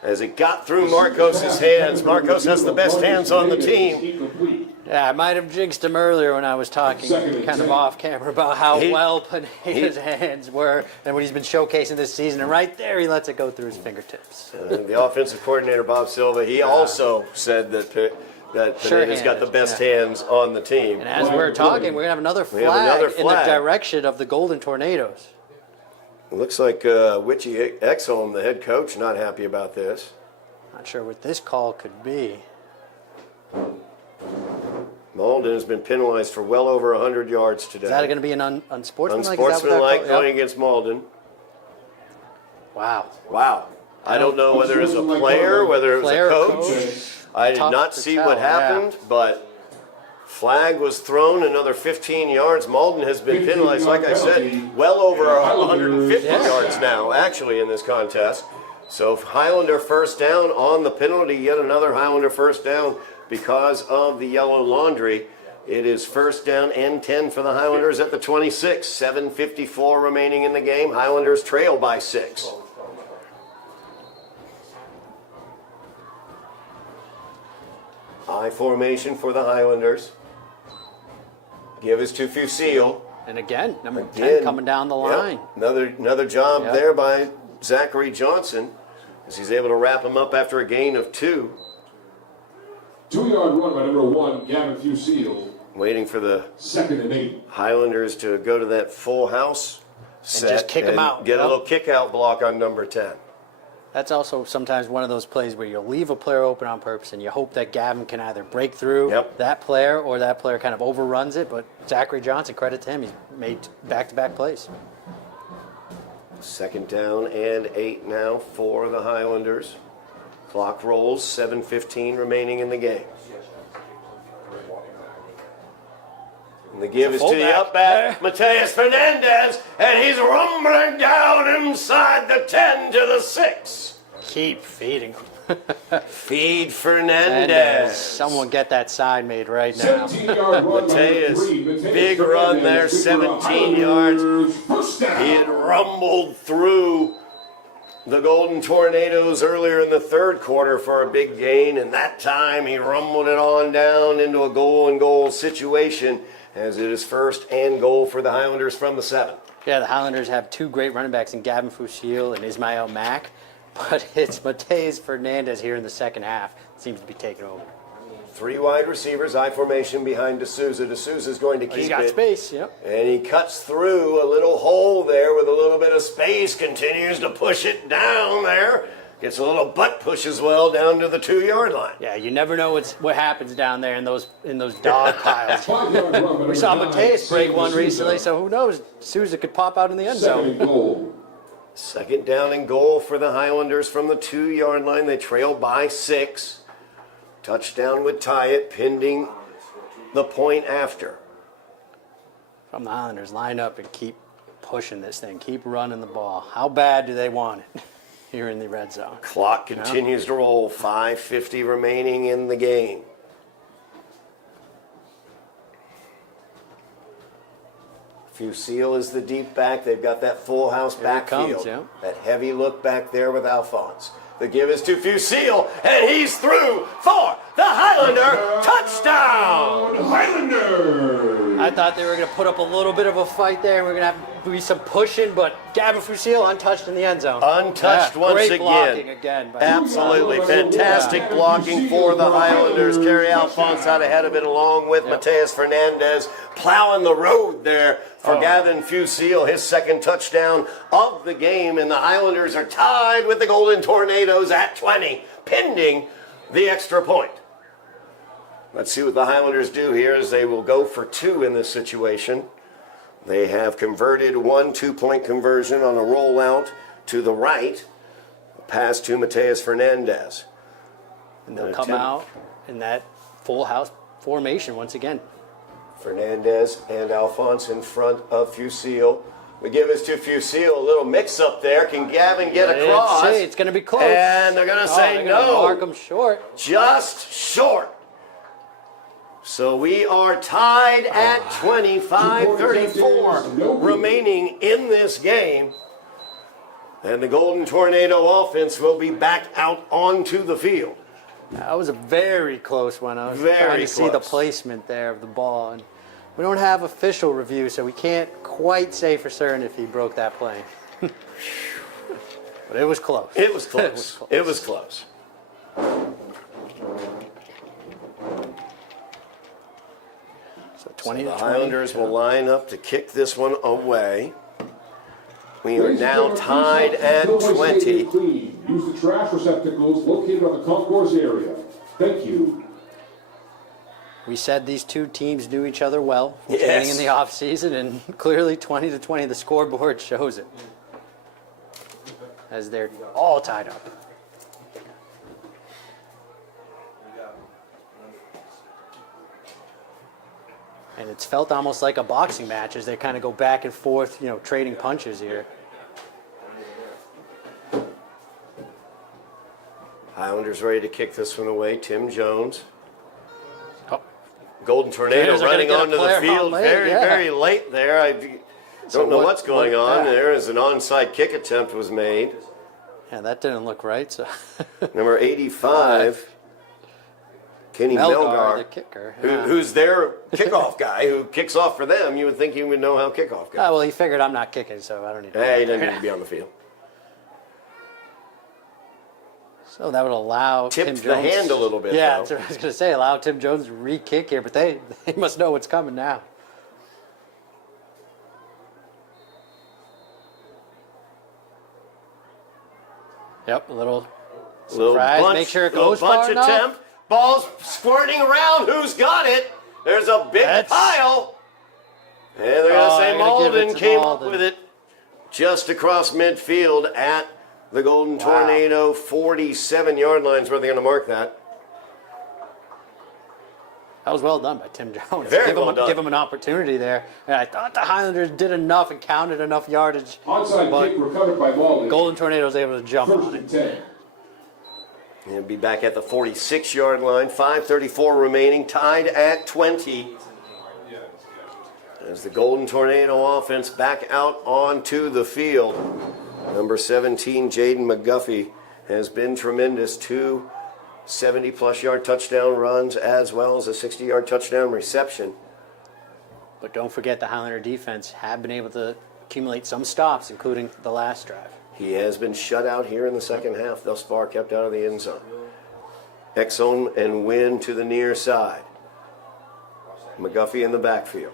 as it got through Marcos's hands. Marcos has the best hands on the team. Yeah, I might have jinxed him earlier when I was talking kind of off camera about how well Pineda's hands were and what he's been showcasing this season. And right there, he lets it go through his fingertips. The offensive coordinator, Bob Silva, he also said that Pineda's got the best hands on the team. And as we're talking, we're going to have another flag in the direction of the Golden Tornadoes. It looks like Witchy Exholm, the head coach, not happy about this. Not sure what this call could be. Malden has been penalized for well over 100 yards today. Is that going to be an unsportsmanlike? Unsportsmanlike going against Malden. Wow. Wow. I don't know whether it's a player, whether it was a coach. I did not see what happened, but flag was thrown another 15 yards. Malden has been penalized, like I said, well over 150 yards now, actually, in this contest. So Highlander first down on the penalty, yet another Highlander first down because of the yellow laundry. It is first down and 10 for the Highlanders at the 26. 7:54 remaining in the game. Highlanders trail by 6. I formation for the Highlanders. Give is to Fusil. And again, number 10 coming down the line. Yep. Another job there by Zachary Johnson as he's able to wrap him up after a gain of 2. 2-yard run by number 1, Gavin Fusil. Waiting for the 2nd and 8. Highlanders to go to that full house set and just kick him out. Get a little kick out block on number 10. That's also sometimes one of those plays where you'll leave a player open on purpose and you hope that Gavin can either break through that player or that player kind of overruns it. But Zachary Johnson, credit to him, he's made back-to-back plays. Second down and 8 now for the Highlanders. Clock rolls, 7:15 remaining in the game. And the give is to the up back, Mateus Fernandez, and he's rumbling down inside the 10 to the 6. Keep feeding him. Feed Fernandez. Someone get that sign made right now. Mateus, big run there, 17 yards. He had rumbled through the Golden Tornadoes earlier in the third quarter for a big gain, and that time he rumbled it on down into a goal-and-goal situation as it is first and goal for the Highlanders from the 7. Yeah, the Highlanders have two great running backs in Gavin Fusil and Ismail Mack, but it's Mateus Fernandez here in the second half that seems to be taking over. 3 wide receivers, I formation behind D'Souza. D'Souza's going to keep it. He's got space, yep. And he cuts through a little hole there with a little bit of space, continues to push it down there. Gets a little butt push as well down to the 2-yard line. Yeah, you never know what happens down there in those dog piles. We saw Mateus break one recently, so who knows? D'Souza could pop out in the end zone. Second down and goal for the Highlanders from the 2-yard line. They trail by 6. Touchdown would tie it, pending the point after. From the Highlanders, line up and keep pushing this thing. Keep running the ball. How bad do they want it here in the red zone? Clock continues to roll. 5:50 remaining in the game. Fusil is the deep back. They've got that full house backfield. That heavy look back there with Alphonse. The give is to Fusil, and he's through for the Highlander touchdown! Highlanders! I thought they were going to put up a little bit of a fight there, and we're going to have to be some pushing, but Gavin Fusil untouched in the end zone. Untouched once great again. Blocking again. Absolutely fantastic blocking for the Highlanders. Carry Alphonse out ahead of it along with Mateus Fernandez plowing the road there for Gavin Fusil, his second touchdown of the game, and the Highlanders are tied with the Golden Tornadoes at 20, pending the extra point. Let's see what the Highlanders do here as they will go for 2 in this situation. They have converted 1 2-point conversion on a rollout to the right, a pass to Mateus Fernandez. And they'll come out in that full house formation once again. Fernandez and Alphonse in front of Fusil. The give is to Fusil. A little mix-up there. Can Gavin get across? It's going to be close. And they're going to say no. Mark him short. Just short. So we are tied at 25-34 remaining in this game. And the Golden Tornado offense will be back out onto the field. That was a very close one. I was Very trying to see the close. placement there of the ball. And we don't have official review, so we can't quite say for certain if he broke that plane. But it was close. It was close. It was close. So 20 The to 20. Highlanders will line up to kick this one away. We are Ladies and now gentlemen, tied please at help Dilboy 20. Stadium clean. Use the trash receptacles located on the concourse area. Thank you. We said these two teams knew each other well Yes. training in the offseason, and clearly 20 to 20, the scoreboard shows it. As they're all tied up. And it's felt almost like a boxing match as they kind of go back and forth, you know, trading punches here. Highlanders ready to kick this one away. Tim Jones. Oh, Golden Tornado Tornadoes are running gonna get a onto the player field on late, very, yeah. very late there. I So don't know what- what's going what- on. yeah. There is an onside kick attempt was made. yeah, that didn't look right. So Number 85, Kenny Melgar, the Melgar, kicker. Yeah. who's their kickoff guy, who kicks off for them. You would think he would know how kickoff goes. Well, he figured I'm not kicking, so I don't need to. Hey, he doesn't need to be on the field. So that would allow Tipped Tim the Jones. hand a little bit, Yeah, though. that's what I was going to say. Allow Tim Jones to re-kick here, but they must know what's coming now. Yep, a little surprise. bunch, Make sure it little goes bunch far enough. attempt. Ball's squirting around. Who's got it? There's a big That's- pile. And they're going to Oh, say they're gonna give it Malden to came Malden. up with it just across midfield at the Golden Wow. Tornado 47-yard lines where they're going to mark that. That was well done by Tim Jones. Very well done. Give him an opportunity there. And I thought the Highlanders did enough and counted enough yardage. Onside But kick recovered by Malden. Golden Tornado was able to jump First on and it. 10. And be back at the 46-yard line. 5:34 remaining, tied at 20. As the Golden Tornado offense back out onto the field. Number 17, Jaden McGuffey, has been tremendous. 2 70-plus yard touchdown runs as well as a 60-yard touchdown reception. But don't forget the Highlander defense have been able to accumulate some stops, including the last drive. He has been shut out here in the second half, thus far kept out of the end zone. Exxon and Wynn to the near side. McGuffey in the backfield.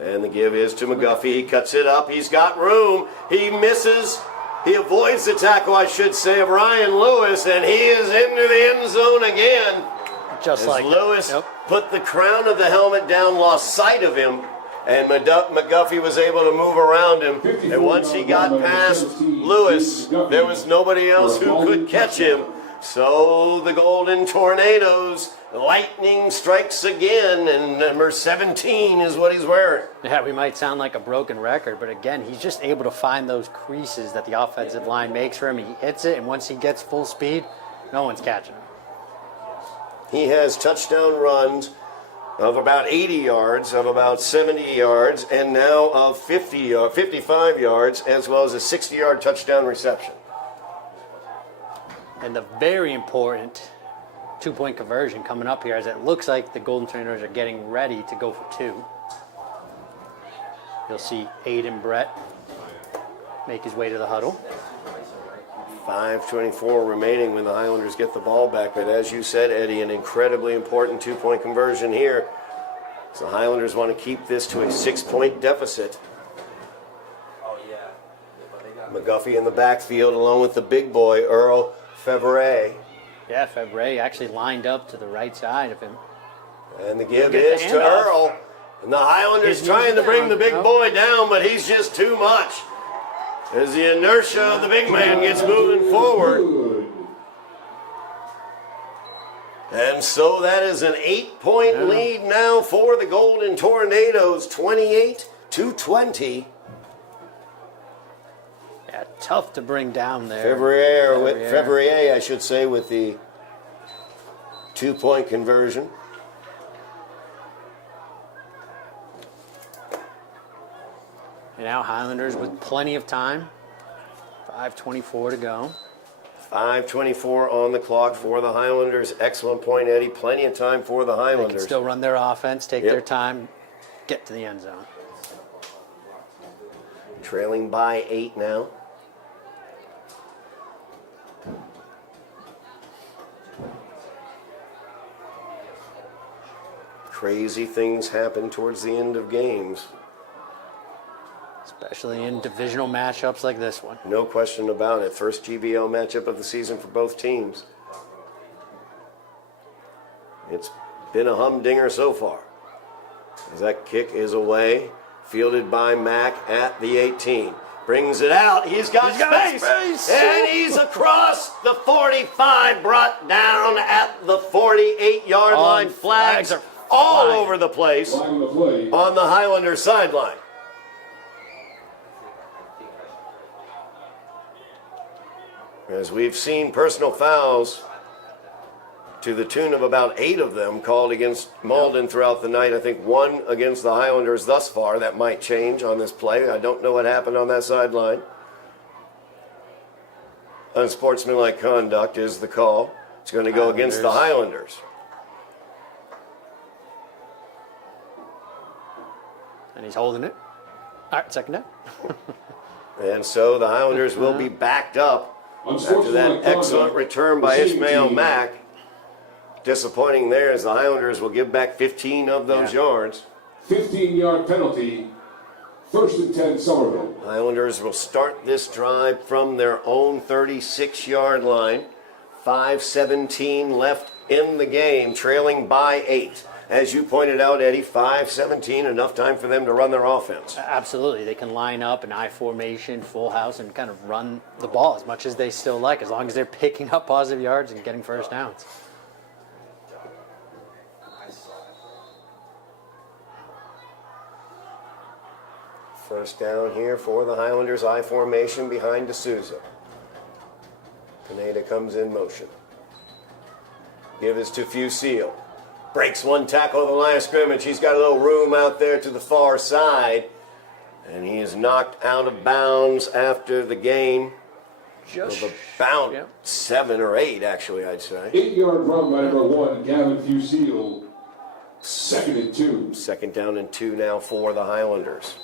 And the give is to McGuffey. He cuts it up. He's got room. He misses. He avoids the tackle, I should say, of Ryan Lewis, and he is into the end zone again. Just As like Lewis Yep. put the crown of the helmet down, lost sight of him, and McGuffey was able to move around him. And once he got past Lewis, there was nobody else who could catch him. So the Golden Tornadoes, lightning strikes again, and number 17 is what he's wearing. Yeah, we might sound like a broken record, but again, he's just able to find those creases that the offensive line makes for him. He hits it, and once he gets full speed, no one's catching him. He has touchdown runs of about 80 yards, of about 70 yards, and now of 55 yards, as well as a 60-yard touchdown reception. And the very important two-point conversion coming up here, as it looks like the Golden Tornadoes are getting ready to go for two. You'll see Aiden Brett make his way to the huddle. 5:24 remaining when the Highlanders get the ball back. But as you said, Eddie, an incredibly important two-point conversion here. So the Highlanders want to keep this to a 6-point deficit. McGuffey in the backfield along with the big boy, Earl Fevre. Yeah, Febray actually lined up to the right side of him. And the give Get the is to handoff. Earl. And the Highlanders His trying to knee's bring down. the big Nope. boy down, but he's just too much. As the inertia of the big man gets moving forward. Good. And so that is an 8-point lead now for the Golden Tornadoes, 28-20. Yeah, tough to bring down there. Fevrier, I should say, with the 2-point conversion. now Highlanders with plenty of time. 5:24 to go. 5:24 on the clock for the Highlanders. Excellent point, Eddie. Plenty of time for the They Highlanders. can still run their offense, take Yep. their time, get to the end zone. Trailing by 8 now. Crazy things happen towards the end of games. Especially in divisional matchups like this one. No question about it. First GBL matchup of the season for both teams. It's been a humdinger so far. As that kick is away, fielded by Mack at the 18. Brings it out. He's got space. And he's across the 45, brought down at the 48-yard line. Flags are all over the place Flag on the play. on the Highlander sideline. As we've seen personal fouls to the tune of about 8 of them called against Malden throughout the night. I think 1 against the Highlanders thus far. That might change on this play. I don't know what happened on that sideline. Unsportsmanlike conduct is the call. It's going to go against the Highlanders. And he's holding it. All right, second down. And so the Highlanders will be backed up after that excellent return by Ishmael Mack. Disappointing there as the Highlanders will give back 15 of those yards. 15-yard penalty. First and 10, Somerville. Highlanders will start this drive from their own 36-yard line. 5:17 left in the game, trailing by 8. As you pointed out, Eddie, 5:17, enough time for them to run their offense. Absolutely. They can line up an I formation, full house, and kind of run the ball as much as they still like, as long as they're picking up positive yards and getting first downs. First down here for the Highlanders, I formation behind D'Souza. Pineda comes in motion. Give is to Fusil. Breaks one tackle on the line of scrimmage. He's got a little room out there to the far side. And he is knocked out of bounds after the gain. Just Of about 7 or 8, actually, I'd say. 8-yard run by number 1, Gavin Fusil. Second and 2. Second down and 2 now for the Highlanders.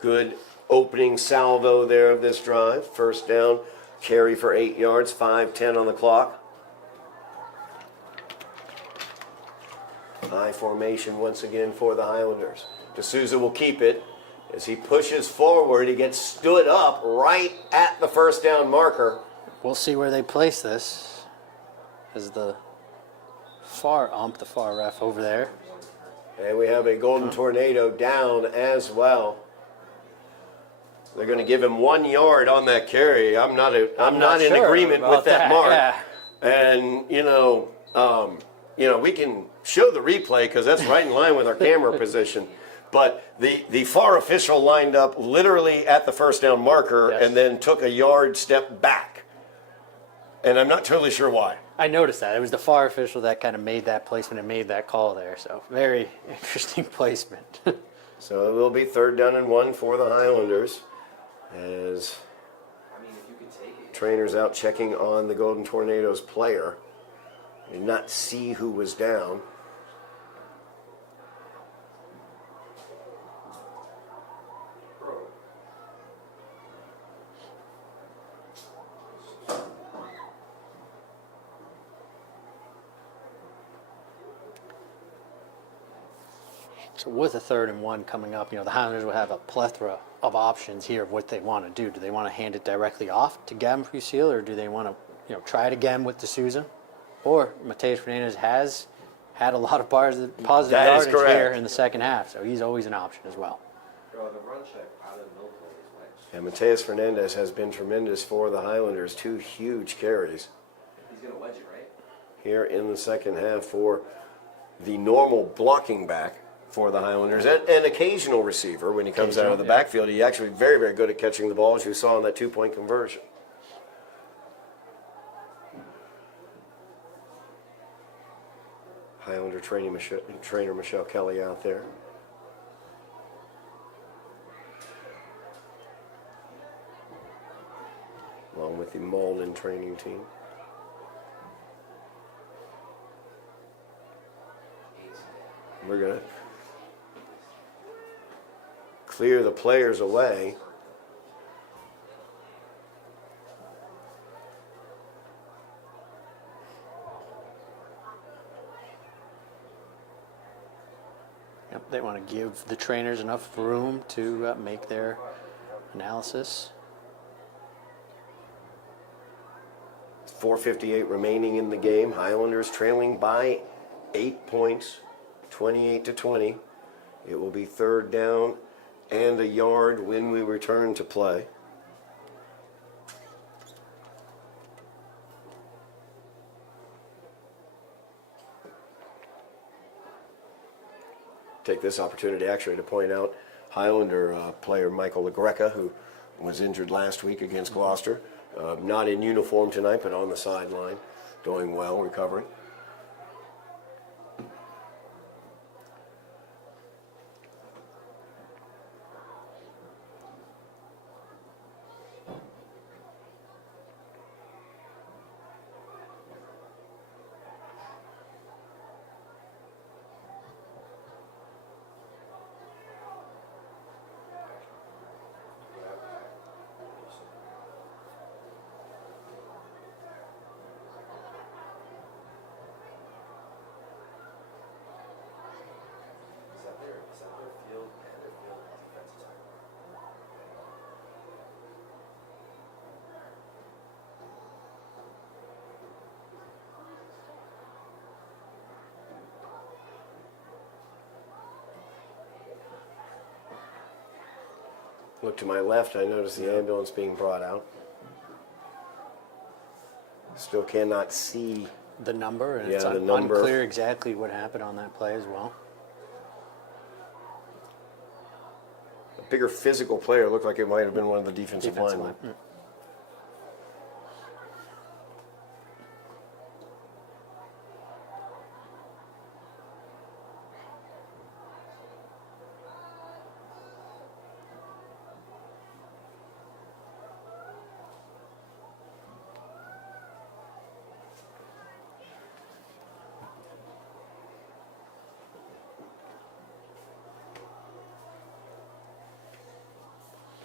Good opening salvo there of this drive. First down, carry for 8 yards, 5:10 on the clock. High formation once again for the Highlanders. D'Souza will keep it. As he pushes forward, he gets stood up right at the first down marker. We'll see where they place this. As the far ump, the far ref over there. And we have a golden tornado down as well. They're going to give him 1 yard on that carry. I'm not in sure agreement about with that mark. yeah. And we can show the replay because that's right in line with our camera position. But the FAR official lined up literally at the first down marker and then took a yard step back. And I'm not totally sure why. I noticed that. It was the FAR official that kind of made that placement and made that call there. So very interesting placement. So it will be 3rd down and 1 for the Highlanders. As trainers out checking on the Golden Tornadoes player. Did not see who was down. So with a 3rd and 1 coming up, the Highlanders will have a plethora of options here of what they want to do. Do they want to hand it directly off to Gavin Fusil, or do they want to, try it again with D'Souza? Or Mateus Fernandez has had a lot of positive yardage here in the second half, so he's always an option as well. And Mateus Fernandez has been tremendous for the Highlanders. 2 huge carries. He's going to wedge it, right? Here in the second half for the normal blocking back for the Highlanders, and occasional receiver when he comes out of the backfield. He's actually very, very good at catching the ball, as you saw in that 2-point conversion. Highlander trainer Michelle Kelly out there. training team. We're going to clear the players away. Yep, they want to give the trainers enough room to make their analysis. 4:58 remaining in the game. Highlanders trailing by 8 points, 28-20. It will be third down and a yard when we return to play. Take this opportunity actually to point out Highlander player Michael LaGreca, who was injured last week against Gloucester. Not in uniform tonight, but on the sideline, doing well, recovering. Is that their field and their field defensive tackle? Look to my left, I notice the ambulance being brought out. Still cannot see. The number, and Yeah, it's the number. unclear exactly what happened on that play as well. A bigger physical player. Looked like it might have been one of the defensive linemen. line.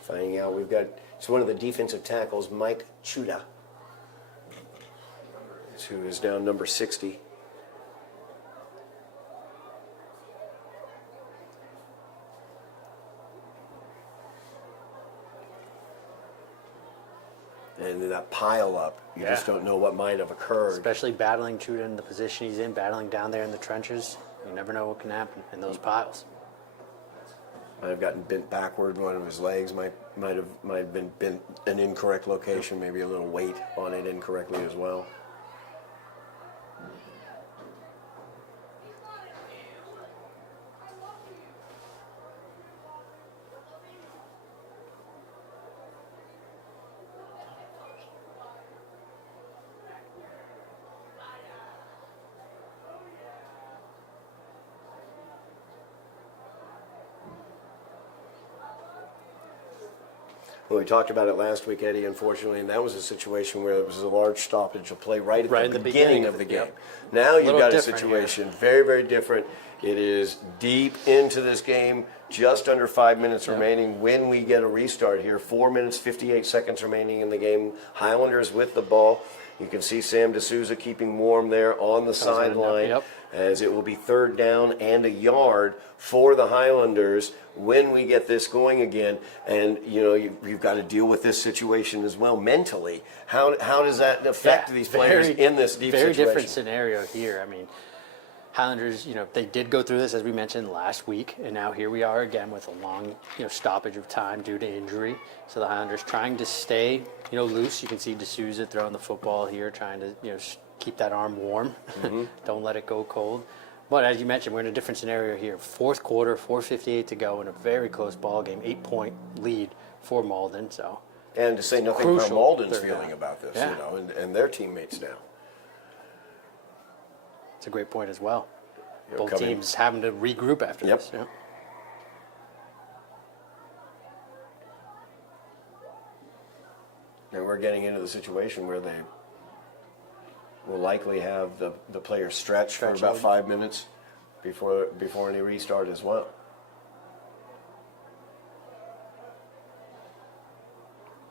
Finding out we've got, it's one of the defensive tackles, Mike Chuda, who is now number 60. And that pile up, you just don't know what might have occurred. Especially battling Chuda in the position he's in, battling down there in the trenches. You never know what can happen in those piles. Might have gotten bent backward. One of his legs might have been bent an incorrect location. Maybe a little weight on it incorrectly as well. Well, we talked about it last week, Eddie, unfortunately, and that was a situation where it was a large stoppage of play right at the beginning of the game. Yep. Now you've got a different situation very, very different. It is deep into this game, just under 5 minutes remaining when we get a restart here. 4 minutes, 58 seconds remaining in the game. Highlanders with the ball. You can see Sam D'Souza keeping warm there on the sideline as it will be third down and a yard for the Highlanders when we get this going again. And, you know, you've got to deal with this situation as well mentally. How does that affect these players in this deep very situation? different scenario here. I mean, Highlanders, you know, they did go through this, as we mentioned, last week, and now here we are again with a long, stoppage of time due to injury. So the Highlanders trying to stay, loose. You can see D'Souza throwing the football here, trying to, keep that arm warm. Don't let it go cold. But as you mentioned, we're in a different scenario here. Fourth quarter, 4:58 to go in a very close ball game, 8-point lead for Malden. So, and to say nothing about Malden's feeling about this, and their teammates now. It's a great point as well. Both coming. teams having to regroup after this. Yeah. And we're getting into the situation where they will likely have the players stretch for about 5 minutes before any restart as well.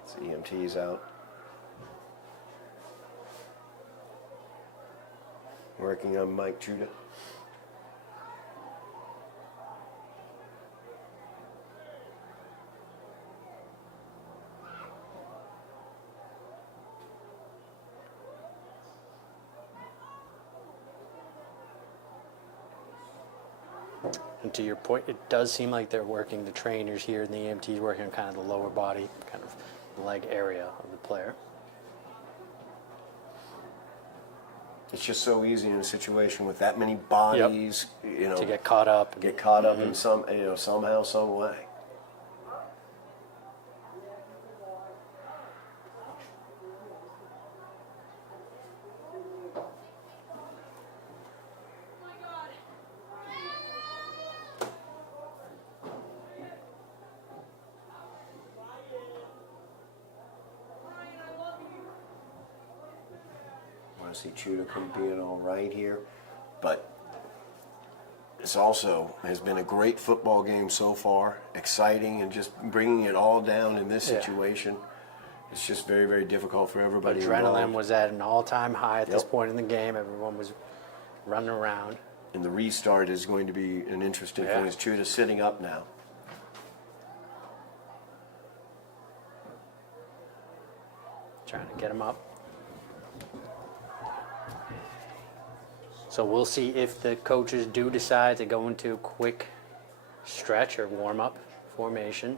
It's EMT's out. Working on Mike Judah. And to your point, it does seem like they're working, the trainers here and the EMTs working on kind of the lower body, kind of leg area of the player. It's just so easy in a situation with that many bodies, you know, To get caught up. get caught up in some, you know, somehow, some way. I see Chuda being all right here, but this also has been a great football game so far, exciting, and just bringing it all down in this situation. It's just very, very difficult for everybody. Adrenaline involved. was at an all-time high at this point in the game. Everyone was running around. And the restart is going to be an interesting thing. As Chuda sitting up now. Trying to get him up. So we'll see if the coaches do decide to go into quick stretch or warm-up formation,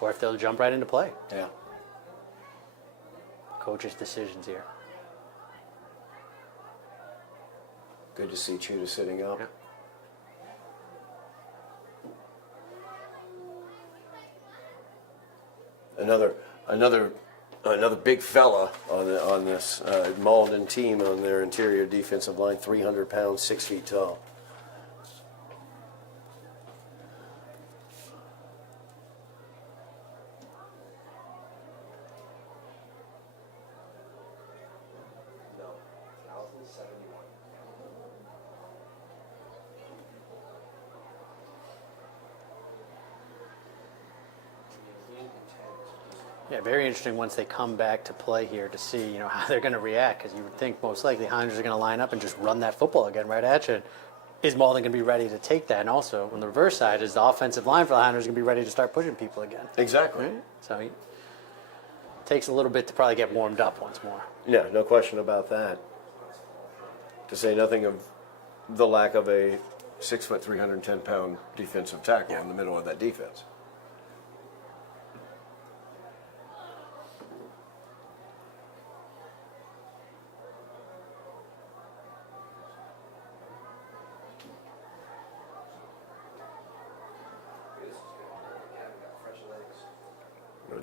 or if they'll jump right into play. Yeah. Coaches' decisions here. Good to see Chuda sitting up. Yeah. Another big fella on this Malden team on their interior defensive line, 300 pounds, 6 feet tall. No, 1,071. Yeah, very interesting once they come back to play here to see, you know, how they're going to react, because you would think most likely Highlanders are going to line up and just run that football again right at you. Is Malden going to be ready to take that? And also, on the reverse side, is the offensive line for the Highlanders going to be ready to start pushing people again? Exactly. Right? So it takes a little bit to probably get warmed up once more. Yeah, no question about that. To say nothing of the lack of a 6 foot, 310 pound defensive tackle in the middle of that defense.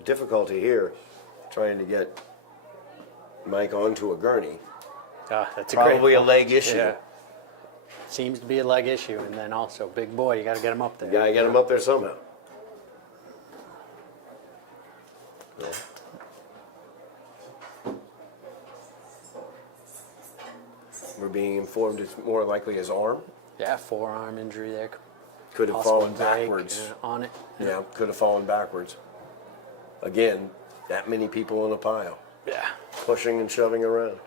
Difficulty here trying to get Mike onto a gurney. That's Probably a leg issue. Yeah. Seems to be a leg issue, and then also, big boy, you got to get him up there. You gotta get him up there somehow. We're being informed it's more likely his arm. Yeah, forearm injury there. Could have Possible fallen break, backwards. on it. Yeah, could have fallen backwards. Again, that many people in a pile, Yeah. pushing and shoving around.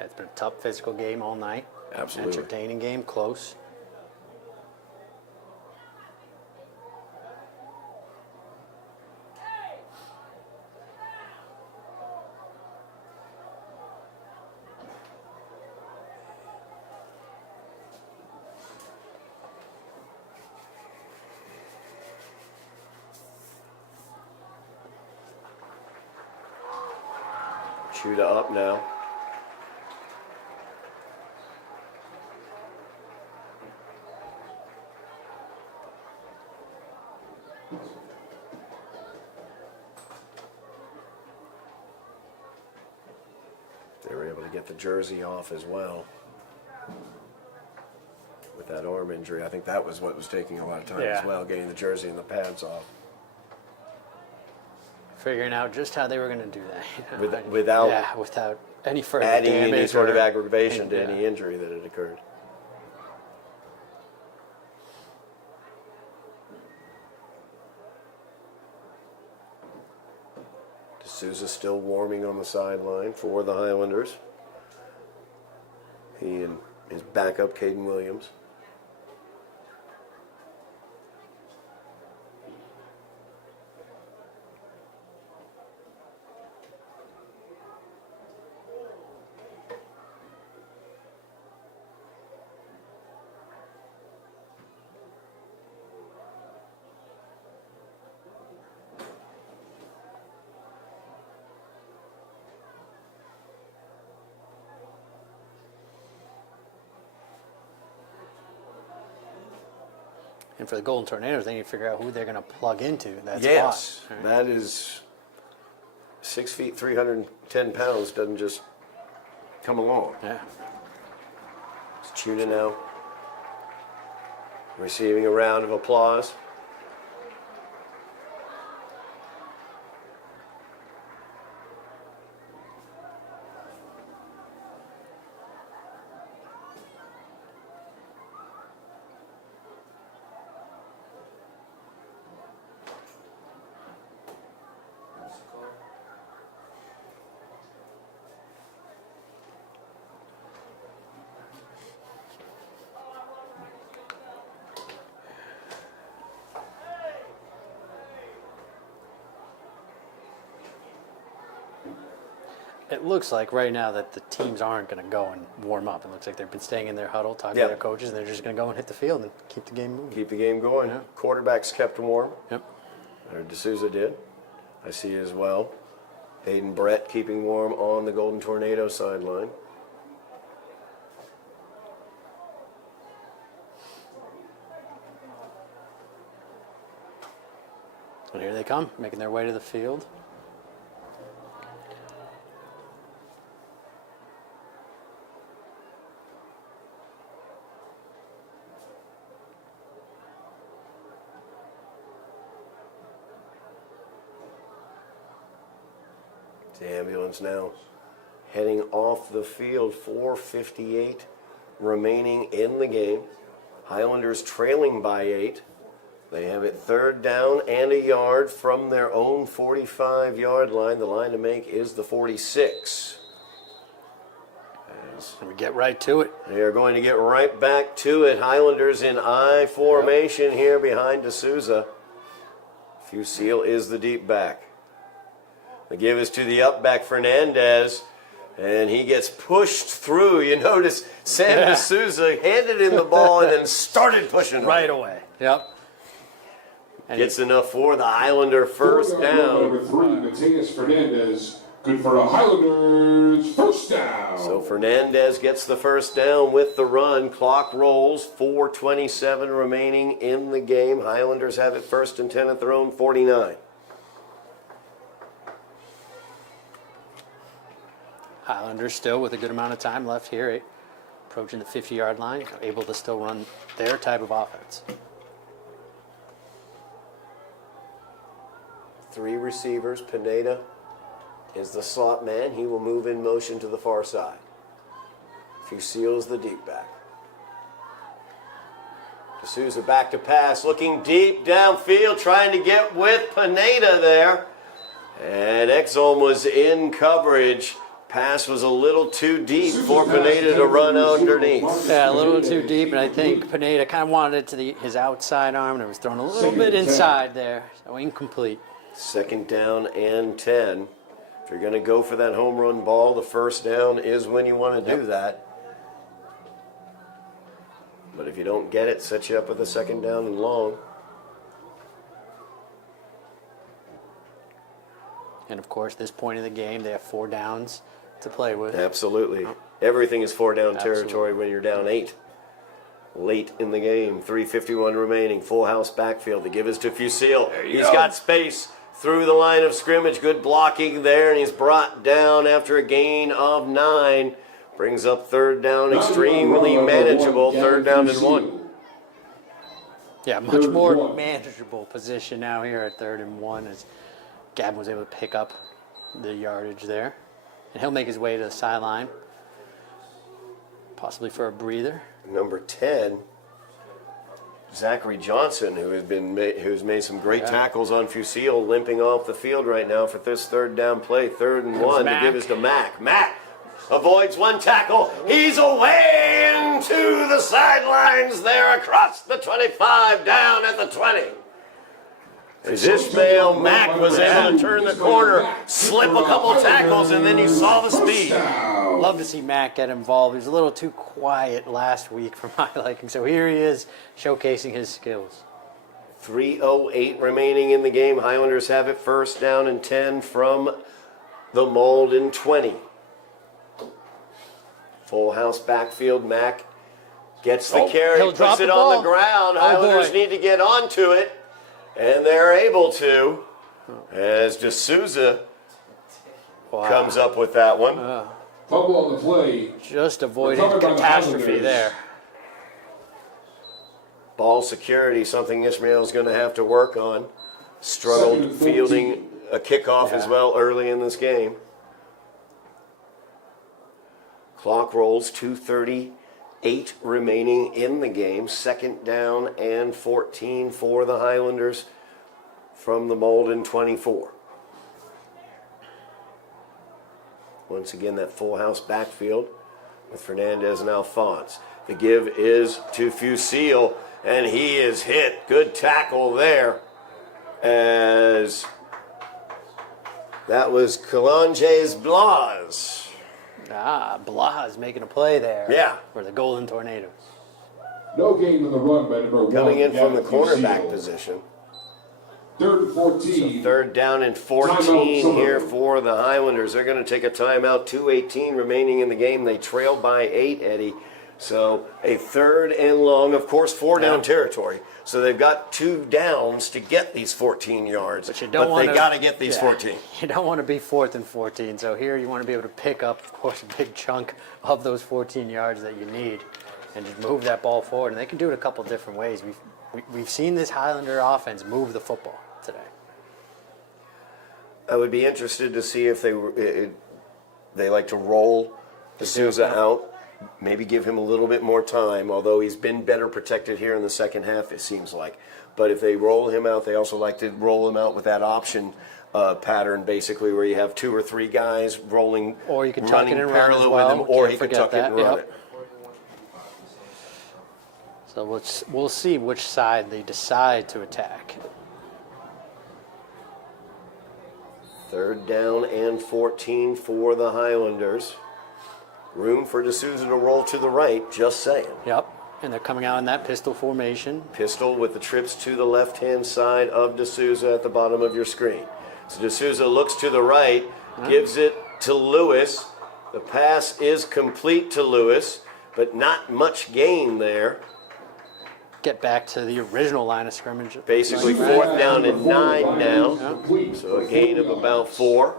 It's been a tough physical game all night. Absolutely. Entertaining game, close. Chuda up now. They were able to get the jersey off as well. With that arm injury. I think that was what was taking a lot of time as Yeah. well, getting the jersey and the pads off. Figuring out just how they were going to do that. Without any further adding damage any sort of or- aggravation to yeah. any injury that had occurred. D'Souza still warming on the sideline for the Highlanders. He and his backup, Caden Williams. And for the Golden Tornadoes, they need to figure out who they're going to plug into that Yes, spot. Right. that is 6 feet, 310 pounds, doesn't just come along. Yeah. It's Tuna now receiving a round of applause. It looks like right now that the teams aren't going to go and warm up. It looks like they've been staying in their huddle, talking Yeah. to their coaches, and they're just going to go and hit the field and keep the game moving. Keep the game going. Yeah. Quarterbacks kept warm. Yep. Or D'Souza did. I see as well. Hayden Brett keeping warm on the Golden Tornado sideline. And here they come, making their way to the field. The ambulance now heading off the field. 4:58 remaining in the game. Highlanders trailing by 8. They have it third down and a yard from their own 45-yard line. The line to make is the 46. And we get right to it. They are going to get right back to it. Highlanders in I formation here behind D'Souza. Fusil is the deep back. The give is to the up back, Fernandez, and he gets pushed through. You notice Sam D'Souza handed him the ball and then started pushing Right away. Yep. And Gets enough for the Highlander first down. Number 3, Mateus Fernandez. Good for a Highlanders first down. So Fernandez gets the first down with the run. Clock rolls. 4:27 remaining in the game. Highlanders have it first and 10 at their own 49. Highlanders still with a good amount of time left here, approaching the 50-yard line, able to still run their type of offense. 3 receivers. Pineda is the slot man. He will move in motion to the far side. Fusil's the deep back. D'Souza back to pass, looking deep downfield, trying to get with Pineda there. And Exholm was in coverage. Pass was a little too deep for Pineda to run underneath. Yeah, a little too deep, and I think Pineda kind of wanted it to his outside arm, and it was thrown a little bit inside there, so incomplete. Second down and 10. If you're going to go for that home run ball, the first down is when you want to do that. But if you don't get it, set you up with a second down and long. And of course, this point in the game, they have 4 downs to play with. Absolutely. Everything is 4 down Absolutely. territory when you're down 8. Late in the game, 3:51 remaining, full house backfield. The give is to Fusil. He's got space through the line of scrimmage. Good blocking there, and he's brought down after a gain of 9. Brings up third down, extremely manageable. Third down and 1. Yeah, much more manageable position now here at 3rd and 1 as Gavin was able to pick up the yardage there. And he'll make his way to the sideline, possibly for a breather. Number 10, Zachary Johnson, who's made some great tackles on Fusil, limping off the field right now for this 3rd down play. 3rd and 1 to give us to Mack. Mack avoids one tackle. He's away into the sidelines there across the 25, down at the 20. As Ishmael Mack was able to turn the corner, slip a couple tackles, and then you saw the speed. Love to see Mack get involved. He was a little too quiet last week for my liking, so here he is showcasing his skills. 3:08 remaining in the game. Highlanders have it 1st down and 10 from the Malden 20. Full house backfield. Mack gets the carry, puts it on the ground. Highlanders need to get onto it. And they're able to, as D'Souza comes up with that one. Fumble on the play. Just avoiding catastrophe there. Ball security, something Ishmael's going to have to work on. Struggled fielding a kickoff as well early in this game. Clock rolls, 2:38 remaining in the game. 2nd down and 14 for the Highlanders from the Malden 24. Once again, that full house backfield with Fernandez and Alphonse. The give is to Fusil, and he is hit. Good tackle there, as that was Kalanges Blas. Blas making a play there. Yeah. For the Golden Tornadoes. No gain on the run by number 1. Coming in from the cornerback position. 3rd and 14. 3rd down and 14 here for the Highlanders. They're going to take a timeout. 2:18 remaining in the game. They trail by 8, Eddie. So a 3rd and long, of course, 4-down territory. So they've got 2 downs to get these 14 yards. But they got to get these 14. You don't want to be 4th and 14. So here you want to be able to pick up, of course, a big chunk of those 14 yards that you need and just move that ball forward. And they can do it a couple different ways. We've seen this Highlander offense move the football today. I would be interested to see if they like to roll D'Souza out. Maybe give him a little bit more time, although he's been better protected here in the second half, it seems like. But if they roll him out, they also like to roll him out with that option pattern, basically, where you have 2 or 3 guys rolling, or you can tuck it and run as with well. him, or he can tuck it and run it. So we'll see which side they decide to attack. 3rd down and 14 for the Highlanders. Room for D'Souza to roll to the right, just saying. Yep, and they're coming out in that pistol formation. Pistol with the trips to the left-hand side of D'Souza at the bottom of your screen. So D'Souza looks to the right, gives it to Lewis. The pass is complete to Lewis, but not much gain there. Get back to the original line of scrimmage. Basically 4th down and 9 now. So a gain of about 4.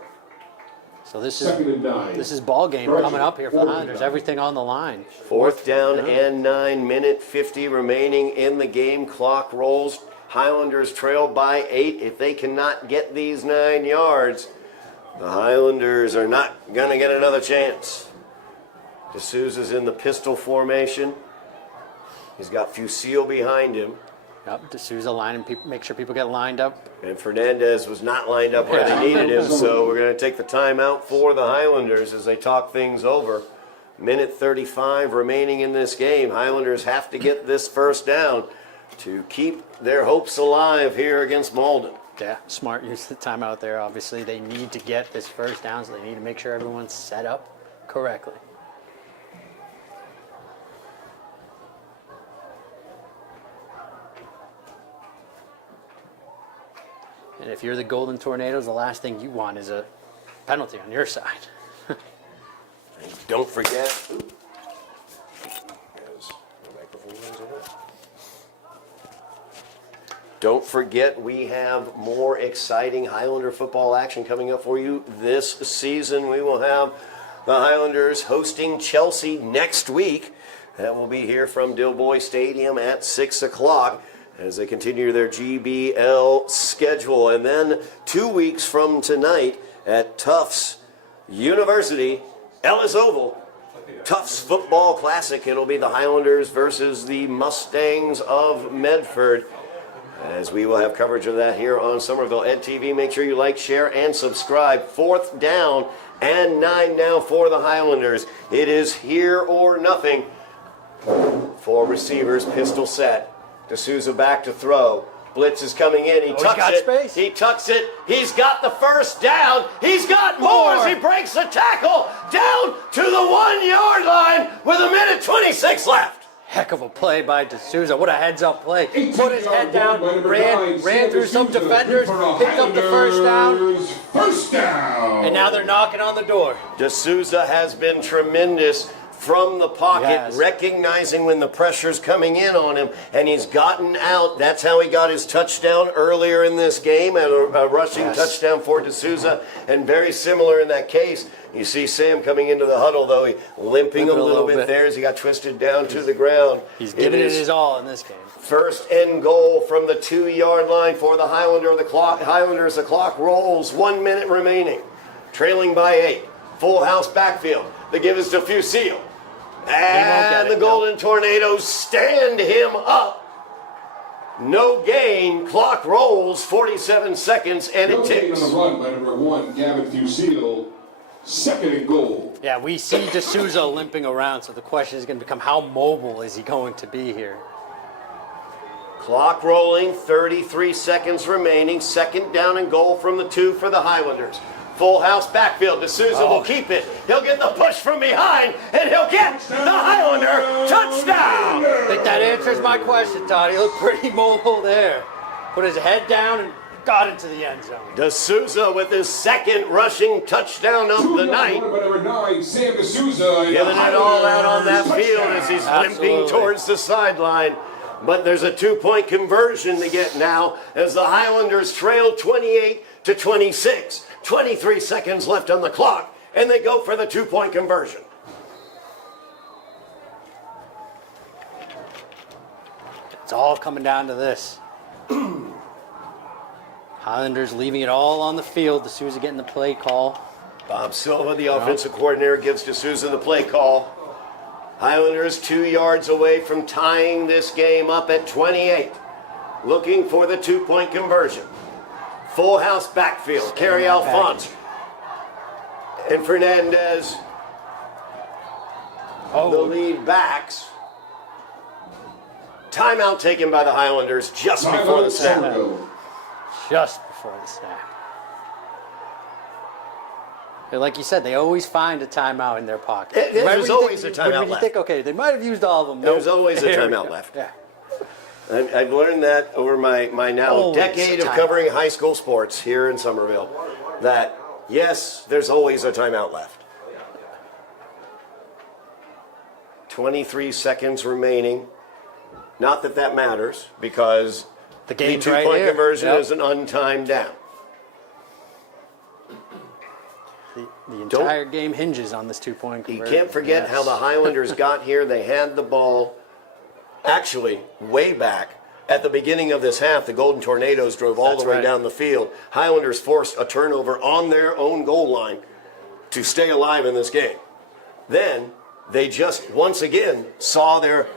So this is ball game coming up here for the Highlanders. Everything on the line. 4th down and 9, minute 50 remaining in the game. Clock rolls. Highlanders trail by 8. If they cannot get these 9 yards, the Highlanders are not going to get another chance. D'Souza's in the pistol formation. He's got Fusil behind him. Yep, D'Souza lining people, make sure people get lined up. And Fernandez was not lined up where they needed him, so we're going to take the timeout for the Highlanders as they talk things over. Minute 35 remaining in this game. Highlanders have to get this 1st down to keep their hopes alive here against Malden. Yeah, smart use of the timeout there. Obviously, they need to get this 1st down, so they need to make sure everyone's set up correctly. And if you're the Golden Tornadoes, the last thing you want is a penalty on your side. Don't forget. Don't forget, we have more exciting Highlander football action coming up for you this season. We will have the Highlanders hosting Chelsea next week. That will be here from Dilboy Stadium at 6 o'clock. as they continue their GBL schedule. And then 2 weeks from tonight at Tufts University, Ellis Oval, Tufts Football Classic. It'll be the Highlanders versus the Mustangs of Medford, as we will have coverage of that here on Somerville Ed TV. Make sure you like, share, and subscribe. 4th down and 9 now for the Highlanders. It is here or nothing for receivers. Pistol set. D'Souza back to throw. Blitz is coming in. He tucks it. Space. He tucks it. He's got the first down. He's got more as he breaks the tackle down to the 1 yard line with 1:26 left. Heck of a play by D'Souza. What a heads-up play. 18 Put his head down, ran through some defenders, picked up the first down, First down. and now they're knocking on the door. D'Souza has been tremendous from the pocket, Yes. recognizing when the pressure's coming in on him, and he's gotten out. That's how he got his touchdown earlier in this game, and a rushing touchdown for D'Souza, and very similar in that case. You see Sam coming into the huddle, though, he limping a little bit there as he got twisted down to the ground. He's giving it his all in this game. First and goal from the 2 yard line for the Highlanders. The clock rolls. 1 minute remaining. Trailing by 8. Full house backfield. The give is to Fusile. And the Golden Tornadoes stand him up. No gain. Clock rolls. 47 seconds, and it ticks. On the run by number 1, Gavin Fusile. 2nd and goal. Yeah, we see D'Souza limping around, so the question is going to become how mobile is he going to be here? Clock rolling. 33 seconds remaining. 2nd down and goal from the 2 for the Highlanders. Full house backfield. D'Souza will keep it. He'll get the push from behind, and he'll get the Highlander touchdown. I think that answers my question, Todd. He looked pretty mobile there. Put his head down and got into the end zone. D'Souza with his 2nd rushing touchdown of the night. By number 9, Sam D'Souza. Giving it all out on that field as he's limping Absolutely. towards the sideline. But there's a 2-point conversion to get now as the Highlanders trail 28-26. 23 seconds left on the clock, and they go for the 2-point conversion. It's all coming down to this. Highlanders leaving it all on the field. D'Souza getting the play call. Bob Silva, the offensive coordinator, gives D'Souza the play call. Highlanders 2 yards away from tying this game up at 28. Looking for the 2-point conversion. Full house backfield. Kerry Alphonse and Fernandez, the lead backs. Timeout taken by the Highlanders just before the snap. Just before the snap. And like you said, they always find a timeout in their pocket. There's always a timeout when you left. think, okay, they might have used all of them. There's Nope. always a There we timeout go. left. Yeah. I've learned that over my now Always decade a of timeout. covering high school sports here in Somerville, that yes, there's always a timeout left. 23 seconds remaining. Not that that matters, because The the game's 2-point right here. conversion Yep. is an untimed down. The entire game hinges on this 2-point You conversion. can't forget Yes. how the Highlanders got here. They had the ball actually way back at the beginning of this half. The Golden Tornadoes drove all That's the way right. down the field. Highlanders forced a turnover on their own goal line to stay alive in this game. Then they just once again saw their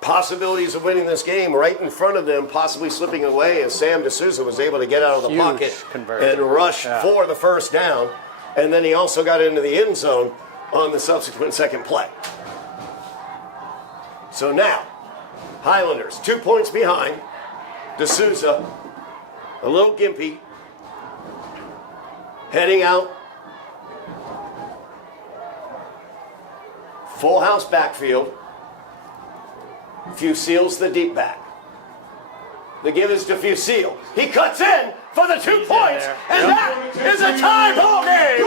possibilities of winning this game right in front of them, possibly slipping away as Sam D'Souza was able to get out of the Huge pocket conversion. and rush for the first down. And then he also got into the end zone on the subsequent second play. So now, Highlanders 2 points behind. D'Souza, a little gimpy, heading out. Full house backfield. Fusile's the deep back. The give is to Fusile. He cuts in for the 2 points, there. and that is a tie ball game.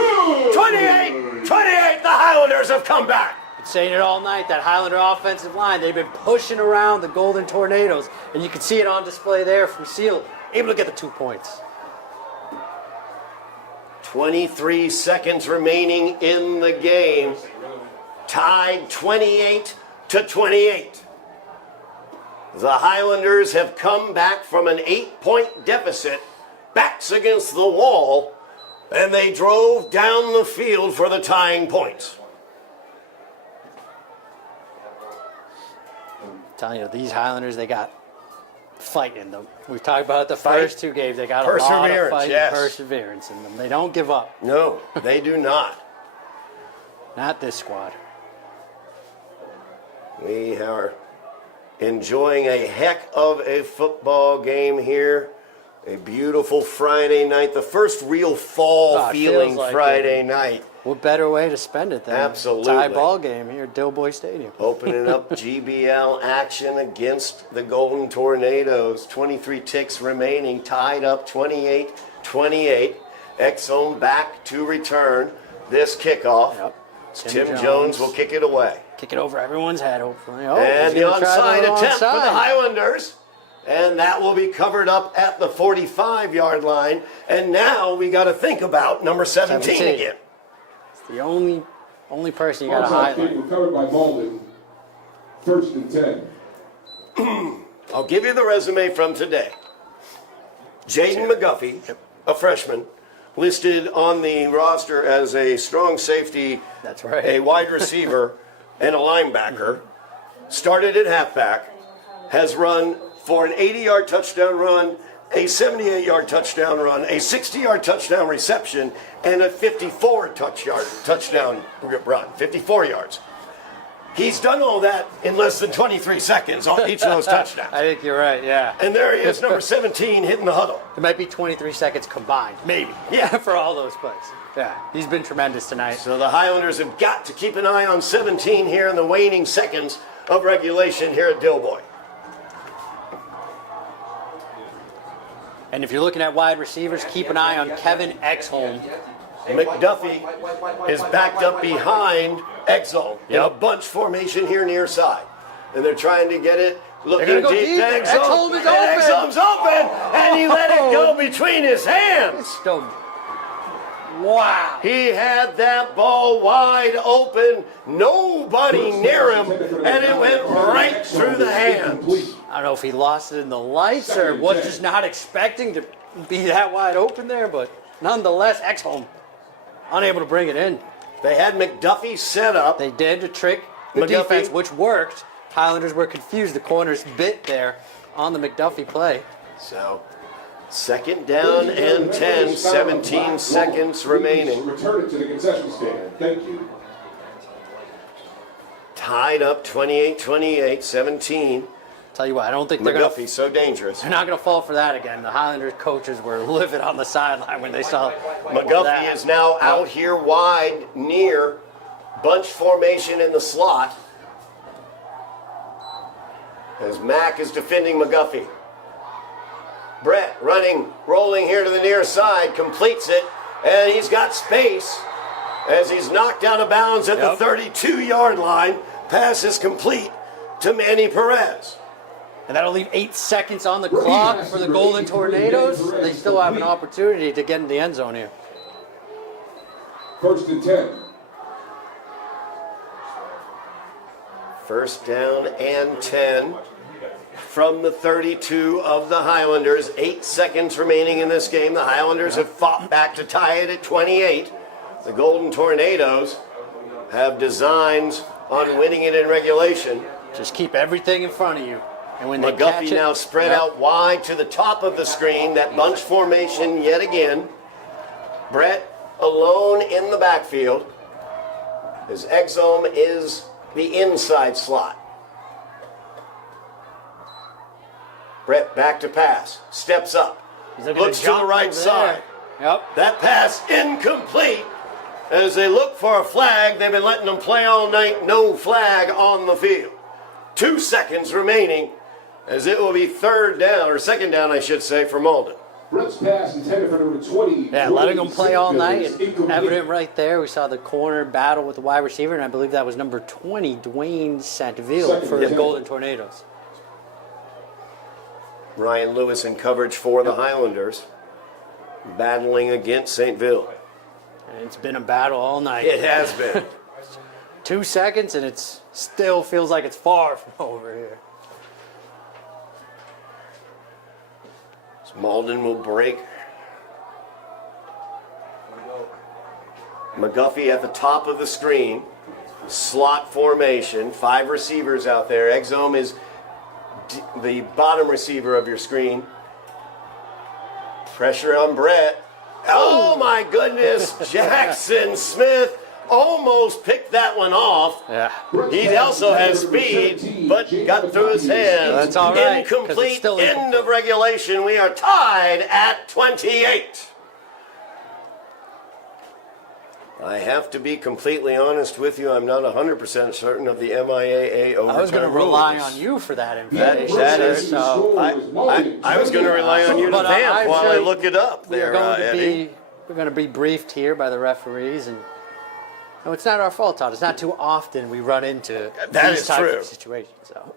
28-28, the Highlanders have come back. Been saying it all night, that Highlander offensive line, they've been pushing around the Golden Tornadoes, and you can see it on display there from Seal, able to get the 2 points. 23 seconds remaining in the game. Tied 28-28. The Highlanders have come back from an 8-point deficit, backs against the wall, and they drove down the field for the tying points. I'm telling you, these Highlanders, they got fight in them. We've talked about it the first two games. They got a lot of fight and perseverance in them. They don't give up. No, they do not. Not this squad. We are enjoying a heck of a football game here. A beautiful Friday night. The first real fall feeling like Friday night. What better way to spend it than Absolutely. a tie ball game here at Dilboy Stadium? Opening up GBL action against the Golden Tornadoes. 23 ticks remaining, tied up 28-28. Exome back to return this kickoff. Yep. Tim Jones will kick it away. Kick it over everyone's head, hopefully. Oh, and the onside attempt for the Highlanders. And that will be covered up at the 45-yard line. And now we got to think about number 17 again. It's the only person you got to highlight. Recovered by Malden. 1st and 10. I'll give you the resume from today. Jaden McGuffey, a freshman, listed on the roster as a strong safety, that's right, a wide receiver, and a linebacker. Started at halfback, has run for an 80-yard touchdown run, a 78-yard touchdown run, a 60-yard touchdown reception, and a 54 touchdown run, 54 yards. He's done all that in less than 23 seconds on each of those touchdowns. I think you're right, yeah. And there he is, number 17, hitting the huddle. It might be 23 seconds combined, maybe. Yeah. For all those plays. Yeah, he's been tremendous tonight. So the Highlanders have got to keep an eye on 17 here in the waning seconds of regulation here at Dilboy. And if you're looking at wide receivers, keep an eye on Kevin Exholm. McDuffie is backed up behind Exholm in a bunch formation here near side. And they're trying to get it looking deep to Exholm. Exholm is open. Exholm's open, and he let it go between his hands. Wow. He had that ball wide open, nobody near him, and it went right through the hands. I don't know if he lost it in the lights or was just not expecting to be that wide open there, but nonetheless, Exholm unable to bring it in. They had McDuffie set up. They did to trick the defense, which worked. Highlanders were confused. The corners bit there on the McDuffie play. So, 2nd down and 10, 17 seconds remaining. Return it to the concession stand. Thank you. Tied up 28-28, 17. Tell you what, I don't think they're going to. McDuffie's so dangerous. They're not going to fall for that again. The Highlanders coaches were livid on the sideline when they saw McGuffie is now out here wide near bunch formation in the slot as Mack is defending McGuffie. Brett rolling here to the near side, completes it, and he's got space as he's knocked out of bounds at the 32-yard line. Pass is complete to Manny Perez. And that'll leave 8 seconds on the clock for the Golden Tornadoes. They still have an opportunity to get in the end zone here. 1st and 10. 1st down and 10 from the 32 of the Highlanders. 8 seconds remaining in this game. The Highlanders have fought back to tie it at 28. The Golden Tornadoes have designs on winning it in regulation. Just keep everything in front of you. And when McGuffie now spread out wide to the top of the screen. That bunch formation yet again. Brett alone in the backfield as Exome is the inside slot. Brett back to pass. Steps up. Looks to the right side. Yep. That pass incomplete. As they look for a flag, they've been letting them play all night. No flag on the field. 2 seconds remaining as it will be 3rd down, or 2nd down, I should say, for Malden. Brett's pass intended for number 20. Yeah, letting them play all night. Evident right there. We saw the corner battle with the wide receiver, and I believe that was number 20, Dwayne Santville, for the Golden Tornadoes. Ryan Lewis in coverage for the Highlanders, battling against St. Ville. And it's been a battle all night. It has been. 2 seconds, and it still feels like it's far from over here. Malden will break. McGuffey at the top of the screen. Slot formation. 5 receivers out there. Exome is the bottom receiver of your screen. Pressure on Brett. Oh my goodness. Jackson Smith almost picked that one off. Yeah. He also has speed, but got through his hands. That's all right, 'cause it's Incomplete. still End incomplete. of regulation. We are tied at 28. I have to be completely honest with you. I'm not 100% certain of the MIAA overtime I was going to rules. rely on you for that information. That is- so I was going to rely on you to But vamp I'm while sure I look it up we're there, going to Eddie. we're going to be briefed here by the referees, and no, it's not our fault, Todd. It's not too often we run into That these is types true. of situations. So.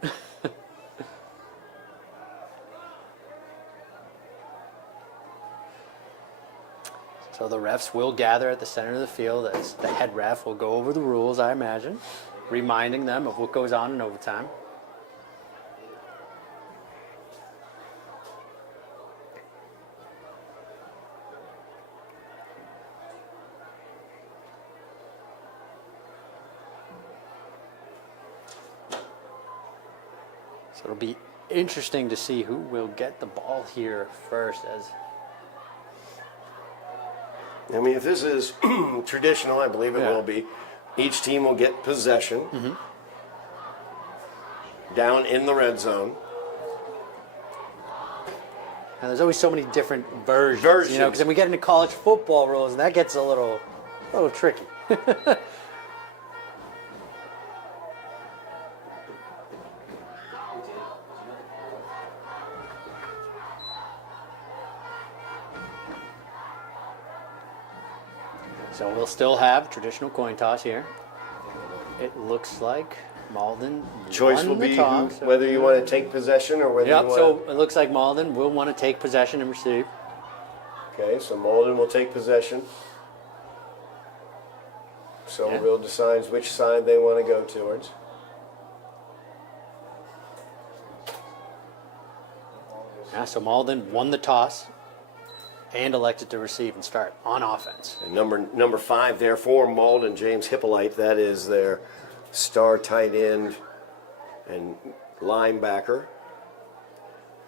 So the refs will gather at the center of the field as the head ref will go over the rules, I imagine, reminding them of what goes on in overtime. So it'll be interesting to see who will get the ball here first. I mean, if this is traditional, I believe it Yeah. will be. Each team will get possession down in the red zone. And there's always so many different versions. You know, because then we get into college football rules, and that gets a little tricky. So we'll still have traditional coin toss here. It looks like Malden Choice won will the be toss. whether you want to take possession or whether Yep, you want so it looks like Malden will want to take possession and receive. Okay, so Malden will take possession. Somerville decides which side they want to go towards. Yeah, so Malden won the toss and elected to receive and start on offense. And number 5 there for Malden, James Hippolyte. That is their star tight end and linebacker.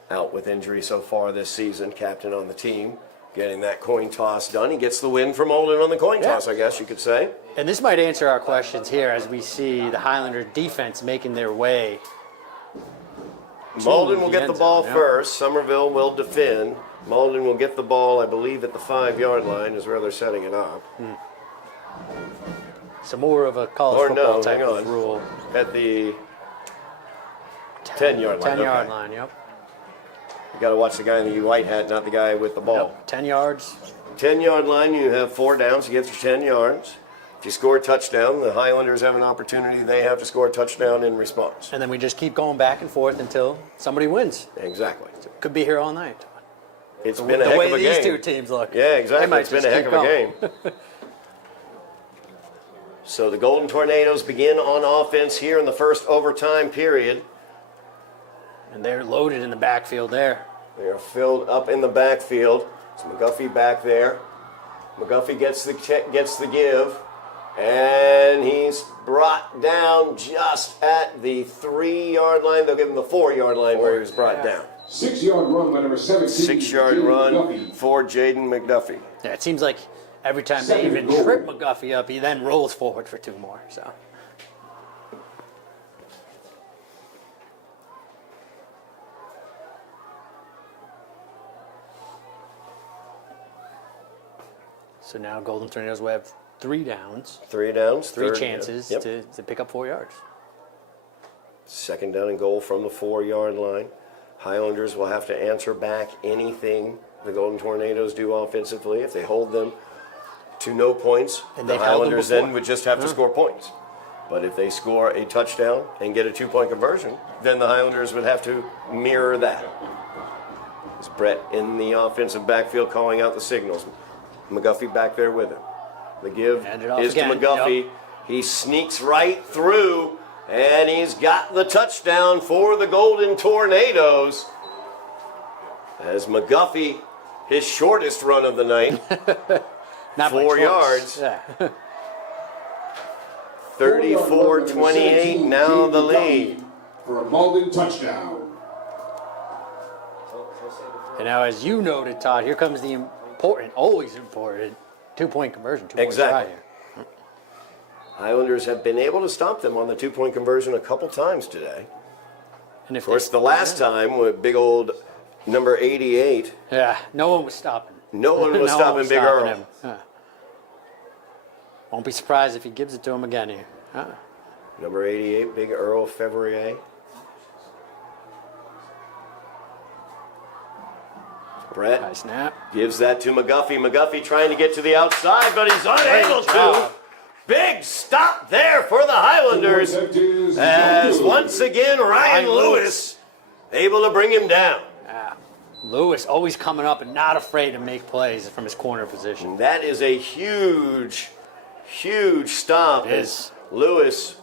Out with injury so far this season, captain on the team. Getting that coin toss done. He gets the win for Malden on the coin toss, I guess you could say. And this might answer our questions here as we see the Highlander defense making their way. Malden will the get the end ball zone, yeah. first. Somerville will defend. Malden will get the ball, I believe, at the 5-yard line is where they're setting it up. So more of a college Or football no, type hang on. of rule. At the 10-yard line. 10-yard okay. line, yep. You got to watch the guy in the white hat, not the guy with the ball. Yep, 10 yards. 10-yard line, you have 4 downs. You get your 10 yards. If you score a touchdown, the Highlanders have an opportunity. They have to score a touchdown in response. And then we just keep going back and forth until somebody wins. Exactly. Could be here all night. It's been a The heck way of a these game. two teams look. Yeah, They exactly. might It's been just a heck keep of a going. game. So the Golden Tornadoes begin on offense here in the first overtime period. And they're loaded in the backfield there. They are filled up in the backfield. It's McGuffey back there. McGuffey gets the give, and he's brought down just at the 3-yard line. They'll give him the 4-yard line where he was brought down. 6-yard run by number 17. 6-yard Jaden run McGuffey. for Jaden McDuffie. Yeah, it seems like every time they even trip McGuffey up, he then rolls forward for 2 more. So now Golden Tornadoes will have 3 downs, 3 downs. 3 third- chances yep. to pick up 4 yards. Second down and goal from the 4-yard line. Highlanders will have to answer back anything the Golden Tornadoes do offensively. If they hold them to no points, And the they've held them Highlanders before. then would just have to score points. But if they score a touchdown and get a 2-point conversion, then the Highlanders would have to mirror that. It's Brett in the offensive backfield calling out the signals. McGuffey back there with him. The give Hand it off is again. to McGuffey. Yep. He sneaks right through, and he's got the touchdown for the Golden Tornadoes. As McGuffey, his shortest run of the night, Not 4 yards. Yeah. 34-28, now the lead. For a Malden touchdown. And now, as you noted, Todd, here comes the important, always important, 2-point conversion. 2 points Exactly. right here. Highlanders have been able to stop them on the 2-point conversion a couple times today. And if Of course, the last time with big old number 88, yeah, no one was stopping. no one was stopping Big Earl. him. Yeah. Won't be surprised if he gives it to him again here. Number 88, Big Earl Fevrier. Brett High snap. gives that to McGuffey. McGuffey trying to get to the outside, but he's unable Great to. job. Big stop there for the Highlanders. As once again, Ryan Lewis able to bring him down. Lewis always coming up and not afraid to make plays from his corner position. That is a huge, huge stop. It As is. Lewis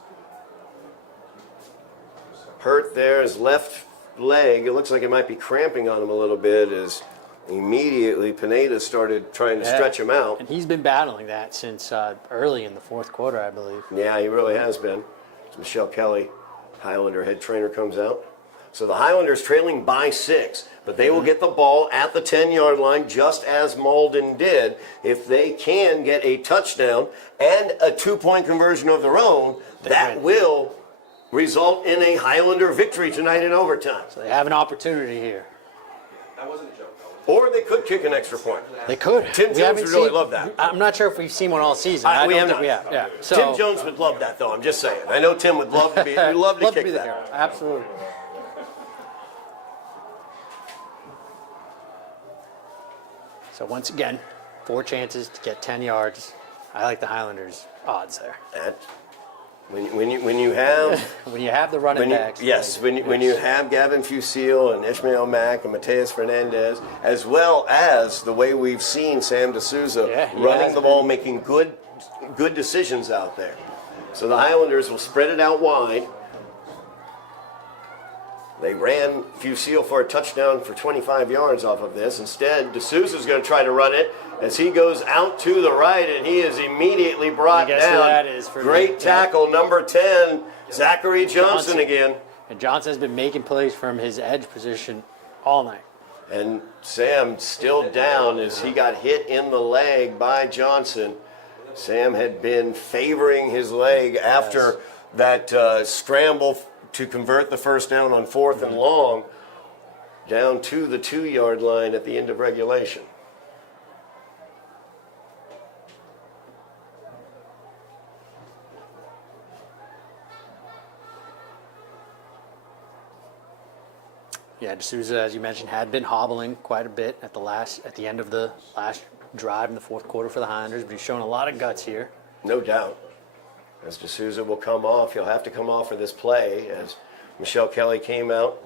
hurt there, his left leg. It looks like it might be cramping on him a little bit as immediately Pineda started trying to stretch him out. And he's been battling that since early in the fourth quarter, I believe. Yeah, he really has been. Michelle Kelly, Highlander head trainer, comes out. So the Highlanders trailing by 6, but they will get the ball at the 10-yard line just as Malden did. If they can get a touchdown and a 2-point conversion of their own, that will result in a Highlander victory tonight in overtime. So they have an opportunity here. That wasn't a joke, though. Or they could kick an extra point. They could. Tim We Jones haven't would really seen- love that. I'm not sure if we've seen one all season. I We don't have think not. we have. Yeah. So, Tim Jones would love that, though. I'm just saying. I know Tim would love to be. He'd love to kick be the that. hero. Absolutely. So once again, 4 chances to get 10 yards. I like the Highlanders' odds there. That, when you have When you have the running backs. when you have Gavin Fusil and Ishmael Mack and Mateus Fernandez, as well as the way we've seen Sam D'Souza Yeah, he running has the ball, making good decisions out there. So the Highlanders will spread it out wide. They ran Fusil for a touchdown for 25 yards off of this. Instead, D'Souza's going to try to run it as he goes out to the right, and he is immediately brought Guess who down. that is for Great me? tackle, number 10, Zachary Johnson again. And Johnson has been making plays from his edge position all night. And Sam still down as he got hit in the leg by Johnson. Sam had been favoring his leg after that scramble to convert the first down on 4th and long down to the 2-yard line at the end of regulation. Yeah, D'Souza, as you mentioned, had been hobbling quite a bit at the end of the last drive in the fourth quarter for the Highlanders, but he's shown a lot of guts here. No doubt. As D'Souza will come off, he'll have to come off for this play as Michelle Kelly came out.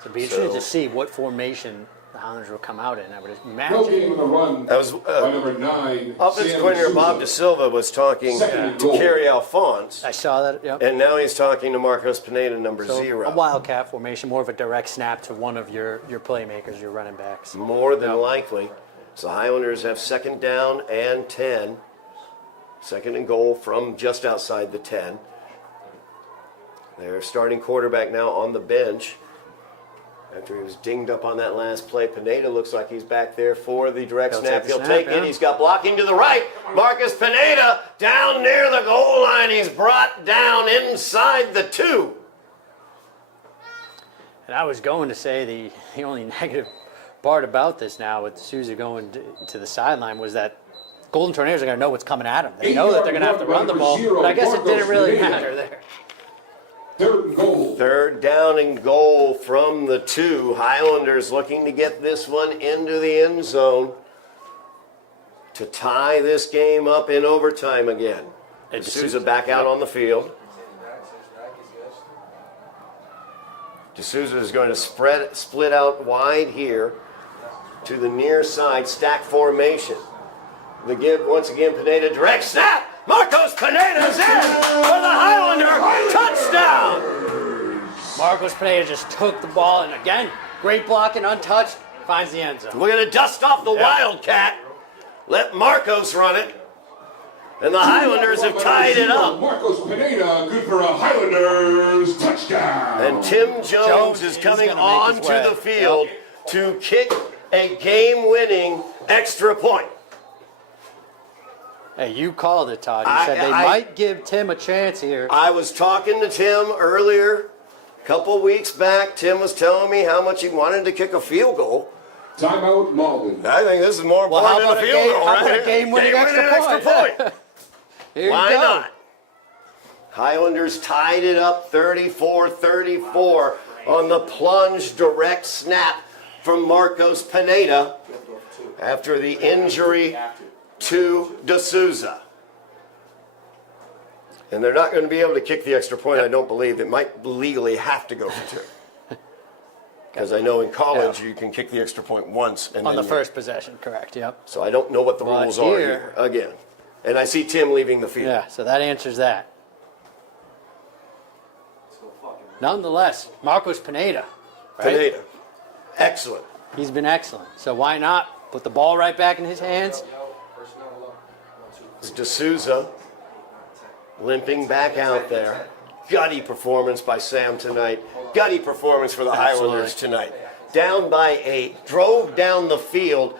So it'll be interesting to see what formation the Highlanders will come out in. I would No imagine. game on the run That was by number 9. offensive Sam coordinator Bob D'Souza. De Silva was talking Second and to goal. Kerry Alphonse, I saw that. Yep. and now he's talking to Marcos Pineda, number So 0. a wildcat formation, more of a direct snap to one of your playmakers, your running backs. More than likely. So Highlanders have 2nd down and 10. 2nd and goal from just outside the 10. Their starting quarterback now on the bench. After he was dinged up on that last play, Pineda looks like he's back there for the direct He'll snap. take the He'll snap, take yeah. it. He's got blocking to the right. Marcus Pineda down near the goal line. He's brought down inside the 2. And I was going to say the only negative part about this now with Souza going to the sideline was that Golden Tornadoes are going to know what's coming at them. They know that they're going to have to run the ball, but I guess it didn't really matter there. 3rd and goal. 3rd down and goal from the 2. Highlanders looking to get this one into the end zone to tie this game up in overtime again. And D'Souza back out on the field. D'Souza is going to split out wide here to the near side, stack formation. The give once again, Pineda direct snap. Marcos Pineda's in for the Highlander touchdown. Marcos Pineda just took the ball, and again, Great blocking, untouched, finds the end zone. We're going to dust off the Wildcat. Let Marcos run it. And the Highlanders have tied it up. Marcos Pineda, good for a Highlanders touchdown. And Tim Jones is coming onto the field to kick a game-winning extra point. Hey, you called it, Todd. You said they might give Tim a chance here. I was talking to Tim earlier, a couple weeks back. Tim was telling me how much he wanted to kick a field goal. Timeout, Malden. I think this is more important than a field goal, right? How about a game-winning extra point? Here Why you go. not? Highlanders tied it up 34-34 on the plunge direct snap from Marcos Pineda after the injury to D'Souza. And they're not going to be able to kick the extra point, I don't believe. They might legally have to go for two. Because I know in college you can kick the extra point once. And On the then first possession, correct, yep. So I don't know what the But rules are here, again. And I see Tim leaving the field. Yeah, so that answers that. Nonetheless, Marcos Pineda, right? Pineda. Excellent. He's been excellent. So why not put the ball right back in his hands? It's D'Souza limping back out there. Gutty performance by Sam tonight. Gutty performance for the Highlanders tonight. Down by 8, drove down the field,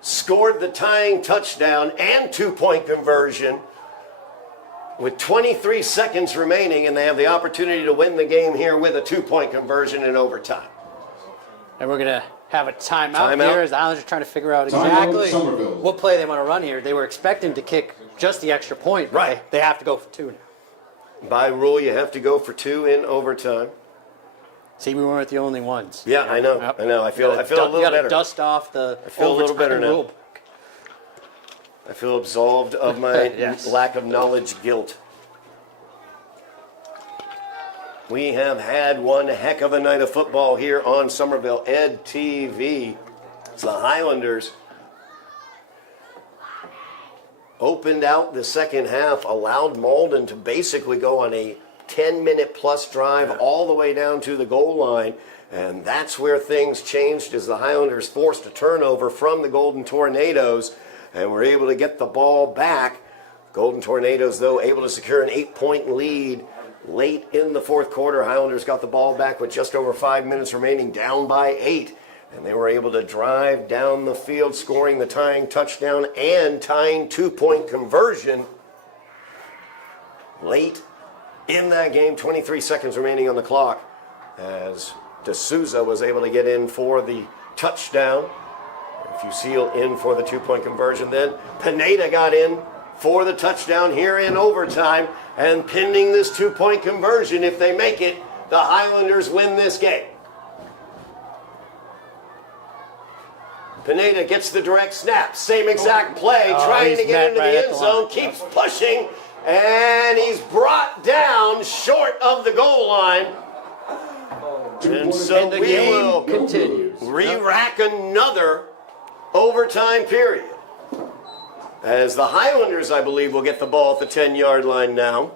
scored the tying touchdown and 2-point conversion with 23 seconds remaining, and they have the opportunity to win the game here with a 2-point conversion in overtime. And we're going to have a timeout here as the Islanders are trying to figure out Timeout, exactly Somerville. what play they want to run here. They were expecting to kick just the extra point. But Right. They have to go for 2 now. By rule, you have to go for 2 in overtime. See, we weren't the only ones. Yeah, I know. Yep. I know. I feel a You little got to better. dust off the I feel a little better now. rule book. I feel absolved of my Yes. lack of knowledge guilt. We have had one heck of a night of football here on Somerville Ed TV. It's the Highlanders opened out the second half, allowed Malden to basically go on a 10-minute plus drive all the way down to the goal line. And that's where things changed as the Highlanders forced a turnover from the Golden Tornadoes and were able to get the ball back. Golden Tornadoes, though, able to secure an 8-point lead late in the fourth quarter. Highlanders got the ball back with just over 5 minutes remaining, down by 8. And they were able to drive down the field, scoring the tying touchdown and tying 2-point conversion late in that game. 23 seconds remaining on the clock as D'Souza was able to get in for the touchdown. Fusil in for the 2-point conversion. Then Pineda got in for the touchdown here in overtime. And pending this 2-point conversion, if they make it, the Highlanders win this game. Pineda gets the direct snap. Same exact play, trying to get into the end zone. Keeps pushing, and he's brought down short of the goal line. And so the we game will continues. re-rack another overtime period. As the Highlanders, I believe, will get the ball at the 10-yard line now.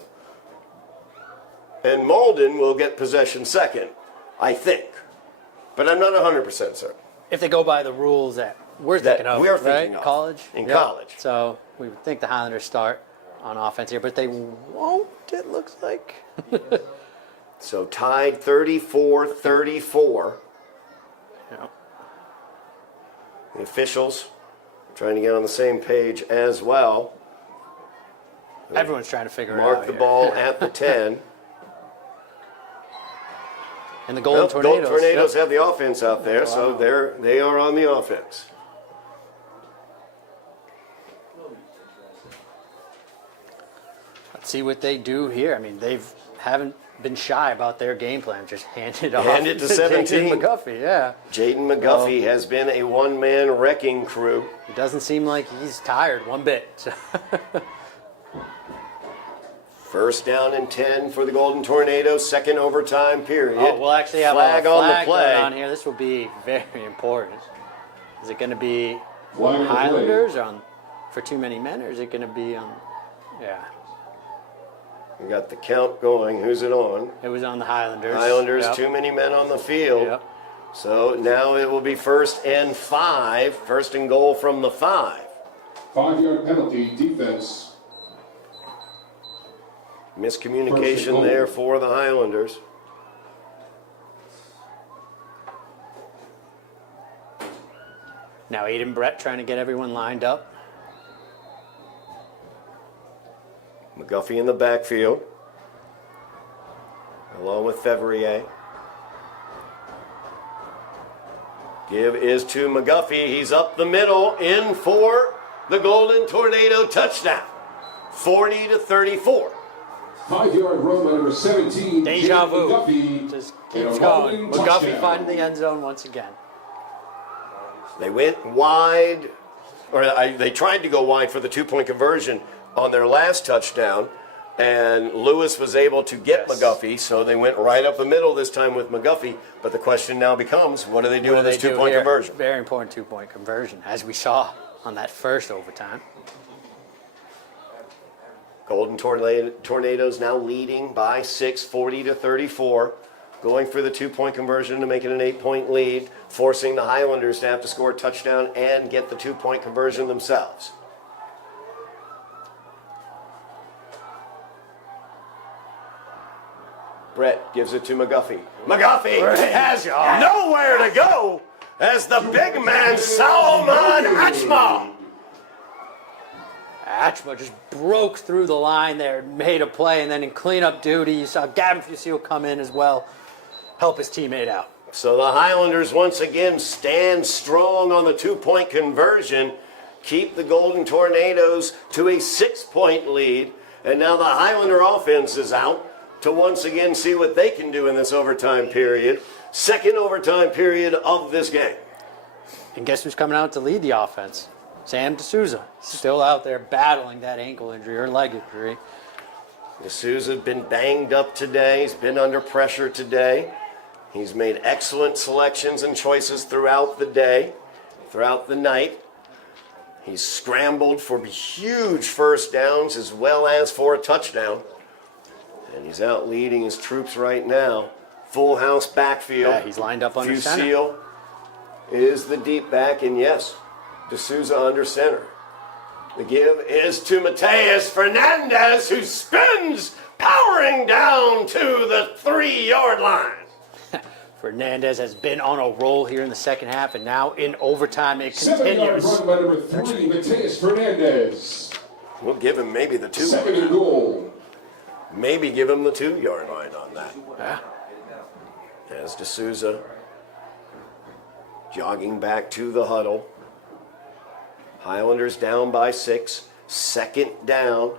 And Malden will get possession second, I think. But I'm not 100% certain. If they go by the rules that we're thinking of, we're thinking right? of. College? In Yep. college. So we would think the Highlanders start on offense here, but they won't, it looks like. So tied 34-34. Yep. The officials trying to get on the same page as well. Everyone's trying to figure it out. Mark the here. ball at the 10. And the Golden Tornadoes. Golden Tornadoes Yep. have the offense out there, so they are on the offense. Let's see what they do here. I mean, haven't been shy about their game plan. Just hand it off. Hand it to 17. Jaden McGuffey, yeah. Jaden McGuffey has been a one-man wrecking crew. It doesn't seem like he's tired one bit. So. First down and 10 for the Golden Tornadoes, second overtime period. Oh, we'll actually have flag a on the flag play. going on here. This will be very important. Is it going to be Flag on the play. Highlanders on for too many men, or is it going to be on? Yeah, We got the count going. Who's it on? it was on the Highlanders. Highlanders, Yep. too many men on the field. Yep. So now it will be 1st and 5. 1st and goal from the 5. 5-yard penalty, defense. Miscommunication there for the Highlanders. Now Aiden Brett trying to get everyone lined up. McGuffey in the backfield, along with Fevrier. Give is to McGuffey. He's up the middle, in for the Golden Tornado touchdown. 40-34. 5-yard run by number 17. Deja vu. McGuffey. Just And keeps a going. Malden McGuffey touchdown. finding the end zone once again. They went wide, or they tried to go wide for the 2-point conversion on their last touchdown, and Lewis was able to get Yes. McGuffey, so they went right up the middle this time with McGuffey. But the question now becomes, what do they do What with do this they do 2-point here? conversion? Very important 2-point conversion, as we saw on that first overtime. Golden Tornadoes now leading by 6, 40-34. Going for the 2-point conversion to make it an 8-point lead, forcing the Highlanders to have to score a touchdown and get the 2-point conversion themselves. Brett gives it to McGuffey. McGuffey has nowhere to go as the big man, Salomon Achma. Achma just broke through the line there, made a play, and then in cleanup duty, you saw Gavin Fusil come in as well, help his teammate out. So the Highlanders once again stand strong on the 2-point conversion, keep the Golden Tornadoes to a 6-point lead, and now the Highlander offense is out to once again see what they can do in this overtime period. Second overtime period of this game. And guess who's coming out to lead the offense? Sam D'Souza, still out there battling that ankle injury or leg injury. D'Souza's been banged up today. He's been under pressure today. He's made excellent selections and choices throughout the day, throughout the night. He's scrambled for huge first downs as well as for a touchdown. And he's out leading his troops right now. Full house backfield. Yeah, he's lined up under center. Fusil is the deep back, and yes, D'Souza under center. The give is to Mateus Fernandez, who spins, powering down to the 3-yard line. Fernandez has been on a roll here in the second half, and now in overtime it 7-yard continues. run by number 3, Mateus Fernandez. We'll give him maybe the 2. 2nd and goal. Maybe give him the 2-yard line on that. Yeah. As D'Souza jogging back to the huddle. Highlanders down by 6. 2nd down.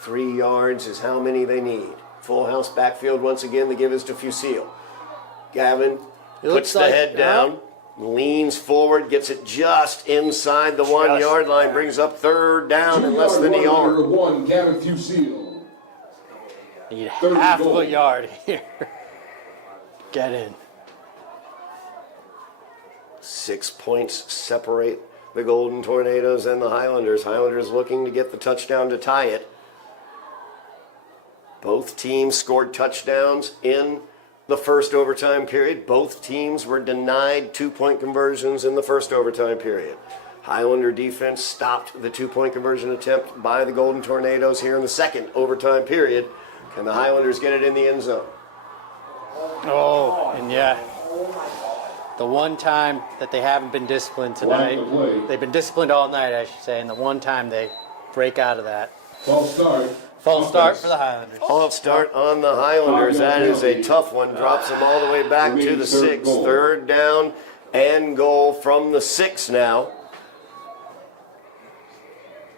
3 yards is how many they need. Full house backfield once again. The give is to Fusil. Gavin puts the head down, leans forward, gets it just inside the 1-yard line, brings up 3rd down and less than a yard. Number 1, Gavin Fusil. Need Third half goal. of a yard here. Get in. 6 points separate the Golden Tornadoes and the Highlanders. Highlanders looking to get the touchdown to tie it. Both teams scored touchdowns in the first overtime period. Both teams were denied 2-point conversions in the first overtime period. Highlander defense stopped the 2-point conversion attempt by the Golden Tornadoes here in the second overtime period. Can the Highlanders get it in the end zone? Oh, and yeah. The one time that they haven't been disciplined tonight, Line of play. they've been disciplined all night, I should say, and the one time they break out of that. False start. False start for the Highlanders. False start on the Highlanders. That is a tough one. Drops them all the way back to the 6. 3rd down and goal from the 6 now.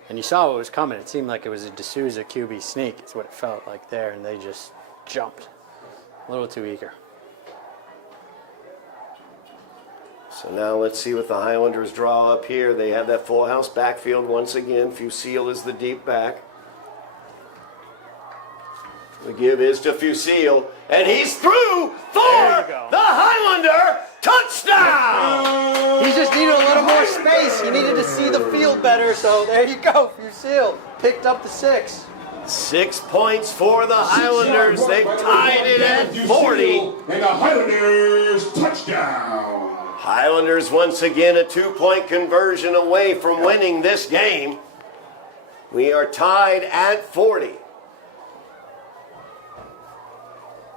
And you saw what was coming. It seemed like it was a D'Souza QB sneak. It's what it felt like there, and they just jumped. A little too eager. So now let's see what the Highlanders draw up here. They have that full house backfield once again. Fusil is the deep back. The give is to Fusil, and he's through for the Highlander touchdown! He just needed a little more space. He needed to see the field better, so there you go. Fusil picked up the 6. 6 points for the Highlanders. They've tied it at 40. And the Highlanders touchdown. Highlanders once again a 2-point conversion away from winning this game. We are tied at 40.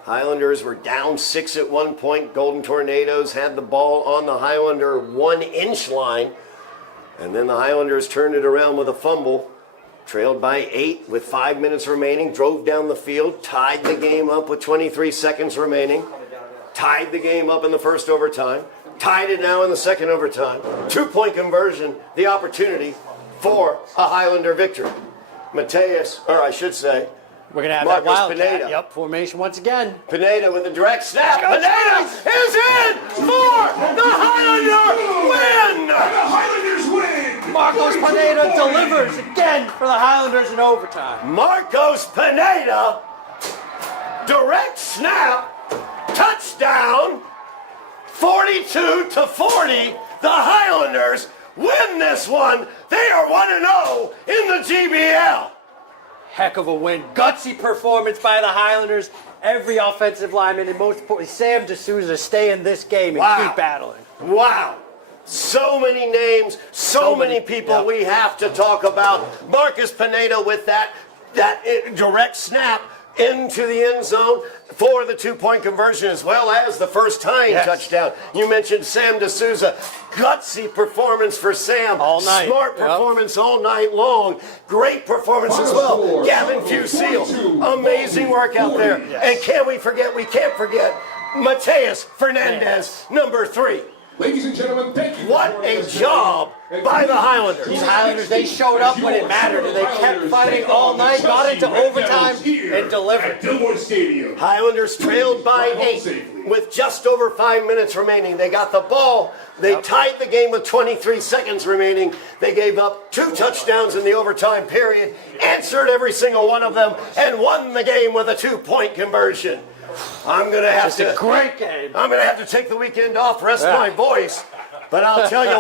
Highlanders were down 6 at one point. Golden Tornadoes had the ball on the Highlander 1-inch line. And then the Highlanders turned it around with a fumble. Trailed by 8 with 5 minutes remaining. Drove down the field. Tied the game up with 23 seconds remaining. Tied the game up in the first overtime. Tied it now in the second overtime. 2-point conversion. The opportunity for a Highlander victory. Mateus, or I should say, We're going to have Marcus that Wildcat. Pineda. Yep, formation once again. Pineda with a direct snap. Pineda is in for the Highlander win! The Highlanders win. Marcos Pineda delivers again for the Highlanders in overtime. Marcos Pineda, direct snap, touchdown, 42-40. The Highlanders win this one. They are 1-0 in the GBL. Heck of a win. Gutsy performance by the Highlanders. Every offensive lineman, and most importantly, Sam D'Souza, stay in this game and keep battling. Wow. So many names, so many people Yep. we have to talk about. Marcus Pineda with that direct snap into the end zone for the 2-point conversion, as well as the first time touchdown. You mentioned Sam D'Souza. Gutsy performance for Sam. All night. Smart performance all night long. Great performance as well. Gavin Fusil. Amazing work out there. And we can't forget Mateus Fernandez, number 3. Ladies and gentlemen, thank you. What a job by the Highlanders. These Highlanders, they showed up when it mattered, and they kept fighting all night, got into overtime, and delivered. Dilboy Stadium. Highlanders trailed by 8 with just over 5 minutes remaining. They got the ball. They tied the game with 23 seconds remaining. They gave up 2 touchdowns in the overtime period, answered every single one of them, and won the game with a 2-point conversion. I'm going to have It's a great game. I'm going to have to take the weekend off, rest my voice. But I'll tell you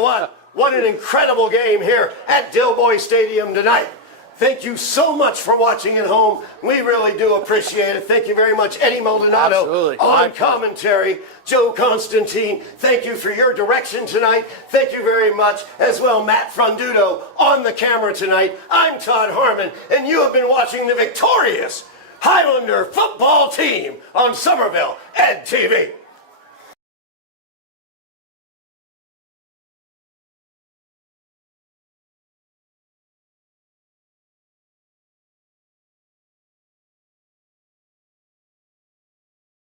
what an incredible game here at Dilboy Stadium tonight. Thank you so much for watching at home. We really do appreciate it. Thank you very much, Eddy Maldonado Absolutely. on commentary. Joe Constantine, thank you for your direction tonight. Thank you very much. As well, Matt Fronduto on the camera tonight. I'm Todd Harmon, and you have been watching the victorious Highlander football team on Somerville Ed TV.